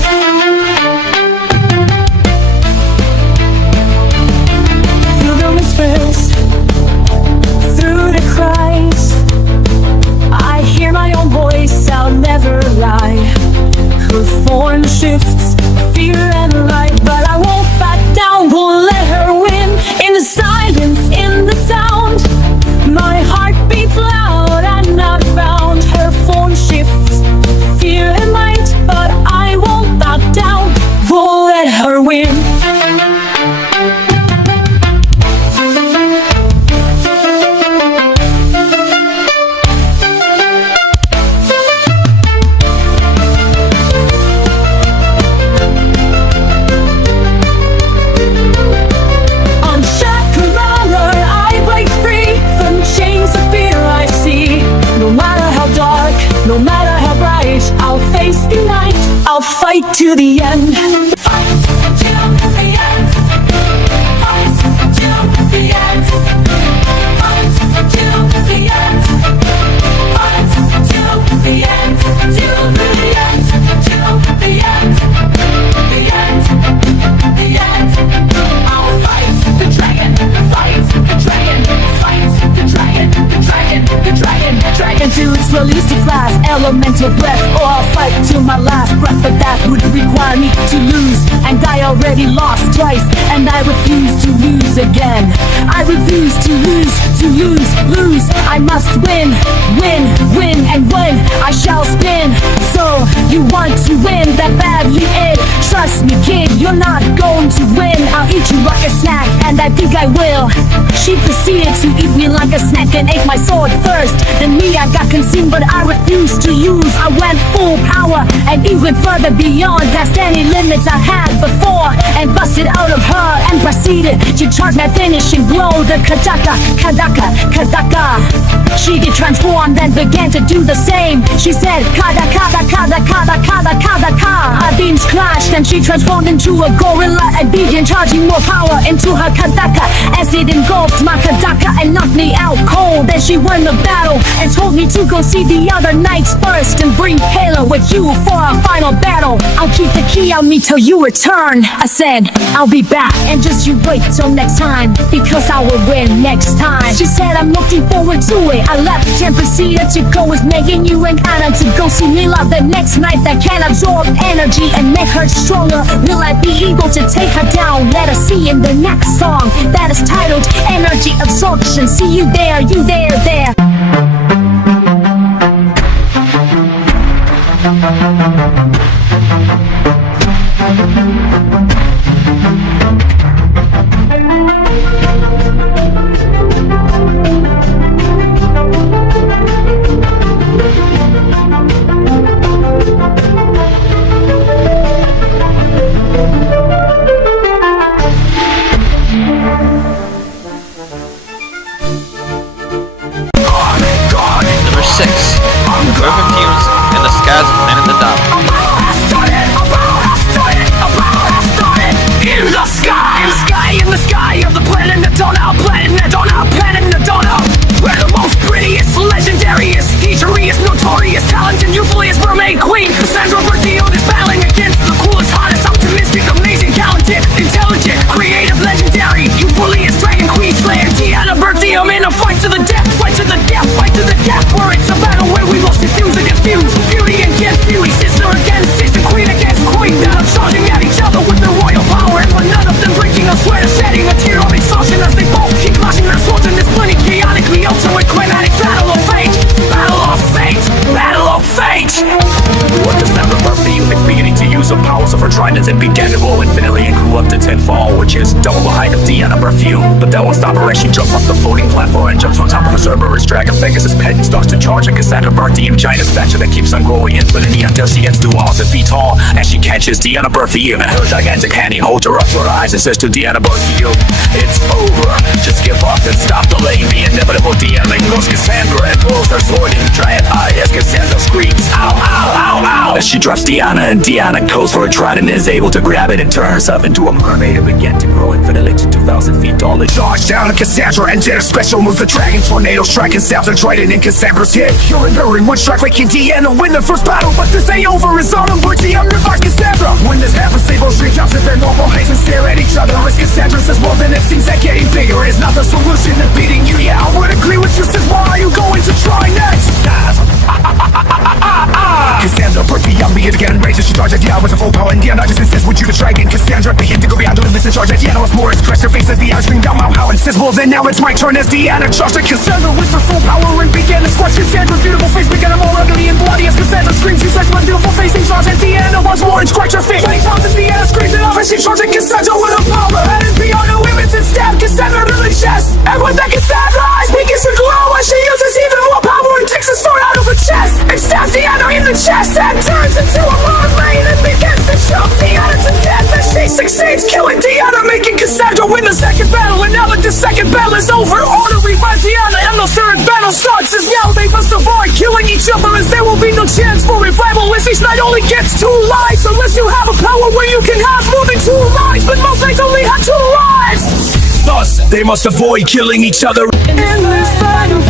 Through the cries, I hear my own voice, I'll never lie. Her form shifts, fear and light, but I won't back down, won't let her win. In the silence, in the sound, my heart beats loud, I'm not bound. Her form shifts, fear and light, but I won't back down, won't let her win. No matter how bright, I'll face the night, I'll fight to the end. Fight till the end. Fight till the end. Fight till the end. Fight till the end. Till the end. Till the end. The end. The end. I'll fight the dragon. Fight the dragon. Fight the dragon. The dragon. The dragon. Dragon till it's released its last elemental breath, or I'll fight till my last breath, but that would require me to lose, and I already lost twice, and I refuse to lose. lose again. I refuse to lose, lose. I must win, win, and win. I shall spin. So you want to win that badly, trust me, kid, you're not going to win. I'll eat you like a snack, and I think I will. She proceeded to eat me like a snack and ate my sword first. Then me, I got consumed, but I refused to use. I went full power and even further beyond past any limits I had before, and busted out of her and proceeded to charge my finishing blow, the Kadaka. She did transform, then began to do the same. She said Kada. Our beams clashed and she transformed into a gorilla and began charging more power into her Kadaka as it engulfed my Kadaka and knocked me out cold. Then she won the battle and told me to go see the other knights first and bring Halo with you for our final battle. I'll keep the key on me till you return. I said I'll be back, and just you wait till next time, because I will win next time. She said I'm looking forward to it. I left and proceeded to go with Megan, you and Anna to go see Mila the next night that can absorb energy and make her stronger. Will I be able to take her down? Let us see in the next song that is titled Energy Absorption. See you there, there. Number 6. Urban Fumes in the Skies of Man in the Dark. In the sky of the planet Nadona, we're the most prettiest, legendariest, featuriest, notorious, talented, youthfulest mermaid queen. Cassandra Berthiaume is battling against the coolest, hottest, optimistic, amazing, talented, intelligent, creative, legendary, youthfulest dragon queen slayer Diana Berthiaume in a fight to the death, fight to the death, where it's a battle where we must diffuse against fuse, beauty against beauty, sister against sister, queen against queen, that are charging at each other with their royal power, and when none of them breaking a sweat, shedding a tear of exhaustion as they both keep clashing their swords in this plenty chaotically ultimate climatic battle of fate, battle of fate, battle of fate. What does that refer to you with beginning to use the powers of her tridents and began to roll infinitely and grew up to tenfold, which is double the height of Diana Berthiaume. But that won't stop her as she jumps off the floating platform and jumps on top of her Cerberus dragon Pegasus pet and starts to charge at Cassandra Berthiaume, giant stature that keeps on growing infinity until she gets to walls and feet tall, and she catches Diana Berthiaume and her gigantic hand holds her up to her eyes and says to Diana Berthiaume, it's over, just give up and stop delaying the inevitable. Diana ignores Cassandra and pulls her sword in giant eye as Cassandra screams, ow, ow, ow, ow, as she drops Diana, and Diana goes for a trident and is able to grab it and turn herself into a mermaid and begin to grow infinitely to 2,000 feet tall. They charge down at Cassandra and did a special move, the dragon tornado strike, and stabs a trident in Cassandra's head. You're in one strike, making Diana win the first battle, but this ain't over, it's on Berthiaume revives Cassandra. When this happens, they both shake out to their normal heights and stare at each other as Cassandra says, well then it seems that getting bigger is not the solution to beating you. Yeah, I would agree with you, says why are you going to try next? Cassandra Berthiaume begins to get enraged as she charges Diana with a full power, and Diana just insists with you to try again. Cassandra begins to go beyond the limits and charge at Diana once more. It's crushed her face as Diana screamed down how and says, well then now it's my turn, as Diana charged at Cassandra with her full power and began to squash Cassandra's beautiful face, began to more ugly and bloody as Cassandra screams. She says my beautiful face and charged at Diana once more and scratch her face. 20 pounds as Diana screams it off as she charged at Cassandra with her power, and it's beyond her limits and stabbed Cassandra in the chest. And with that, Cassandra's eyes begins to glow as she uses even more power and takes a sword out of her chest and stabs Diana in the chest and turns into a mermaid and begins to choke Diana to death as she succeeds, killing Diana, making Cassandra win the second battle. And now that the second battle is over, order revives Diana, and the third battle starts, as now they must avoid killing each other, as there will be no chance for revival, as each knight only gets 2 lives, unless you have a power where you can have more than 2 lives, but most knights only have 2 lives. Thus, they must avoid killing each other. In this final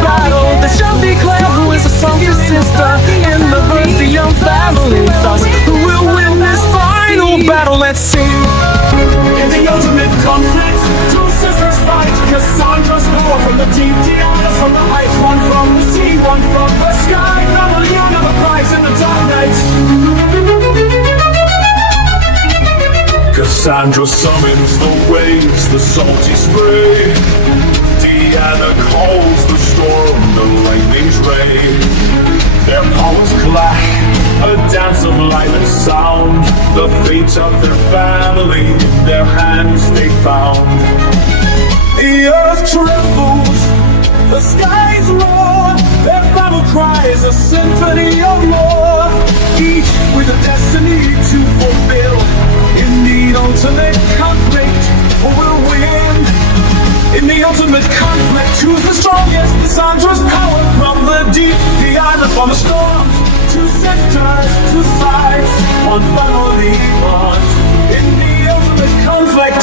battle, they shall declare who is the strongest sister in the Berthiaume family. Thus, who will win this final battle? Let's see. In the ultimate conflict, 2 sisters fight. Cassandra's power from the deep, Diana's from the heights. One from the sea, one from the sky. Family honor the prize in the dark night. Cassandra summons the waves, the salty spray. Diana calls the storm, the lightning's ray. Their powers clash, a dance of light and sound. The fate of their family in their hands they found. The earth trembles, the skies roar. Their battle cries a symphony of war. Each with a destiny to fulfill. In the ultimate conflict, who will win? In the ultimate conflict, who's the strongest? Cassandra's power from the deep, the island from the storm. Two sisters, two sides, one family bond. In the ultimate conflict,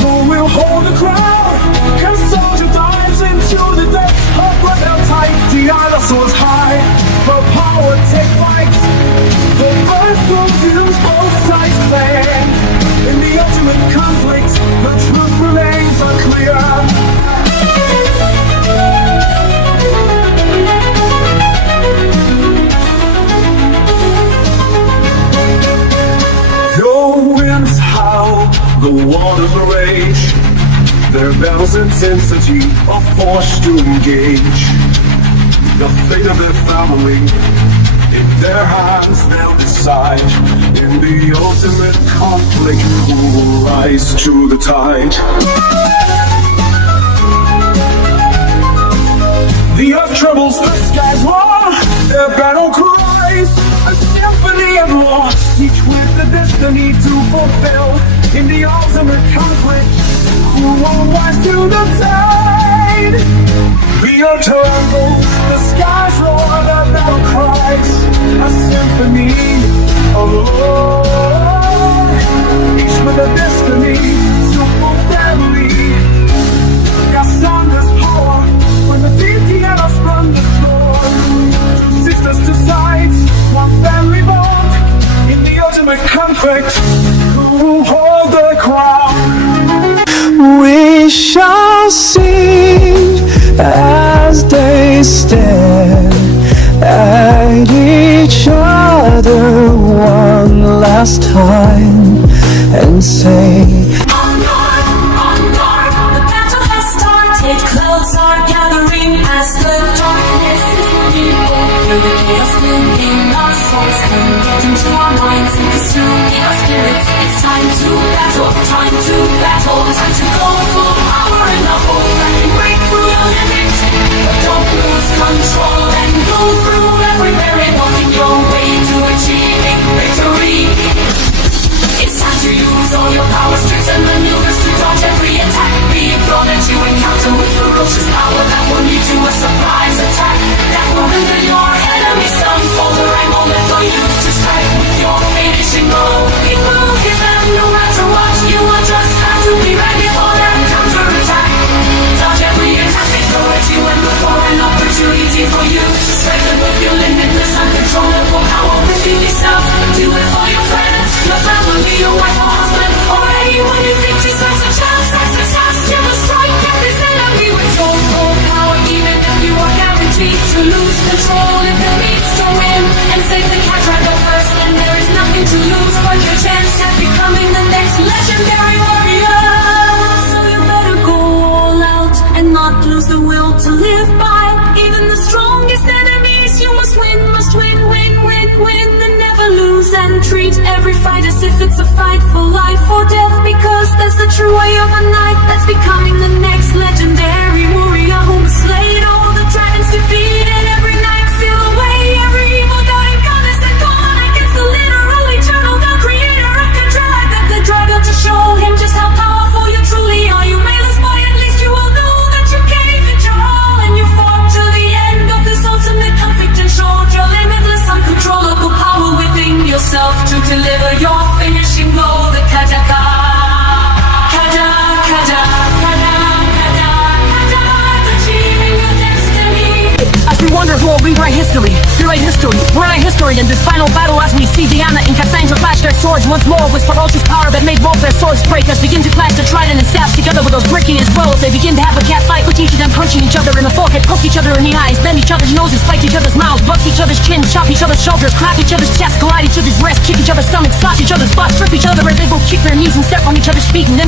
who will hold the crown? Cassandra dives into the depths, her breath held tight. The island soars high, her power take flight. The birth consumes both sides claim. In the ultimate conflict, the truth remains unclear. The winds howl, the waters rage. Their battle's intensity, a force to engage. The fate of their family, in their hands they'll decide. In the ultimate conflict, who will rise to the tide? The earth trembles, the skies roar. Their battle cries, a symphony of war. Each with the destiny to fulfill. In the ultimate conflict, who will rise to the tide? The earth trembles, the skies roar. Their battle cries, a symphony of war. Each with a destiny to family. Cassandra's power, when the deity and us from the floor. Two sisters, two sides, one family bond. In the ultimate conflict, who will hold the crown? We shall sing as they stare at each other one last time and say, Onward, the battle has started. Clouds are gathering as the darkness is moving. Through the chaos within our souls, can get into our minds and consume our spirits. It's time to battle, time to battle, time to go full power in the whole and break through the limits. But don't lose control and go through every barrier, walking your way to achieving victory. It's time to use all your powers, tricks and maneuvers to dodge every attack. Being thrown at you encounter with ferocious power that will lead to a surprise attack. That will render your enemy stunned for the right moment for you to strike with your finishing blow. It will hit them no matter what. You will just have to be ready for that counter-attack. Dodge every attack they throw at you and look for an opportunity for you to strengthen with your limitless uncontrollable power within yourself. Do it for your friends, your family, your wife or husband, or anyone you think deserves a chance. You must strike at this enemy with your full power, even if you are guaranteed to lose control. If it needs to win and save the cat dragon first, then there is nothing to lose but your chance at becoming the next legendary warrior. So you better go all out and not lose the will to live by. Even the strongest enemies you must win, then never lose and treat every fight as if it's a fight for life or death, because that's the true way of a knight that's becoming the next legendary warrior who has slayed all the dragons, defeated every night, steal away every evil doubting goddess and gone against the literal eternal God, creator of Kendra, that the dragon to show him just how powerful you truly are. You may lose, but at least you will know that you gave it your all and you fought to the end of this ultimate conflict and showed your limitless uncontrollable power within yourself to deliver your finishing blow. The Kajaka, Kaja, Kaja, Kaja, Kaja, Kaja, achieving your destiny. As we wonder who will rewrite history, we're in history in this final battle as we see Diana and Cassandra clash their swords once more with ferocious power that made both their swords break. As begin to clash the trident and staffs together with those breaking as well. They begin to have a cat fight with each of them punching each other in the forehead, poke each other in the eyes, bend each other's noses, fight each other's mouths, bust each other's chins, chop each other's shoulders, crack each other's chests, collide each other's breasts, kick each other's stomachs, slash each other's butts, strip each other as they both kick their knees and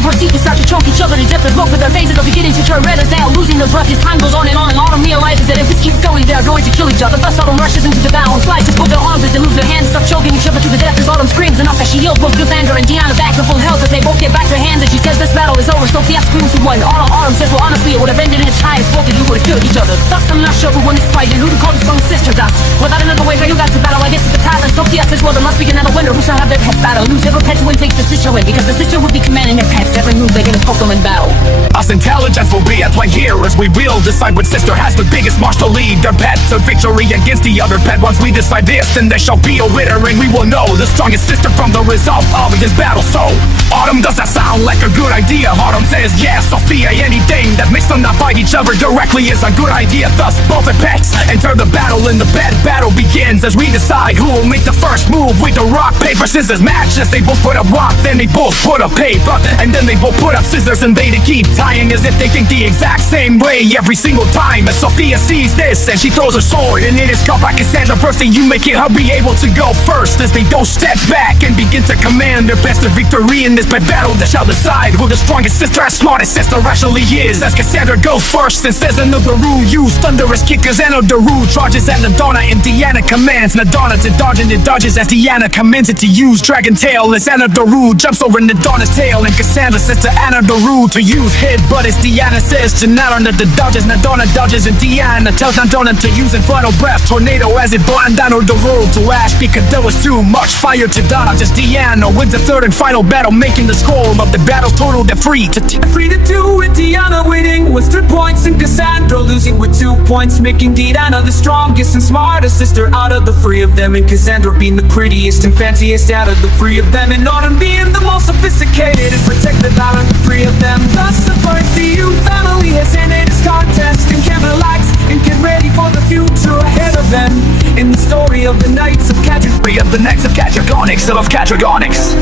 proceed to start to choke each other to death. Both of their faces are beginning to turn red as they are losing their breath. As time goes on, and Autumn realizes that if this keeps going, they are going to kill each other. Thus Autumn rushes into the battle and slides to put their arms as they move their hands, start choking each other to the death. As Autumn screams enough as she heals both Cassandra and Deanna back to full health as they both get back their hands. And she says this battle is over. Sophia screams who won. Autumn says, well, honestly, it would have ended in its highest. Both of you would have killed each other. Thus I'm not sure who won this fight and who to call the strong sister. Thus, without another way for you guys to battle, I guess it's the time. And Sophia says, well, there must be another winner who shall have their pets battle. Whichever pet wins takes the sister win, because the sister would be commanding their pets every move they're gonna poke them in battle. Us intelligence will be at play here as we will decide which sister has the biggest march to lead their pet to victory against the other pet. Once we decide this, then there shall be a winner and we will know the strongest sister from the result of this battle. So, Autumn, does that sound like a good idea? Autumn says yes. Sophia, anything that makes them not fight each other directly is a good idea. Thus, both the pets enter the battle and the pet battle begins as we decide who will make the first move with the rock, paper, scissors match. As they both put up rock, then they both put up paper, and then they both put up scissors and they keep tying as if they think the exact same way every single time. As Sophia sees this and she throws her sword and it is caught by Cassandra first, and you make it her be able to go first as they both step back and begin to command their best of victory in this pet battle that shall decide who the strongest sister and smartest sister actually is. As Cassandra goes first and says another rule, use thunderous kickers and Daru charges at Nadana and Deanna commands Nadana to dodge and it dodges as Deanna commands it to use Dragon Tail as Anna Daru jumps over Nadana's tail, and Cassandra says to Anna Daru to use Headbutt as Deanna says to Nadana to dodges. Nadana dodges and Deanna tells Nadana to use Infernal Breath Tornado as it brought Nadana Daru to ash because there was too much fire to dodge. As Deanna wins the third and final battle, making the score of the battle total to 3-2 with Deanna winning with 3 points and Cassandra losing with 2 points, making Deanna the strongest and smartest sister out of the three of them, and Cassandra being the prettiest and fanciest out of the three of them, and Autumn being the most sophisticated and protected out of the three of them. Thus the Parthenon family has ended its contest and can relax and get ready for the future ahead of them in the story of the Knights of Cadragonics, of the Knights of Cadragonics, of Cadragonics.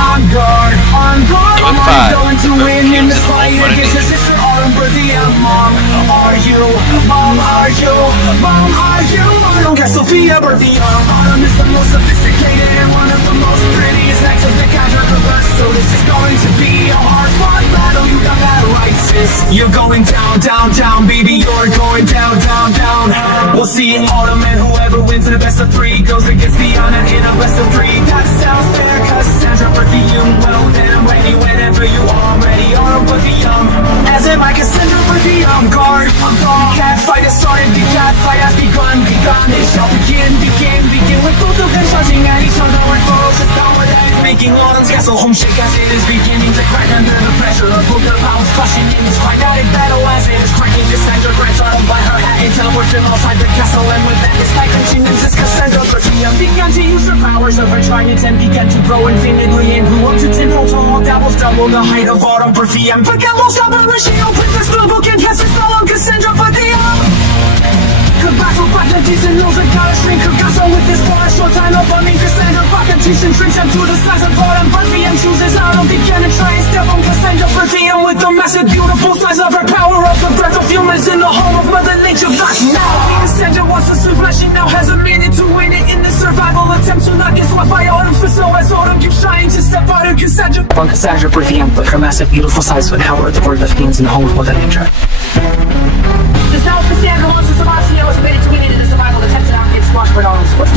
On guard, I'm going to win in this fight against your sister Autumn Berthia. Mom, are you? Mom, are you? Mom, are you? Autumn got Sophia Berthia. Autumn is the most sophisticated and one of the most prettiest Knights of the Cadragonics. So this is going to be a hard-fought battle. You got that right, sis. You're going down, down, down, baby. You're going down, down, down. We'll see Autumn and whoever wins in the best of three goes against Deanna in a best of three. That sounds fair, Cassandra Berthia. Well then, ready whenever you are ready. Autumn Berthia. As in my Cassandra Berthia, I'm guard. Cat fight has started, the cat fight has begun. It shall begin with both of them charging at each other with foes. It's down with that, making Autumn's castle home shake as it is beginning to crack under the pressure of both their powers crushing in this climatic battle as it is cracking. Cassandra grants Autumn by her hat and teleports outside the castle, and with that this fight continues as Cassandra Berthia began to use her powers of her trident and began to grow infinitely and grew up to 10-fold tall. That was double the height of Autumn Berthia. But got most of her she opens the spell book and casts a spell on Cassandra Berthia. Her battle practices and knows I gotta shrink her castle with this for a short time. Upon Cassandra practices shrinks him to the size of Autumn Berthia and chooses Autumn begin to try and step on Cassandra Berthia with the massive beautiful size of her power of the breath of humans in the home of Mother Nature. But now Cassandra wants to survive. She now has a minute to win it in the survival attempt to not get swept by Autumn's fist. So as Autumn keeps trying to step out of Cassandra Berthia, but her massive beautiful size would power the word of humans in the home of Mother Nature. Because now Cassandra wants to survive, she knows committed to winning in the survival attempt to not get squashed by Autumn's foot.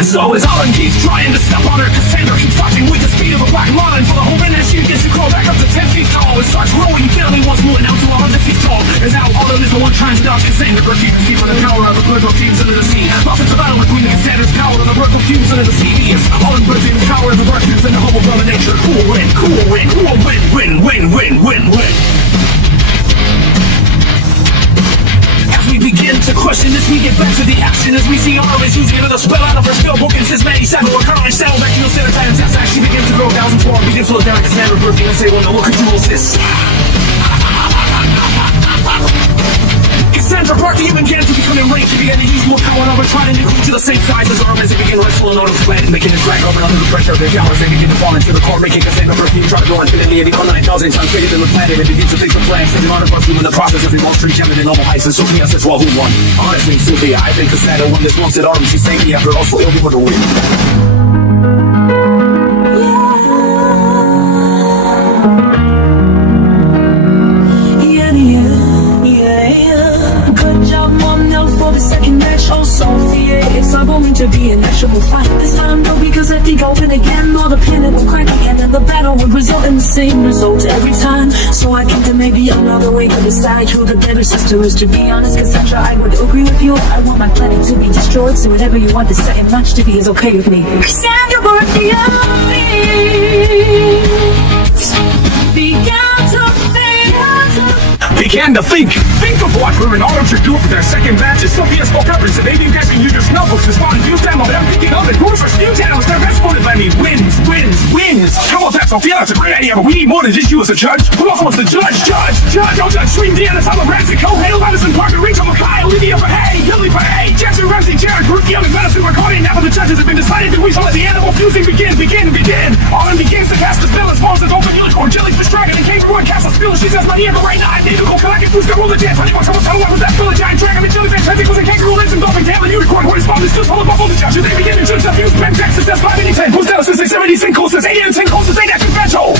So as Autumn keeps trying to step on her, Cassandra keeps watching with the speed of a black lion for the whole minute. She begins to crawl back up to 10 feet tall. It starts growing fairly once more, now to 100 feet tall. As now Autumn is the one trying to dodge Cassandra Berthia to from the power of the purple fumes into the sea. Lost into battle between the Cassandra's power and the purple fumes into the sea. Yes, Autumn Berthia's power and the burst fumes in the home of Mother Nature. Who will win? Who will win? Who will win? Win. We begin to question as we get back to the action, as we see Autumn is using another spell out of her spellbook and says many seven recurring cells back to the center times. As she begins to grow thousands more, begins to look down at Cassandra Berthia and say, well now what could you resist? Cassandra Berthia began to become enraged. She began to use more power of But trying to glue to the same size as arm as they begin wrestling on the flat and making it drag over under the pressure of their showers. They begin to fall into the core, making Cassandra perfume, try to go infinity and equal 9,000 times greater than the planet. It begins to think the flags, and the honor bust in the process of the Wall Street gem and normal heights. And Sophia says, well, who won? Honestly, Sophia, I think Cassandra won this once at Arm. She saved me after also ill before the win. Good job, Mom, now for the second match. Oh, Sophia, it's not going to be an actual fight this time, though, because I think I'll win again. Or the pin it will crack again, and the battle will result in the same result every time. So I think there may be another way to decide who the better sister is. To be honest, Cassandra, I would agree with you. I want my planet to be destroyed, so whatever you want the second match to be is okay with me. Cassandra, birthday of me. Began to think of what we're in order to do for their second match. As Sophia spoke up and said, they didn't guess you use your notebooks to spot and views them. I'm thinking of it. Who's for few channels? Their best motive, I mean, wins. How about that, Sophia? That's a great idea, but we need more than just you as a judge. Who else wants to judge? Oh, Judge Swing, Deanna, Tyler, Ramsey, Cole, Hale, Madison, Parker, Rachel, Mackay, Olivia for Hay, Lily for A, Jackson, Ramsey, Jared, Ruth, Young, Madison, McCartney. Now that the judges have been decided, we shall let the animal fusing begin. Autumn begins to cast the spell as Mars is open unicorn, jellyfish, dragon, and cage boy casts a spell. She says, my ear, but right now I need to go collect it. Who's gonna roll the dance? Honey, someone tell me what was that? Spell a giant dragon, and jellyfish, I think was a kangaroo, lives in dolphin, tail, and unicorn. What is mom? Is still full of bubble. The judges, they begin to judge the fuse. Ben Jackson says 5 and 10. Who's down? Says 6, 70, 10 calls, says 8 and 10 calls, says 8 action control.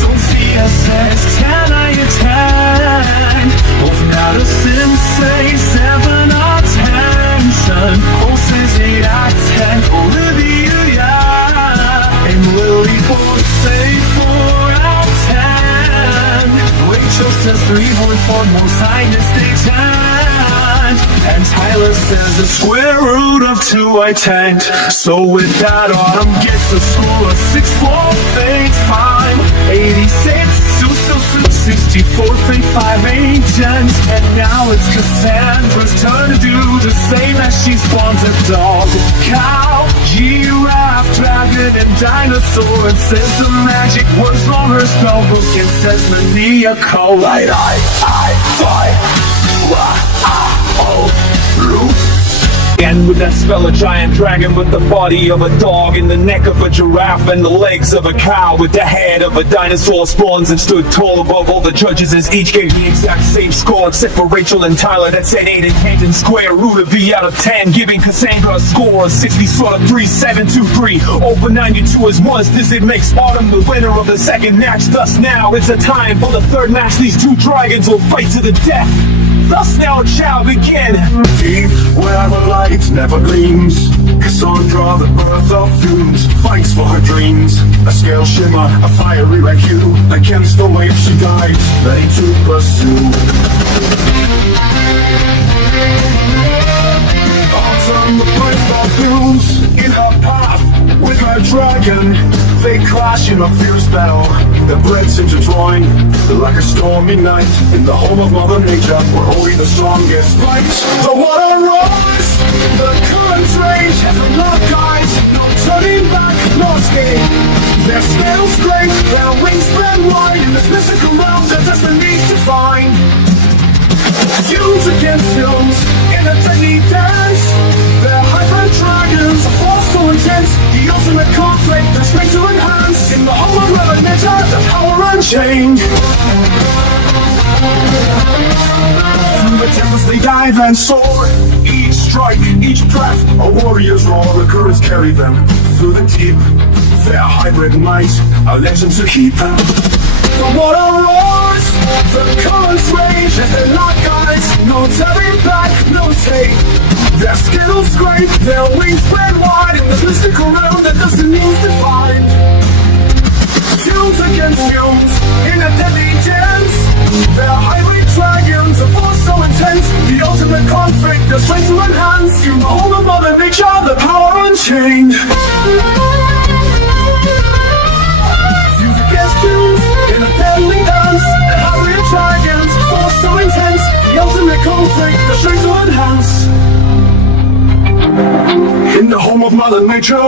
Sophia says 10 out of 10. Both Madison say 7 out of 10. Cole says 8 out of 10. Olivia, yeah, and Lily both say 4 out of 10. Rachel says 3.4, most highness they 10. And Tyler says the square root of 2 I 10. So with that, Autumn gets a score of 6, 4, 5, 86, 64, 5, 8, and now it's Cassandra's turn to do the same as she spawns a dog, cow, giraffe, dragon, and dinosaur, and says the magic words on her spellbook and says maniacal. And with that spell, a giant dragon with the body of a dog and the neck of a giraffe and the legs of a cow with the head of a dinosaur spawns and stood tall above all the judges as each gave the exact same score except for Rachel and Tyler that said 8 and 10 and square root of V out of 10, giving Cassandra a score of 60 sort of 3, 7, 2, 3 over 92 as once. This it makes Autumn the winner of the second match. Thus now it's a time for the third match. These two dragons will fight to the death. Thus now it shall begin. Deep where the light never gleams, Cassandra, the birth of fumes, fights for her dreams. A scale shimmer, a fiery red hue, against the wave she dives, ready to pursue. Autumn, the birth of fumes, in her path with her dragon. They clash in a fierce battle, their breaths intertwine like a stormy night in the home of Mother Nature, where only the strongest fight. The water roars, the currents rage, and the love guides, no turning back, no escape. Their scales straight, their wings spread wide in this mystical realm that destiny to find. Fumes against fumes in a deadly dance. Their hybrid dragons, a force so intense, the ultimate conflict, the strength to enhance. In the home of Mother Nature, the power unchained. Through the tempest they dive and soar. Each strike, each breath, a warrior's roar. The currents carry them through the deep. Their hybrid might, a legend to keep. The water roars, the currents rage as they lock eyes. No turning back, no take. Their skills great, their wings spread wide in this mystical realm that destiny's defined. Fumes against fumes in a deadly dance. Their highway dragons, a force so intense, the ultimate conflict, the strength to enhance. You know the Mother Nature, the power unchained. Fumes against fumes in a deadly dance. The highway dragons, a force so intense, the ultimate conflict, the strength to enhance. In the home of Mother Nature.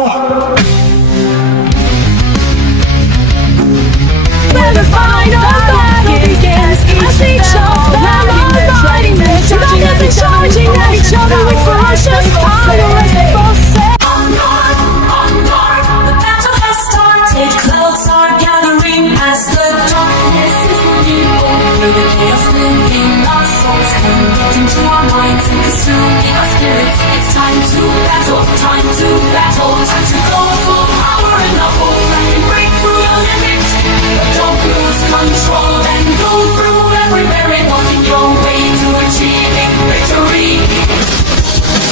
When the final battle begins, each shall hands of time to battle. Time to go full power in the whole that can break through your limit. But don't lose control and go through every barrier, walking your way to achieving victory.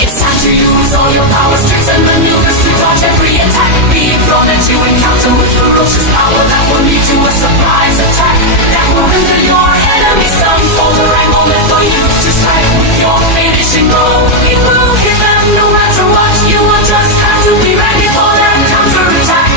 It's time to use all your powers, tricks and maneuvers to dodge every attack being thrown at you. Encounter with ferocious power that will lead to a surprise attack that will render your enemies stumble. The angle left for you to strike with your finishing blow. It will hit them no matter what. You will just have to be ready for their counter attack.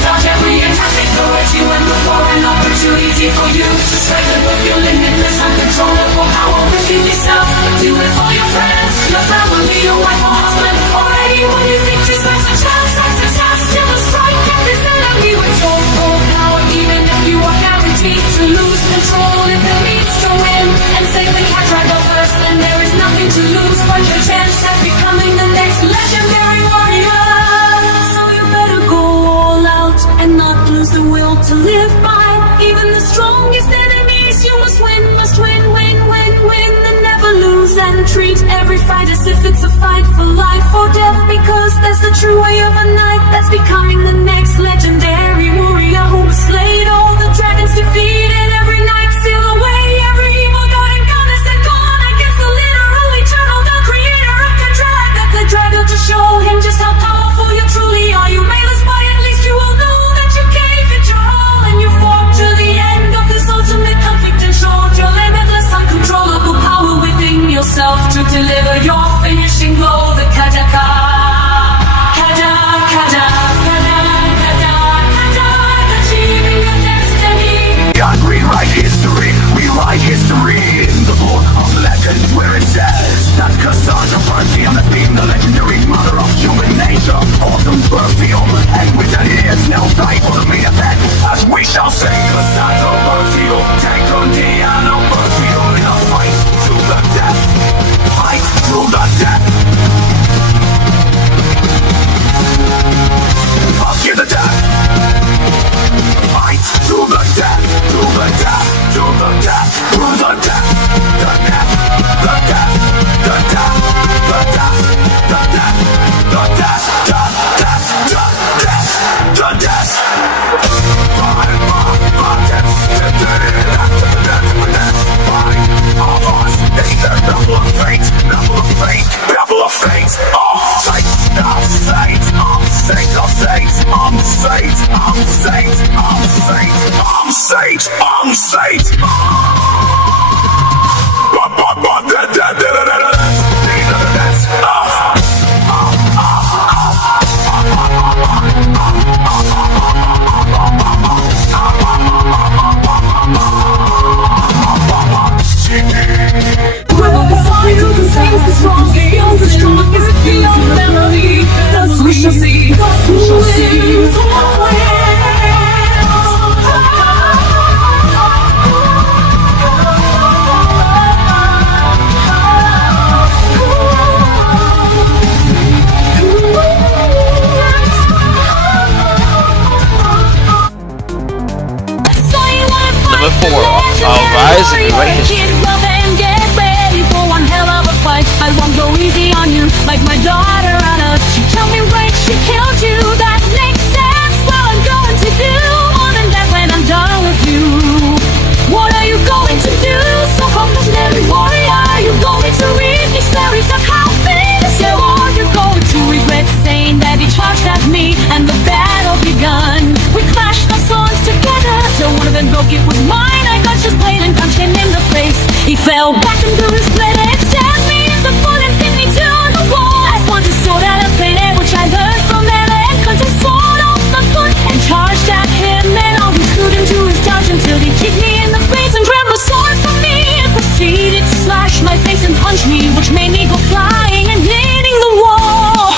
Dodge every attack they throw at you and look for an opportunity for you to strengthen with your limitless uncontrollable power within yourself. Do it for your friends, your family, your wife or husband, or anyone you think deserves a chance at success. You will strike at this enemy with your full power, even if you are guaranteed to lose control. If it leads to win and save the cat dragon first, then there is nothing to lose but your chance at becoming the next legendary warrior. So you better go all out and not lose the will to live by. Even the strongest enemies, you must win, win, and never lose. And treat every fight as if it's a fight for life or death, because that's the true way of a knight that's becoming the next legendary warrior who has slayed all the dragons, defeated every night, seal away every evil god and goddess, and gone against the literal eternal, the creator of the dragon to show him just how powerful you truly are. You may lose, but at least you will know that you gave it your all and you fought to the end of this ultimate conflict and showed your limitless uncontrollable power within yourself to deliver your finishing blow. The Kadaka, achieving your destiny. God, rewrite history, rewrite history in the book of legends where it says that Cassandra Perfume has been the legendary mother of human nature. Awesome perfume, and with that ears now time for the main event, as we shall say Cassandra Perfume, take on Diana Perfume in a fight to the death, fight to the death. Fuck you to death. Fight to the death, to the death, to the death, to the death, the death, the death, the death, the death, the death, the death, the death, the death, the death. Battle of fate, battle of fate, battle of fate. Of fate, of fate, of fate, of fate, of fate, of fate, of fate, of fate, of fate. We shall see, we shall see. Number 4, I'll rise and rewrite history. Get ready for one hell of a fight. I won't go easy on you like my daughter Anna. She told me right, she killed you. That makes sense. Well, I'm going to do more than that when I'm done with you. What are you going to do? So legendary warrior, are you going to read these stories of how famous you are? You're going to regret saying that he charged at me and the battle begun. We clashed our swords together till one of them broke. It was mine. I got just played and punched him in the face. He fell back into his blade and stabbed me in the foot and pinned me to the wall. I swung his sword out of thin air, which I learned from Ella, and cut his sword off the foot and charged at him. And all he screwed into his dodge until he kicked me in the face and grabbed the sword from me and proceeded to slash my face and punch me, which made me go flying and hitting the wall.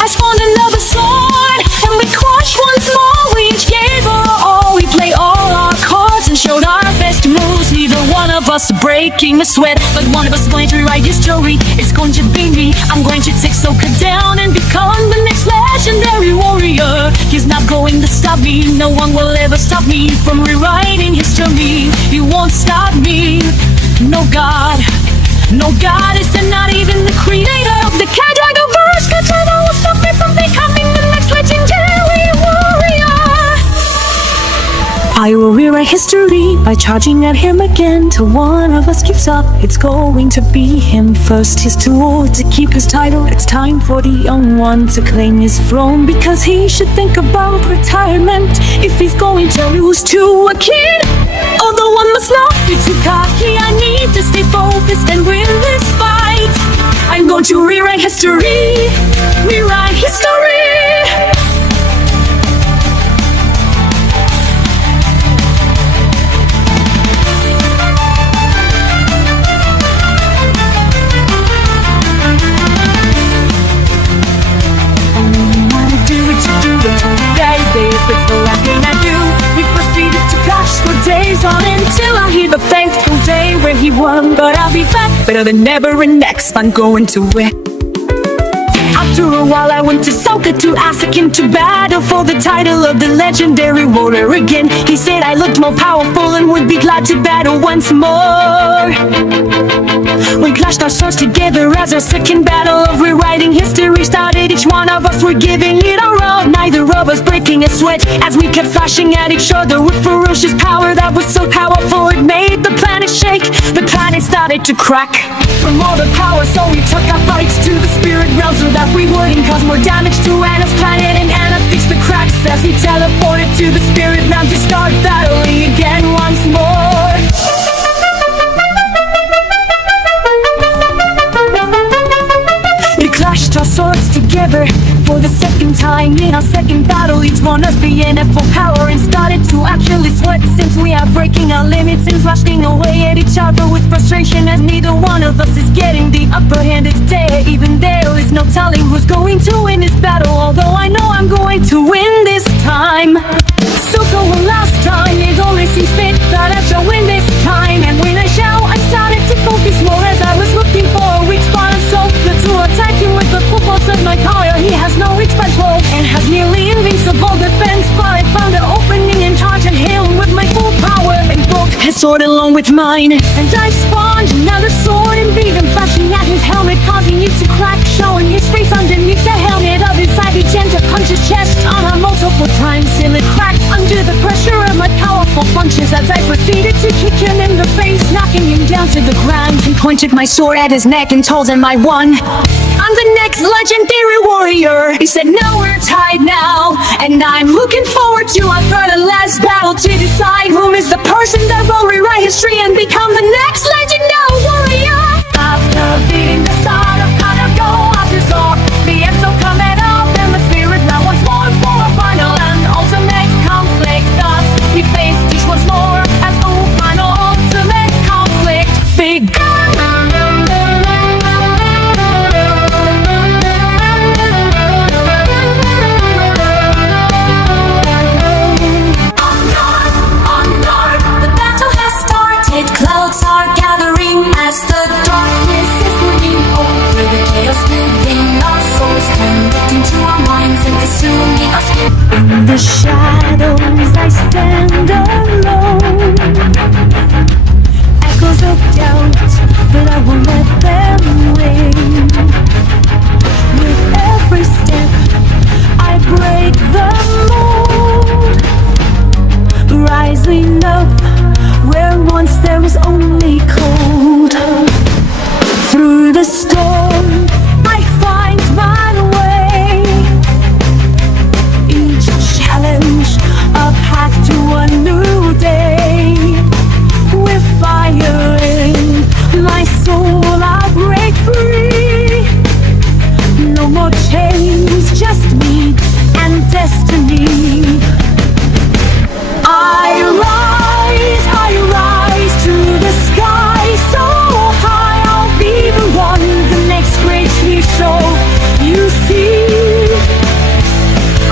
I spawned another sword and we crushed once more. We each gave our all. We played all our cards and showed our best moves. Neither one of us breaking a sweat, but one of us going to rewrite history. It's going to be me. I'm going to take Sokka down and become the next legendary warrior. He's not going to stop me. No one will ever stop me from rewriting history. You won't stop me. No God, no goddess, and not even the creator of the Cat Dragon First katana will stop me from becoming the next legendary warrior. I will rewrite history by charging at him again till one of us gives up. It's going to be him first. He's too old to keep his title. It's time for the young one to claim his throne, because he should think about retirement if he's going to lose to a kid. Although one must not be too cocky, I need to stay focused and win this fight. I'm going to rewrite history, rewrite history. If it's the last thing I do, we proceeded to clash for days on until I hear the fateful day where he won. But I'll be back better than ever, and next I'm going to win. After a while I went to Sokka to ask him to battle for the title of the legendary warrior again. He said I looked more powerful and would be glad to battle once more. We clashed our swords together as our second battle of rewriting history started. Each one of us were giving it our all, neither of us breaking a sweat, as we kept flashing at each other with ferocious power that was so powerful it made the planet shake. The planet started to crack from all the power, so we took our fights to the spirit realm so that we wouldn't cause more damage to Anna's planet. And Anna fixed the cracks as we teleported to the spirit realm to start battling again once more. We clashed our swords together for the second time in our second battle. Each one us being at full power and started to actually sweat, since we are breaking our limits and slashing away at each other with frustration, as neither one of us is getting the upper hand. It's there, even there is no telling who's going to win this battle, although I know I'm going to win this time. Sokka won last time, it only seems fit that I shall win this time. And when I shall, I started to focus more as I was looking for a weak spot of Sokka to attack him with the full force of my power. He has no weak spot hold and has nearly invincible defense, but I found an opening and charged at him with my full power and broke his sword along with mine. And I spawned another sword and beat him, flashing at his helmet, causing it to crack, showing his face underneath the helmet of his side. He to punch his chest on her multiple times till it cracked under the pressure of my powerful punches, as I proceeded to kick him in the face, knocking him down to the ground, and pointed my sword at his neck and told him I won. I'm the next legendary warrior. He said no, we're tied now, and I'm looking forward to our third and last battle to decide who is the person that will rewrite history and become the next legendary warrior. After beating the side of Kanago, after saw the Enso coming up in the spirit realm once more for a final and ultimate conflict. Thus we faced each once more as the final ultimate conflict began. Clouds are gathering as the darkness is moving over. The chaos within our souls converting to our minds and consuming us. In the shadows I stand alone, echoes of doubt, but I won't let them win. With every step I break the mold, rising up where once there was only cold. Through the storm I find my way, each challenge a path to a new day. With fire in my soul I'll break free. No more chains, just me and destiny. I rise to the sky so high, I'll be the one, the next great hero you see.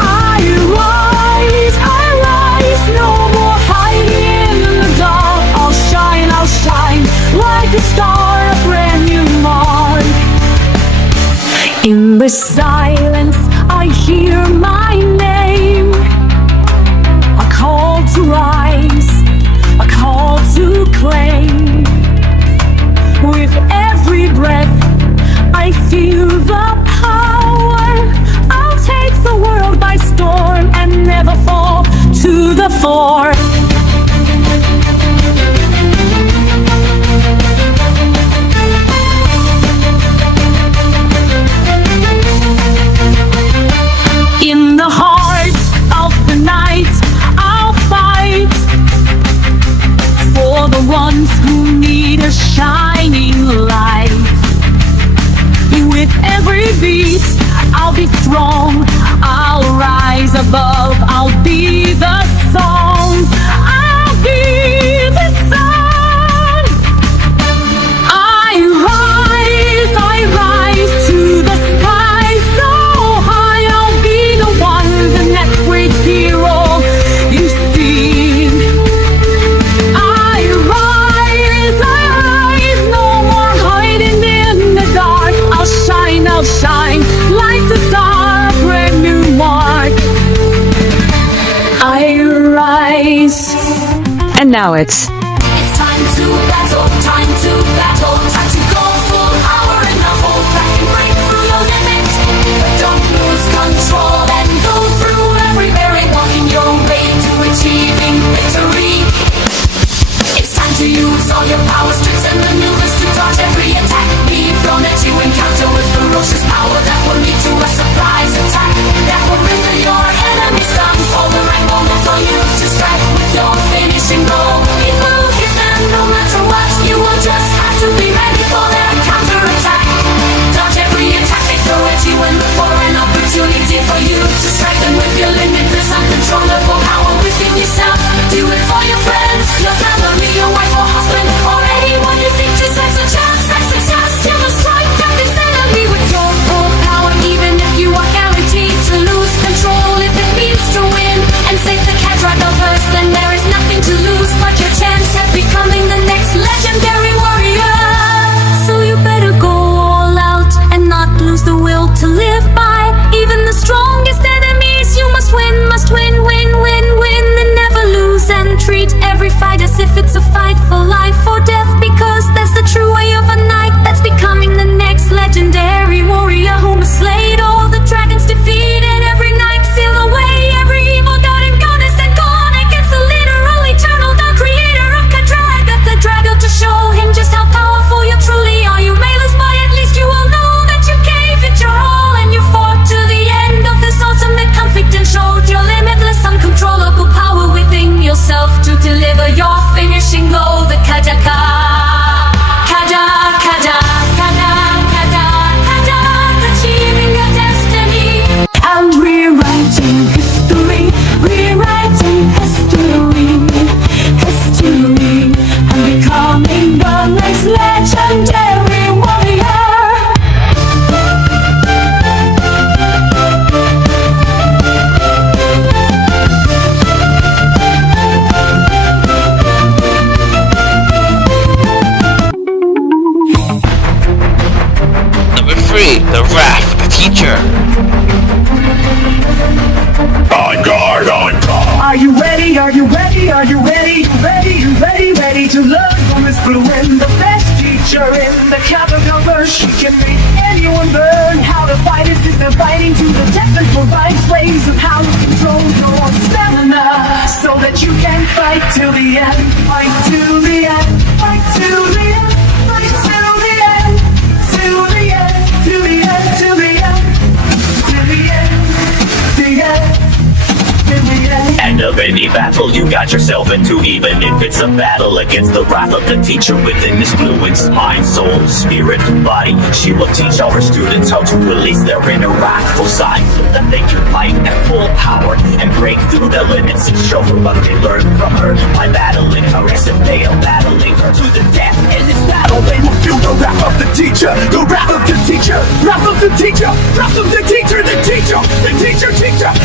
I rise, no more hiding in the dark. I'll shine like a star, a brand new mark. In the silence I hear my name, a call to rise, a call to claim. With every breath I feel the power I'll be strong, I'll rise above, I'll be the song, I'll be the sun. I rise to the sky so high, I'll be the one, the next great hero you see. I rise, no more hiding in the dark. I'll shine, like the star, a brand new mark. I rise. And now it's It's time to battle, time to battle, time to go full power and not hold back and break through your limits. Don't lose control and go through every barrier, walking your way to achieving victory. It's time to use all your powers, tricks and maneuvers to dodge every attack being thrown at you. Encounter with ferocious power that will lead to a surprise attack that will render your enemies stunned. For the right moment for you to strike with your finishing blow. It will hit them no matter what. You will just have to be ready for their counter-attack. Dodge every attack they throw at you and look for an opportunity for you to strike them with your limitless, uncontrollable power within yourself. Do it for your friends, your family, your wife or husband, or anyone you think just has a chance at success. You must strike at this enemy with your full power, even if you are guaranteed to lose control. If it means to win and save the cat right of first, then there is nothing to lose but your chance at becoming the next legendary warrior. So you better go all out and not lose the will to live by. Even the strongest enemies you must win, win, and never lose. And treat every fight as if it's a fight for life or death, because that's the true way of a knight that's becoming the next legendary warrior who must slay all the dragons, defeat and every night seal away every evil god and goddess, and gone against the literal eternal dark creator of Kadrag. That's the dragon to show him just how powerful you truly are. You may lose, but at least you will know that you gave it your all and you fought to the end of this ultimate conflict and showed your limitless, uncontrollable power within yourself to deliver your finishing blow. The Kajaka. Achieving your destiny. I'm rewriting history, history. I'm becoming the next legendary warrior. Number 3, the Wrath of the Teacher. On guard, on guard. Are you ready? Are you ready? Are you ready? Ready to learn from this fluent, the best teacher in the capital verse. She can make anyone learn how to fight. It's just the fighting to the death and provides ways of how to control your stamina, so that you can fight till the end. Fight till the end. Fight till the end. Fight till the end. Till the end. Till the end. Till the end. Till the end. The end. End of any battle you got yourself into, even if it's a battle against the wrath of the teacher within this fluent's mind, soul, spirit, body. She will teach all her students how to release their inner wrathful side, so that they can fight at full power and break through their limits and show her what they learned from her by battling her. As if they are battling her to the death in this battle, they will feel the wrath of the teacher, the wrath of the teacher, wrath of the teacher, wrath of the teacher, the teacher, the teacher,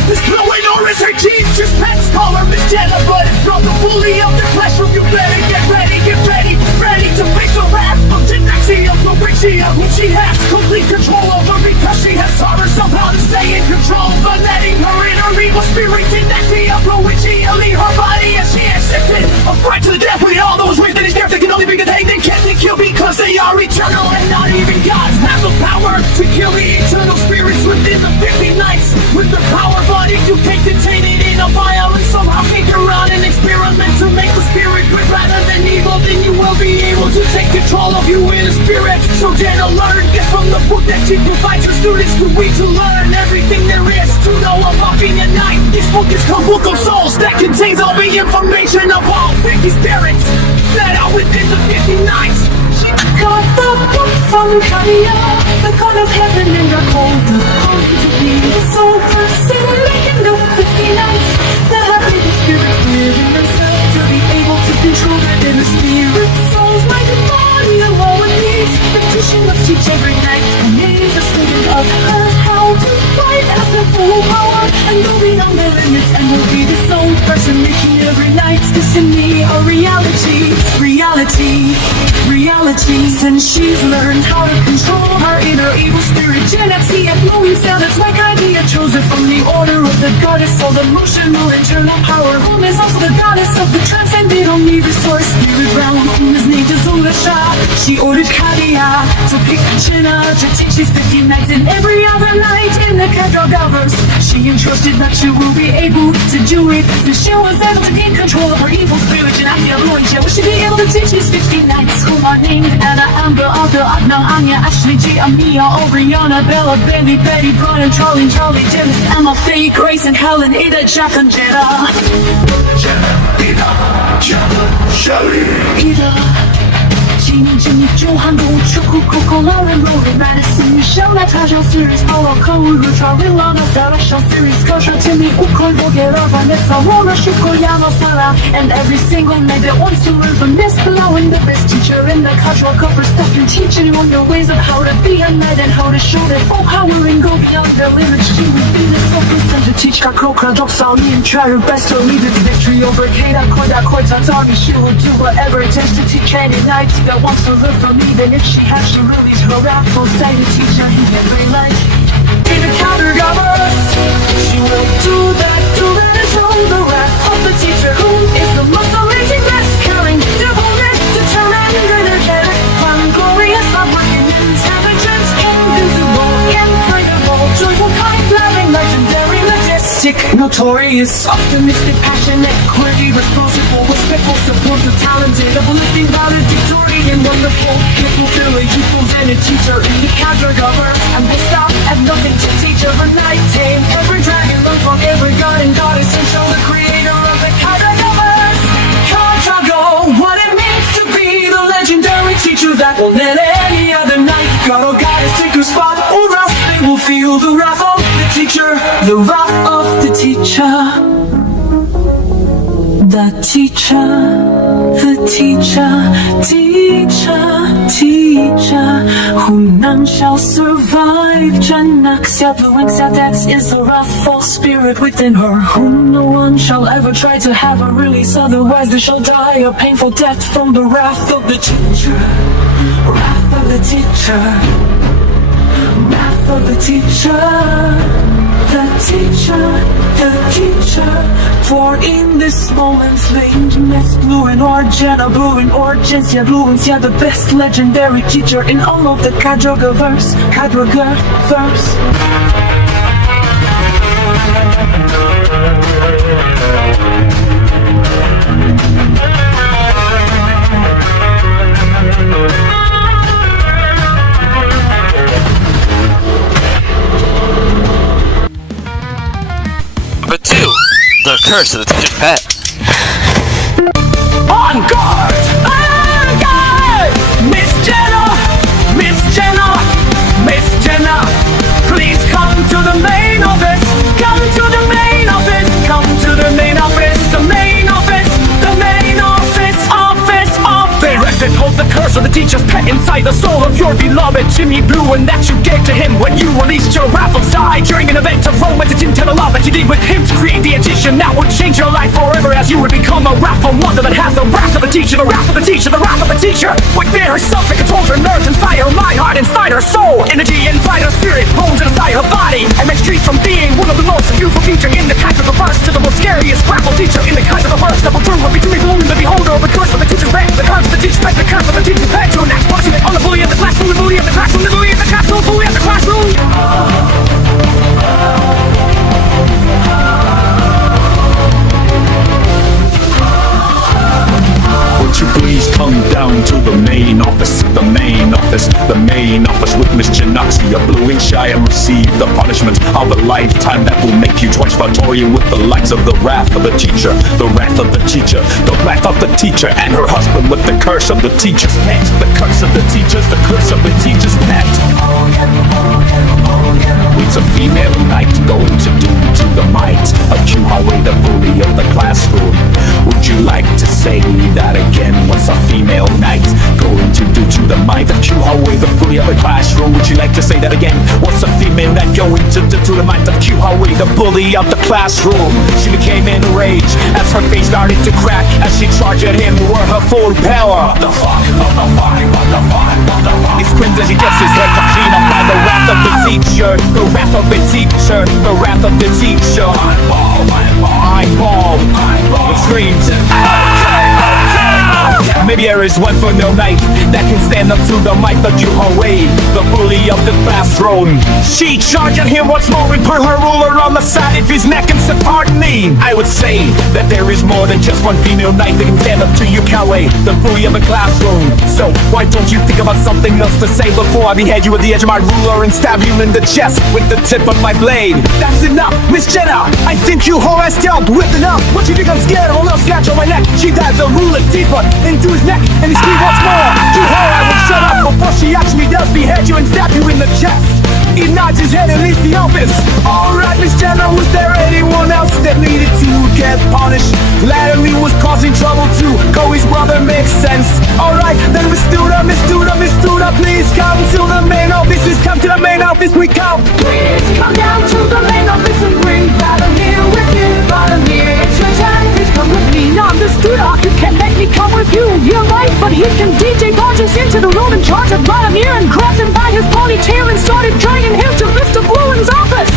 This fluent or is her team, just pets call her Miss Jenna, but it's from the bully of the classroom. You better get ready to face the wrath of Gymnaxia, Florencia, who she has complete control over, because she has taught herself how to stay in control, but letting her inner evil spirit Gymnaxia, Florencia, lead her body as she accepted a fight to the death with all those ways that is there that can only be contained and can't be killed, because they are eternal and not even gods have the power to kill the eternal spirits within the 50 nights with the power. But if you can't contain it in a vial and somehow figure out an experiment to make the spirit good rather than evil, then you will be able to take control of you in a spirit. So Jenna learned this from the book that she provides her students to read, to learn everything there is to know about being a knight. This book is called Book of Souls, that contains all the information of all 50 spirits that are within the 50 nights. She Got the book from Kaya, the god of heaven in the cold. the soul person, legend of 50 nights. The happy spirits within themselves to be able to control their inner spirit. Souls, mind and body are all in these. The teacher must teach every night. And it is a student of her how to fight at their full power and go beyond their limits, and will be the soul person reaching every night. This in me a reality, reality, reality. Since she's learned how to control her inner evil spirit, Genexia blowing sound, it's like idea chosen from the order of the goddess of emotional internal power. Whom is also the goddess of the transcendent omni-resource spirit realm, whom is named Azulasha. She ordered Kadia to pick China to teach these 50 nights, and every other night in the Kadrogaverse she entrusted that she will be able to do it, since she was able to gain control of her evil spirit. And I feel blowing, will she be able to teach these 50 nights, whom are named Anna, Amber, Arthur, Adnan, Anya, Ashley, G, Amia, Oriana, Bella, Bailey, Betty, Brian, Charlie, Dennis, Emma, Faye, Grace, and Helen, Ida, Jack, and Jenna. Ida, Jimmy, Jimmy, Joe, Handel, Chuku, Coco, Lauren, Rowan, Madison, Michelle, Natasha, Series, Paula, Kawu, Charlie, Lana, Sarah, Shaw, Series, Kasha, Timmy, Ukoi, Vogera, Vanessa, Laura, Shuko, Yama, Sarah, and every single man that wants to learn from this, allowing the best teacher in the casual cover stuff can teach anyone the ways of how to be a knight and how to show their full power and go beyond their limits. She would be the self-person to teach Kakokra, Doksali, and try her best to lead it to victory over Keda, Koida, Koitatami. She will do whatever it takes to teach any knight that wants to learn from me. Then if she has to release her wrathful state to teach her every night. In a counter-government, she will do that to let us show the wrath of the teacher, who is the most amazing, best caring, devoted, determined, energetic, fun, glorious, hardworking, intelligent, invincible, incredible, joyful, kind, loving, legendary, majestic, notorious, optimistic, passionate, quirky, responsible, respectful, supportive, talented, uplifting, valedictory, and wonderful. It will fill a youthful and a teacher in the Kadrogaver, and will stop at nothing to teach overnight. Tame every dragon, learn from every god and goddess, and show the creator of the Kadrogavers. Kadrago, what it means to be the legendary teacher that will let any other knight, god or goddess, take her spot, or else they will feel the wrath of the teacher, the wrath of the teacher. The teacher, the teacher, who none shall survive. Janaxia, Bluingxia, that is the wrathful spirit within her, whom no one shall ever try to have a release, otherwise they shall die a painful death from the wrath of the teacher. Wrath of the teacher, wrath of the teacher. The teacher, for in this moment named Miss Blue and Orgena, Blue and Orgensia, Bluingxia, the best legendary teacher in all of the Kadrogaverse. Number 2, the curse of the teacher's pet. On guard! On guard! Miss Jenna! Miss Jenna! Miss Jenna! Please come to the main office! Come to the main office! Come to the main office! The main office! The main office! The rest that holds the curse of the teacher's pet inside the soul of your beloved Jimmy Blue, and that you gave to him when you released your wrathful side during an event of romance. It's into the love that you did with him to create the addition that would change your life forever, as you would become a wrathful wonder that has the wrath of the teacher, the wrath of the teacher, the wrath of the teacher. With fear herself that controls her nerves inside her mind, heart inside her soul, energy inside her spirit, bones inside her body, and makes streets from being one of the most beautiful teacher in the kind of the verse to the most scariest wrathful teacher in the kind of the verse that will turn what between Blue and the beholder of the curse of the teacher's pet, the curse of the teacher's pet, the curse of the teacher's pet, to an act punishment on the bully of the classroom, the bully of the classroom, the bully of the classroom, bully of the classroom. Would you please come down to the main office, the main office, the main office with Miss Janaxia, Bluingxia, and receive the punishment of a lifetime that will make you twice Victorian with the likes of the wrath of the teacher, the wrath of the teacher, the wrath of the teacher and her husband with the curse of the teacher's pet, the curse of the teachers, the curse of the teacher's pet. We meets a female knight, going to do to the might of Q-Haway, the bully of the classroom. Would you like to say that again? What's a female knight going to do to the might of Q-Haway, the bully of the classroom? Would you like to say that again? What's a female knight going to do to the might of Q-Haway, the bully of the classroom? She became enraged as her face started to crack as she charged at him with her full power. What the fuck? What the fuck? What the fuck? What the fuck? He screams as he gets his head cut clean up by the wrath of the teacher. The wrath of the teacher. The wrath of the teacher. Eyeball. He screams. Maybe there is one for no night that can stand up to the might of Q-Haway, the bully of the classroom. She charged at him once more and put her ruler on the side of his neck and said, pardon me. I would say that there is more than just one female knight that can stand up to you, Q-Haway, the bully of the classroom. So why don't you think about something else to say before I behead you with the edge of my ruler and stab you in the chest with the tip of my blade? That's enough, Miss Jenna. I think Q-Haway has dealt with enough. What you think I'm scared of? A little scratch on my neck. She dives a ruler deeper into his neck and he screams once more. Q-Haway will shut up before she actually does behead you and stab you in the chest. He nods his head and leaves the office. Alright, Miss Jenna, was there anyone else that needed to get punished? Vladimir was causing trouble too. Koi's brother makes sense. Alright, then Miss Duda, please come to the main office. Please come to the main office, we come. Please come down to the main office and bring Vladimir with you. Vladimir, it's your time, please come with me. Now I'm the Studa, you can't make me come with you. You're right, but he can DJ launches into the room in charge of Vladimir and grabbed him by his ponytail and started dragging him to Mr. Bluen's office.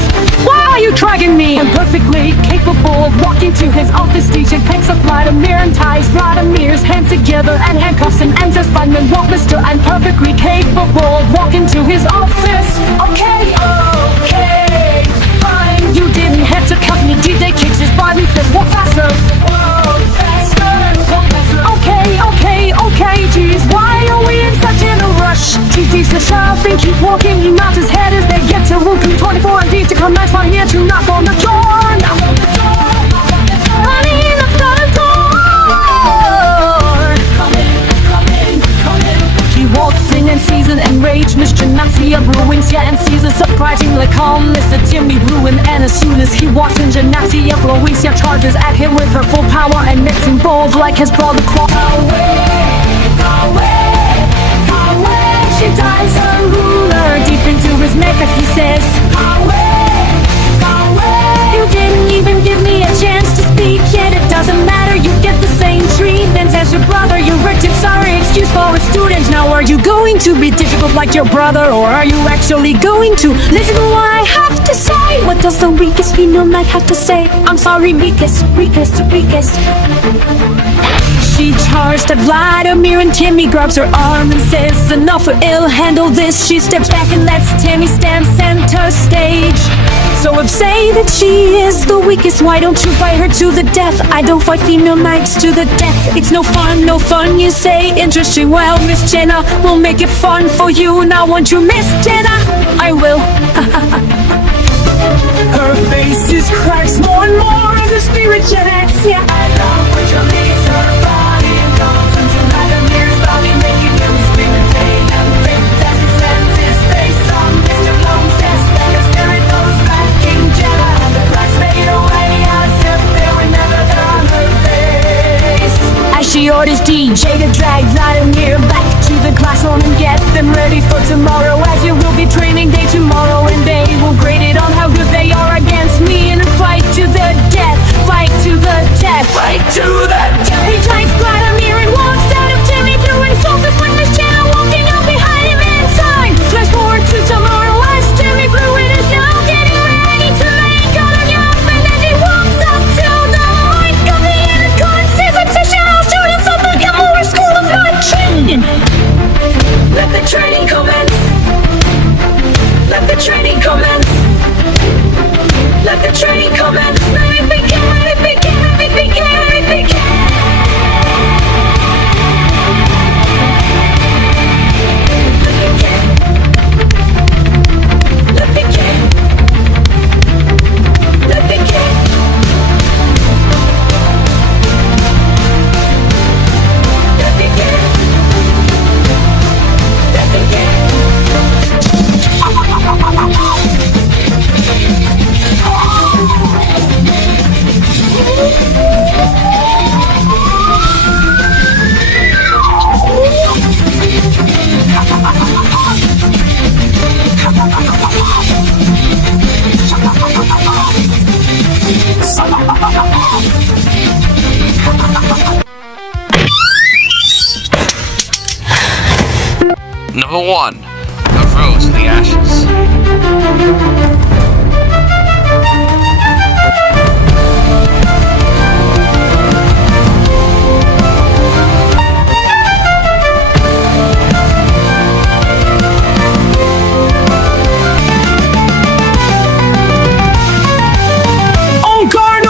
Why are you dragging me? I'm perfectly capable of walking to his office. DJ picks up Vladimir and ties Vladimir's hands together and handcuffs him and says, fine and walk, mister. I'm perfectly capable of walking to his office. Okay, fine. You didn't have to cut me. DJ kicks his body and says, walk faster. Walk faster. Okay, geez, why are we in such a rush? TJ says, shove and keep walking. He nods his head as they get to room 224 and DJ commands for here to knock on the door. Knock on the door. Honey, knock on the door. Come in. He walks in and sees an enraged Miss Janaxia Bruins, yeah, and sees a surprisingly calm Mr. Timmy Bruin. And as soon as he walks in, Janaxia Bruins, yeah, charges at him with her full power and makes him bold like his brother Claw. She dives her ruler deep into his neck as he says, you didn't even give me a chance to speak, yet it doesn't matter, you get the same treatment as your brother. You wrecked it, sorry excuse for a student. Now are you going to be difficult like your brother, or are you actually going to listen to what I have to say? What does the weakest female knight have to say? I'm sorry, weakest. She charged at Vladimir and Timmy grabs her arm and says, enough or ill handle this. She steps back and lets Timmy stand center stage. So if say that she is the weakest, why don't you fight her to the death? I don't fight female knights to the death. It's no fun, you say. Interesting, well, Miss Jenna, we'll make it fun for you. Now won't you, Miss Jenna? I will. Her face is cracks more and more as the spirit generates. Yeah, I love when she leaves her body and goes into Vladimir's body, making him scream in pain and faint as he sends his face on Mr. Bloom's desk. Like a spirit goes back in Jenna, and the cracks fade away as if they were never there on her face. As she orders DJ to drag Vladimir back to the classroom and get them ready for tomorrow, as you will be training day tomorrow, and they will grade it on how good they are against me in a fight to the death. Fight to the death. Fight to the death. He drags Vladimir and walks out of Timmy Bruin's office when Miss Jenna walking up behind him in time. Flash forward to tomorrow as Timmy Bruin is now getting ready to make out of your husband as he walks up to the mic of the intercom. Says obsessional students of the Gamora School of Life Training. Let the training commence. Let the training commence. Let the training commence. Let it begin. Let it begin. Let it begin. Let it begin. Let it begin. Let it begin. Let it begin. Let it begin. Number 1, A Rose in the Ashes. On guard,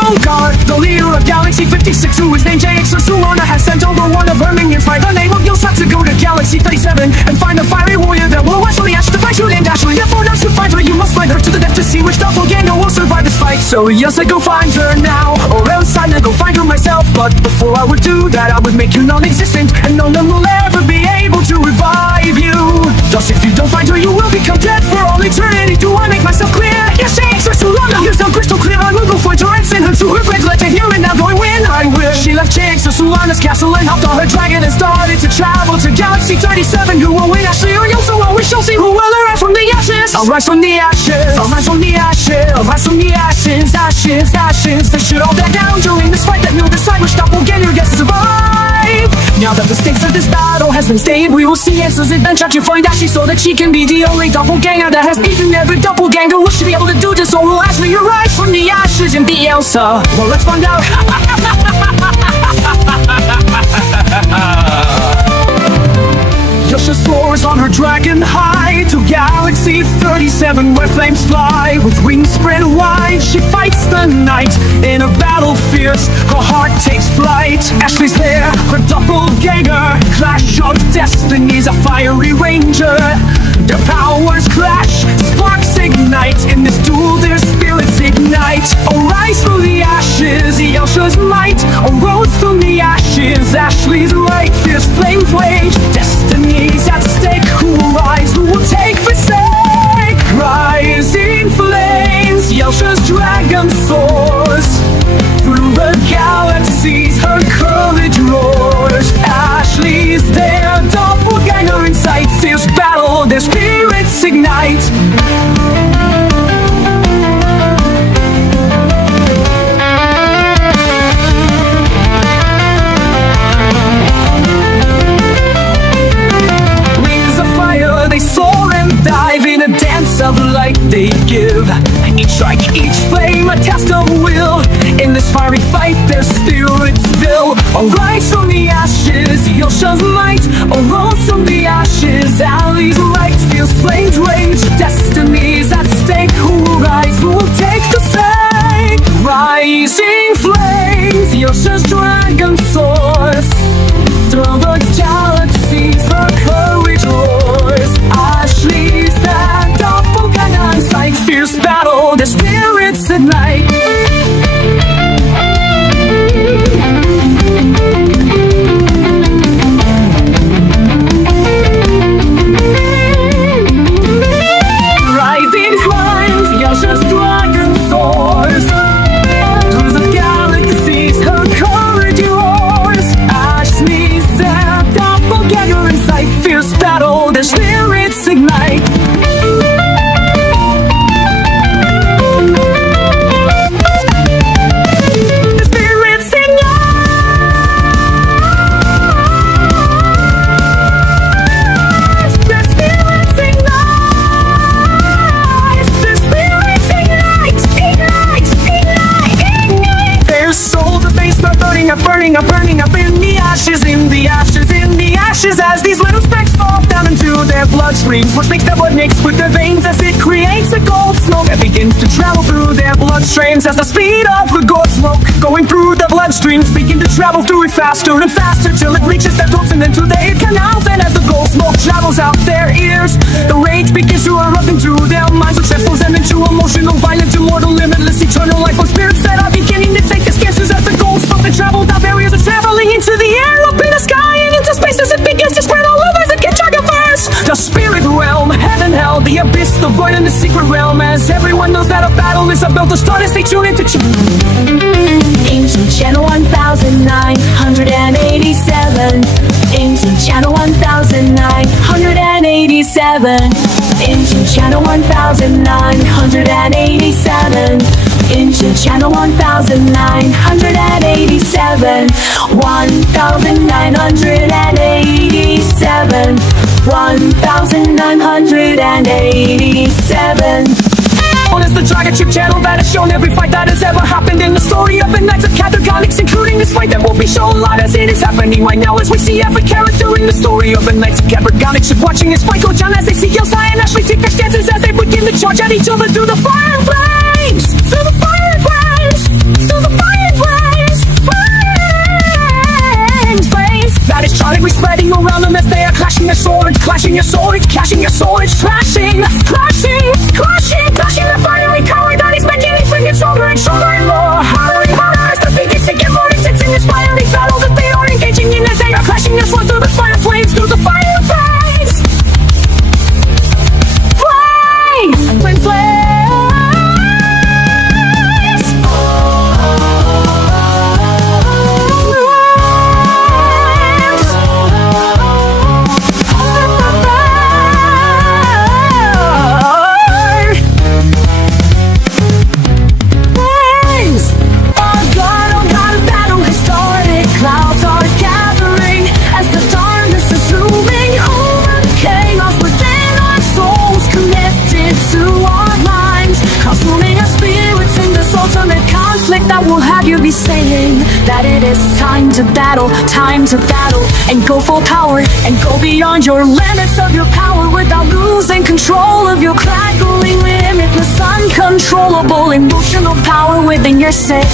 the leader of Galaxy 56, who is named JX Sulana, has sent over one of her minions by the name of Yosat to go to Galaxy 37 and find a fiery warrior that will rise from the ashes to fight you named Ashley. Therefore, now to find her, you must find her to the death to see which doppelganger will survive this fight. So Yosat, go find her now, or else I'm gonna go find her myself. But before I would do that, I would make you non-existent, and no one will ever be able to revive you. Thus, if you don't find her, you will become dead for all eternity. Do I make myself clear? Yes, JX Sulana, you sound crystal clear. I will go find her and send her to her grave. Let her hear it now, going when I will. She left JX Sulana's castle and hopped on her dragon and started to travel to Galaxy 37. Who will win, Ashley or Yoso? Well, we shall see who will arise from the ashes. I'll rise from the ashes, I'll rise from the ashes, I'll rise from the ashes, ashes, ashes. They should all die down during this fight that you'll decide which doppelganger gets to survive. Now that the stakes of this battle has been stayed, we will see answers adventure to find Ashley so that she can be the only doppelganger that has beaten every doppelganger. Will she be able to do this, or will Ashley arise from the ashes and be Elsa? Well, let's find out. Yosha soars on her dragon high to Galaxy 37, where flames fly. With wings spread wide, she fights the night in a battle fierce. Her heart takes flight. Ashley's there, her doppelganger. Clash of destinies, a fiery ranger. Their powers clash, sparks ignite. In this duel, their spirits ignite. Arise from the ashes, Yosha's might. Arose from the ashes, Ashley's light. Fierce flames wage, destinies at stake. Who will rise, who will take the sake? Rising flames, Yosha's dragon soars. Through the galaxies, her courage roars. Ashley's there, doppelganger in sight. Fierce battle, their spirits ignite. Of light they give, each strike, each flame, a test of will. In this fiery fight, their spirits fill. Arise from the ashes, Yosha's might. Arose from the ashes, Allie's light. Feels flames rage, destinies at stake. Who will rise, who will take the stake? Rising flames, Yosha's dragon soars. Through the galaxies, her courage roars. Ashley's that doppelganger in sight. Fierce battle, their spirits ignite. Rising flames, Yosha's dragon soars. Through the galaxies, her courage roars. Ashley's that doppelganger in sight. Fierce battle, their spirits ignite. Burning up in the ashes, in the ashes, in the ashes. As these little specks fall down into their bloodstreams, which makes their blood mix with their veins as it creates a gold smoke that begins to travel through their bloodstreams. As the speed of the gold smoke going through their bloodstreams begin to travel through it faster and faster, till it reaches their throats and into their canals. And as the gold smoke travels out their ears, the rage begins to erupt into their minds, which transforms them into emotional, violent, immortal, limitless, eternal life of spirits that are beginning to take their chances. As the gold smoke that traveled down barriers are traveling into the air, up in the sky and into space, as it begins to spread all over the Dragonverse. The spirit realm, heaven, hell, the abyss, the void, and the secret realm. As everyone knows that a battle is about to start, as they tune into channel 1987. Into channel 1987. Into channel 1987. Into channel 1987. 1987. 1000 1987. On is the Dragon Chip channel that has shown every fight that has ever happened in the story of the Knights of Catatonics, including this fight that will be shown live as it is happening right now, as we see every character in the story of the Knights of Catatonics. If watching his fight go down as they see Elsa and Ashley take their stances as they begin to charge at each other through the fire and flames, through the fire and flames, through the fire and flames, flames. That is tragically spreading around them as they are clashing their swords, clashing your swords, clashing your swords, clashing, clashing, clashing, clashing the fiery power that is making it get stronger and stronger and more harder and harder as the biggest to get more intense in this fiery battle that they are engaging in as they are clashing their swords through the fire flames, through the fire flames, flames, flames, flames. That will have you be saying that it is time to battle, and go full power, and go beyond your limits of your power without losing control of your crackling, limitless, uncontrollable emotional power within yourself.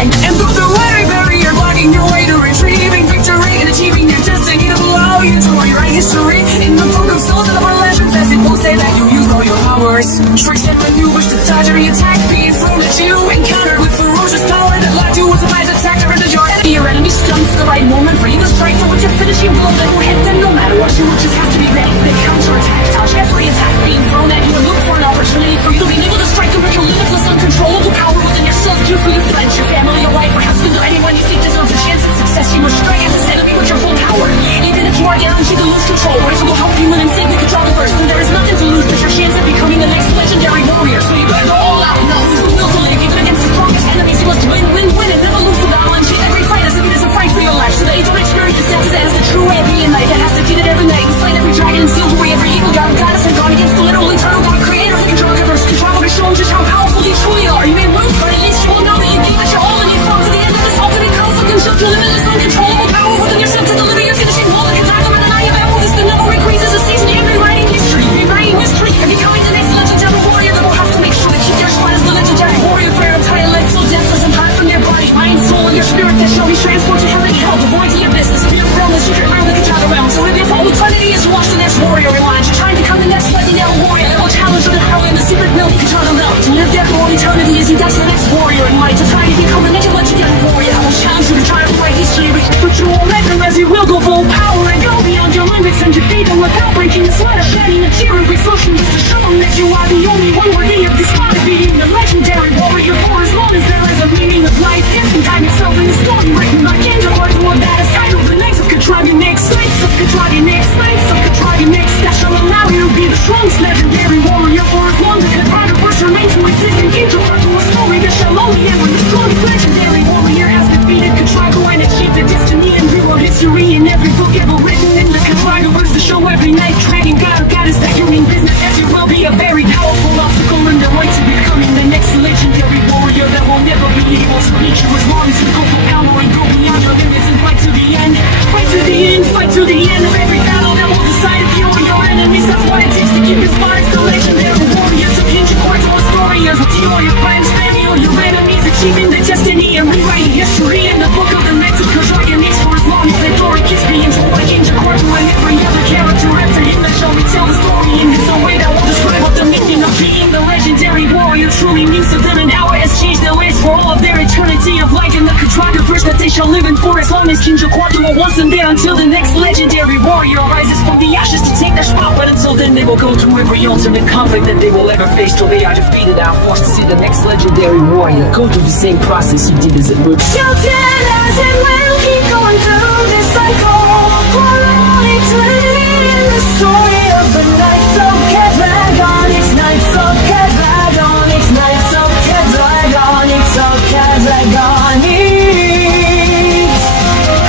And through the very barrier, blocking your way to retrieving victory and achieving your destiny to allow you to rewrite history in the book of souls and of our legends, as it will say that you use all your powers, tricks and maneuvers to dodge every attack being thrown at you, encountered with ferocious power that led you with a surprise attack to render your enemy. Your enemy stunts the right moment for you to strike for what you're finishing blow that will hit them no matter what. You will just have to be ready for the counterattack, dodge every attack being thrown at you, and look for an opportunity for you to be able to strike them with your limitless, uncontrollable power within yourself. You for your friends, your family, your wife, or husband, or anyone you think deserves a chance at success. You must strike at this enemy with your full power, even if you are guaranteed to lose control. Or it will help you win and save the control first, and there is nothing to lose but your chance at becoming the next legendary warrior. So you better go all out, not lose the will to live, even against the strongest enemies. You must win, win, win, and never lose the battle, and treat every fight as if it is a fight for your life, so that you don't experience death as the true way of being a knight that has defeated every knight and slain every dragon and sealed away every evil god, goddess, and gone against the literal eternal God, creator of the control universe. Control to show just how powerful you truly are. You may lose, but at least you will know that you gave it your all, and you fought to the end of this ultimate conflict and showed your limitless, uncontrollable power within yourself to deliver your finishing blow. The Kataga and I am after this, the never increases a season in rewriting history, rewriting history, and becoming the next legendary warrior that will have to make sure that you keep your spot as the legendary warrior for your entire life, so deathless and high from your body, mind, soul, and your spirit that shall be transformed to heaven and hell, the void to your business, spirit realm, the secret realm, the Kataga realm. So if your whole eternity is to watch the next warrior rewind, you're trying to become the next legendary warrior that will challenge the power in the secret realm, the Kataga realm. To live there for all eternity as you dash the next warrior in light, to try to become the next legendary warrior that will challenge you to try to rewrite history, but you will let them as you will go full power and go beyond your limits and defeat them without breaking the sweat or shedding a tear of exhaustion, just to show them that you are the only one worthy of this spot of being the legendary warrior for as long as there is a meaning of life. Instant time itself in the story written by Kendra Hardwood that is titled The Knights of Catragonix, Knights of Catragonix, Knights of Catragonix, that shall allow you to be the strongest legendary warrior for as long as Catragonverse remains to exist in Kendra Hardwood's story. There shall only ever the strongest legendary warrior has defeated Catrago and achieved the destiny and rewrote history in every book ever written in the Catragonverse, to show every knight, dragon, god, or goddess that you mean business as you will be a very powerful obstacle in the way to becoming the next legendary warrior that will never be able to reach you as long as you go for power and go beyond your limits and fight to the end. Fight to the end, fight to the end of every battle that will decide if you or your enemies. That's why it takes to keep his minds the legendary warriors of Kendra Hardwood's warriors with you or your friends, family, or your enemies, achieving the destiny and rewriting history in the book of the Knights of Catragonix for as long as they glory keeps being told by Kendra Hardwood and every other character after him that shall retell the story in his own way that will describe what the meaning of being the legendary warrior truly means to them, and how it has changed their ways for all of their eternity of life in the Catragonverse that they shall live in for as long as Kendra Hardwood wants them there, until the next legendary warrior rises from the ashes to take their spot. But until then they will go through every ultimate conflict that they will ever face till they are defeated and forced to see the next legendary warrior go through the same process he did as it would. Sheltered as it will keep going through this cycle for all eternity in the story of the Knights of Catragonix, Knights of Catragonix, Knights of Catragonix, of Catragonix.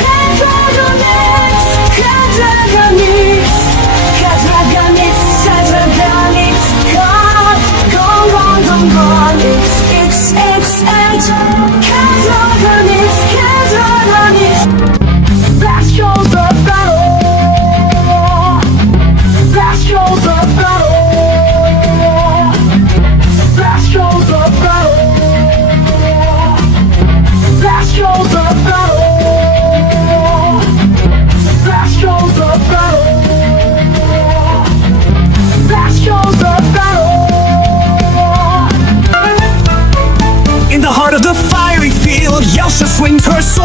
Catragonix, Catragonix, Catragonix.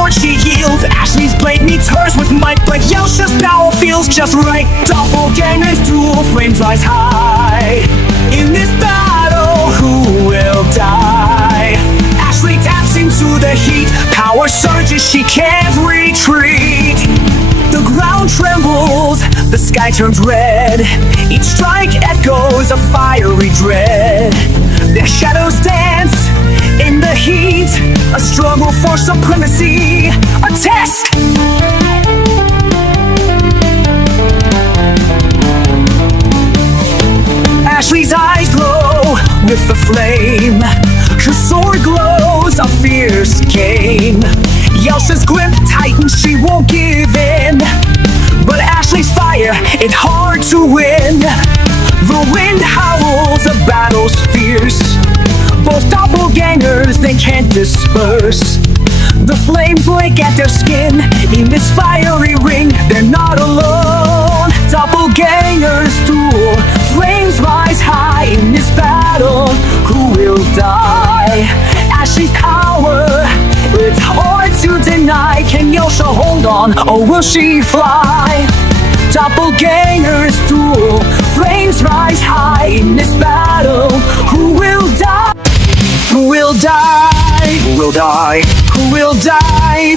sword she yields. Ashley's blade meets hers with might, but Yelcha's power feels just right. Doppelgangers duel, flames rise high. In this battle, who will die? Ashley taps into the heat, power surges, she can't retreat. The ground trembles, the sky turns red. Each strike echoes a fiery dread. Their shadows dance in the heat, a struggle for supremacy, a test. Ashley's eyes glow with the flame. Her sword glows, a fierce game. Yelcha's grip tightens, she won't give in. But Ashley's fire, it's hard to win. The wind howls, the battle's fierce. Both doppelgangers, they can't disperse. The flames lick at their skin. In this fiery ring, they're not alone. Doppelgangers duel, flames rise high. In this battle, who will die? Ashley's power, it's hard to deny. Can Yelcha hold on, or will she fly? Doppelgangers duel, flames rise high. In this battle, who will die? Who will die? Who will die? Who will die?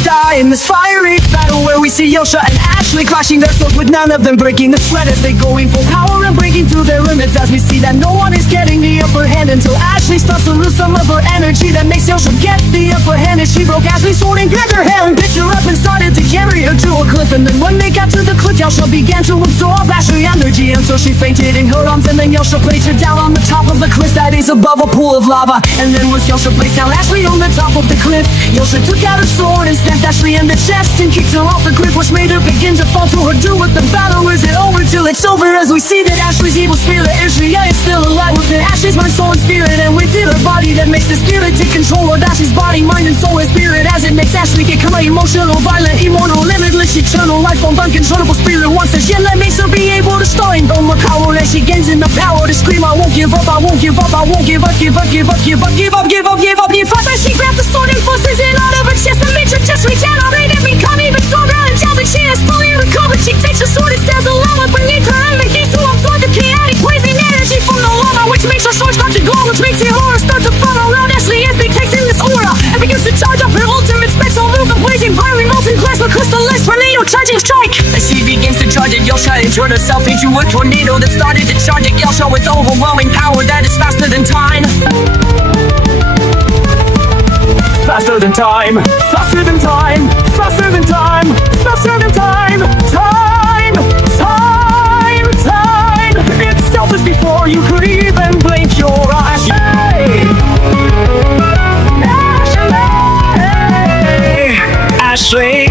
Die in this fiery battle where we see Yelcha and Ashley clashing their swords, with none of them breaking the sweat as they go in for power and breaking through their limits. As we see that no one is getting the upper hand until Ashley starts to lose some of her energy. That makes Yelcha get the upper hand as she broke Ashley's sword and grabbed her hair and picked her up and started to carry her to a cliff. And then when they got to the cliff, Yelcha began to absorb Ashley's energy until she fainted in her arms. And then Yelcha placed her down on the top of the cliff that is above a pool of lava. And then was Yelcha placed down Ashley on the top of the cliff, Yelcha took out her sword and stabbed Ashley in the chest and kicked her off the cliff, which made her begin to fall to her doom. With the battle, is it over till it's over? As we see that Ashley's evil spirit, Ashleigh is still alive within Ashley's mind, soul, and spirit. And within her body that makes the spirit take control of Ashley's body, mind, and soul, and spirit. As it makes Ashley get kind of emotional, violent, immortal, limitless, eternal, life form, uncontrollable spirit. Once that yet makes her be able to start and don't look how as she gains in the power to scream, I won't give up, I won't give up, I won't give up, give up, give up, give up, give up, give up, give up, give up. As she grabs the sword and forces it out of her chest, and makes her just regenerate and become even stronger until that she has fully recovered. She takes the sword and stabs the lava beneath her and begins to absorb the chaotic blazing energy from the lava, which makes her sword start to glow, which makes the horror start to fall around Ashley as they takes in this aura and begins to charge up her ultimate spectral move, blazing fiery molten glass with crystallized tornado charging strike. As she begins to charge it, Yelcha had turned herself into a tornado that started to charge it. Yelcha with overwhelming power that is faster than time. Faster than time, faster than time, faster than time, faster than time, time, time, time. It's selfless before you could even blink your eyes. Ashley,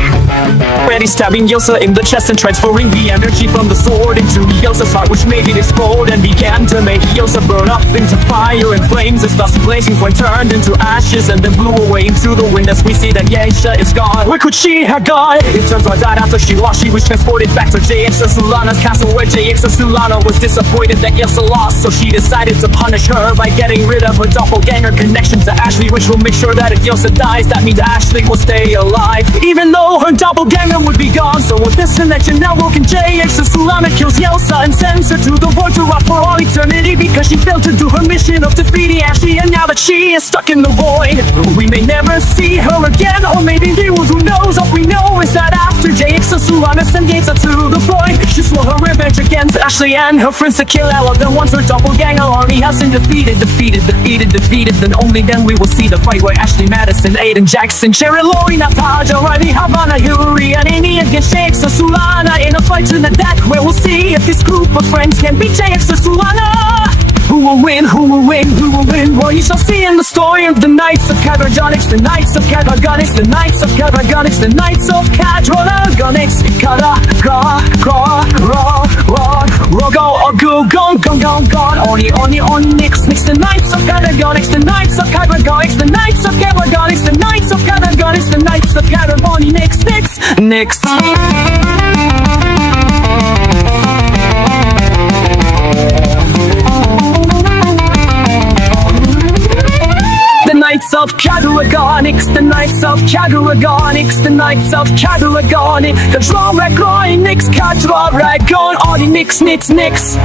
ready stabbing Yelcha in the chest and transferring the energy from the sword into Yelcha's heart, which made it explode and began to make Yelcha burn up into fire and flames. As thus blazing point turned into ashes and then blew away into the wind. As we see that Yelcha is gone, where could she have gone? It turns out that after she lost, she was transported back to JX Sulana's castle, where JX Sulana was disappointed that Yelcha lost, so she decided to punish her by getting rid of her doppelganger connection to Ashley, which will make sure that if Yelcha dies, that means Ashley will stay alive, even though her doppelganger would be gone. So with this connection now broken, JX Sulana kills Yelcha and sends her to the void to rot for all eternity, because she failed to do her mission of defeating Ashley. And now that she is stuck in the void, we may never see her again, or maybe we will, who knows. All we know is that after JX Sulana sent Yelcha to the void, she swore her revenge against Ashley and her friends to kill all of them. Once her doppelganger army has been defeated, then only then we will see the fight where Ashley Madison, Aiden Jackson, Cheryl, Lori, Natalia, Riley, Havana, Hillary, and Amy against JX Sulana in a fight to the death, where we'll see if this group of friends can beat JX Sulana. Who will win? Who will win? Who will win? Well, you shall see in the story of the Knights of Cadragonics, the Knights of Cadragonics, the Knights of Cadragonics, the Knights of Cadragonics. Kada, ga, gra, ra, ra, rogo, ogu, gong, gong, gong, gong, oni, nix, nix. The Knights of Cadragonics, the Knights of Cadragonics, the Knights of Cadragonics, the Knights of Cadragonics, the Knights of Cadragonics, nix, nix, nix. The Knights of Cadragonics, the Knights of Chadragonics, the Knights of Chadragonic. The drum growing Nix, Chadragon, all the Nix.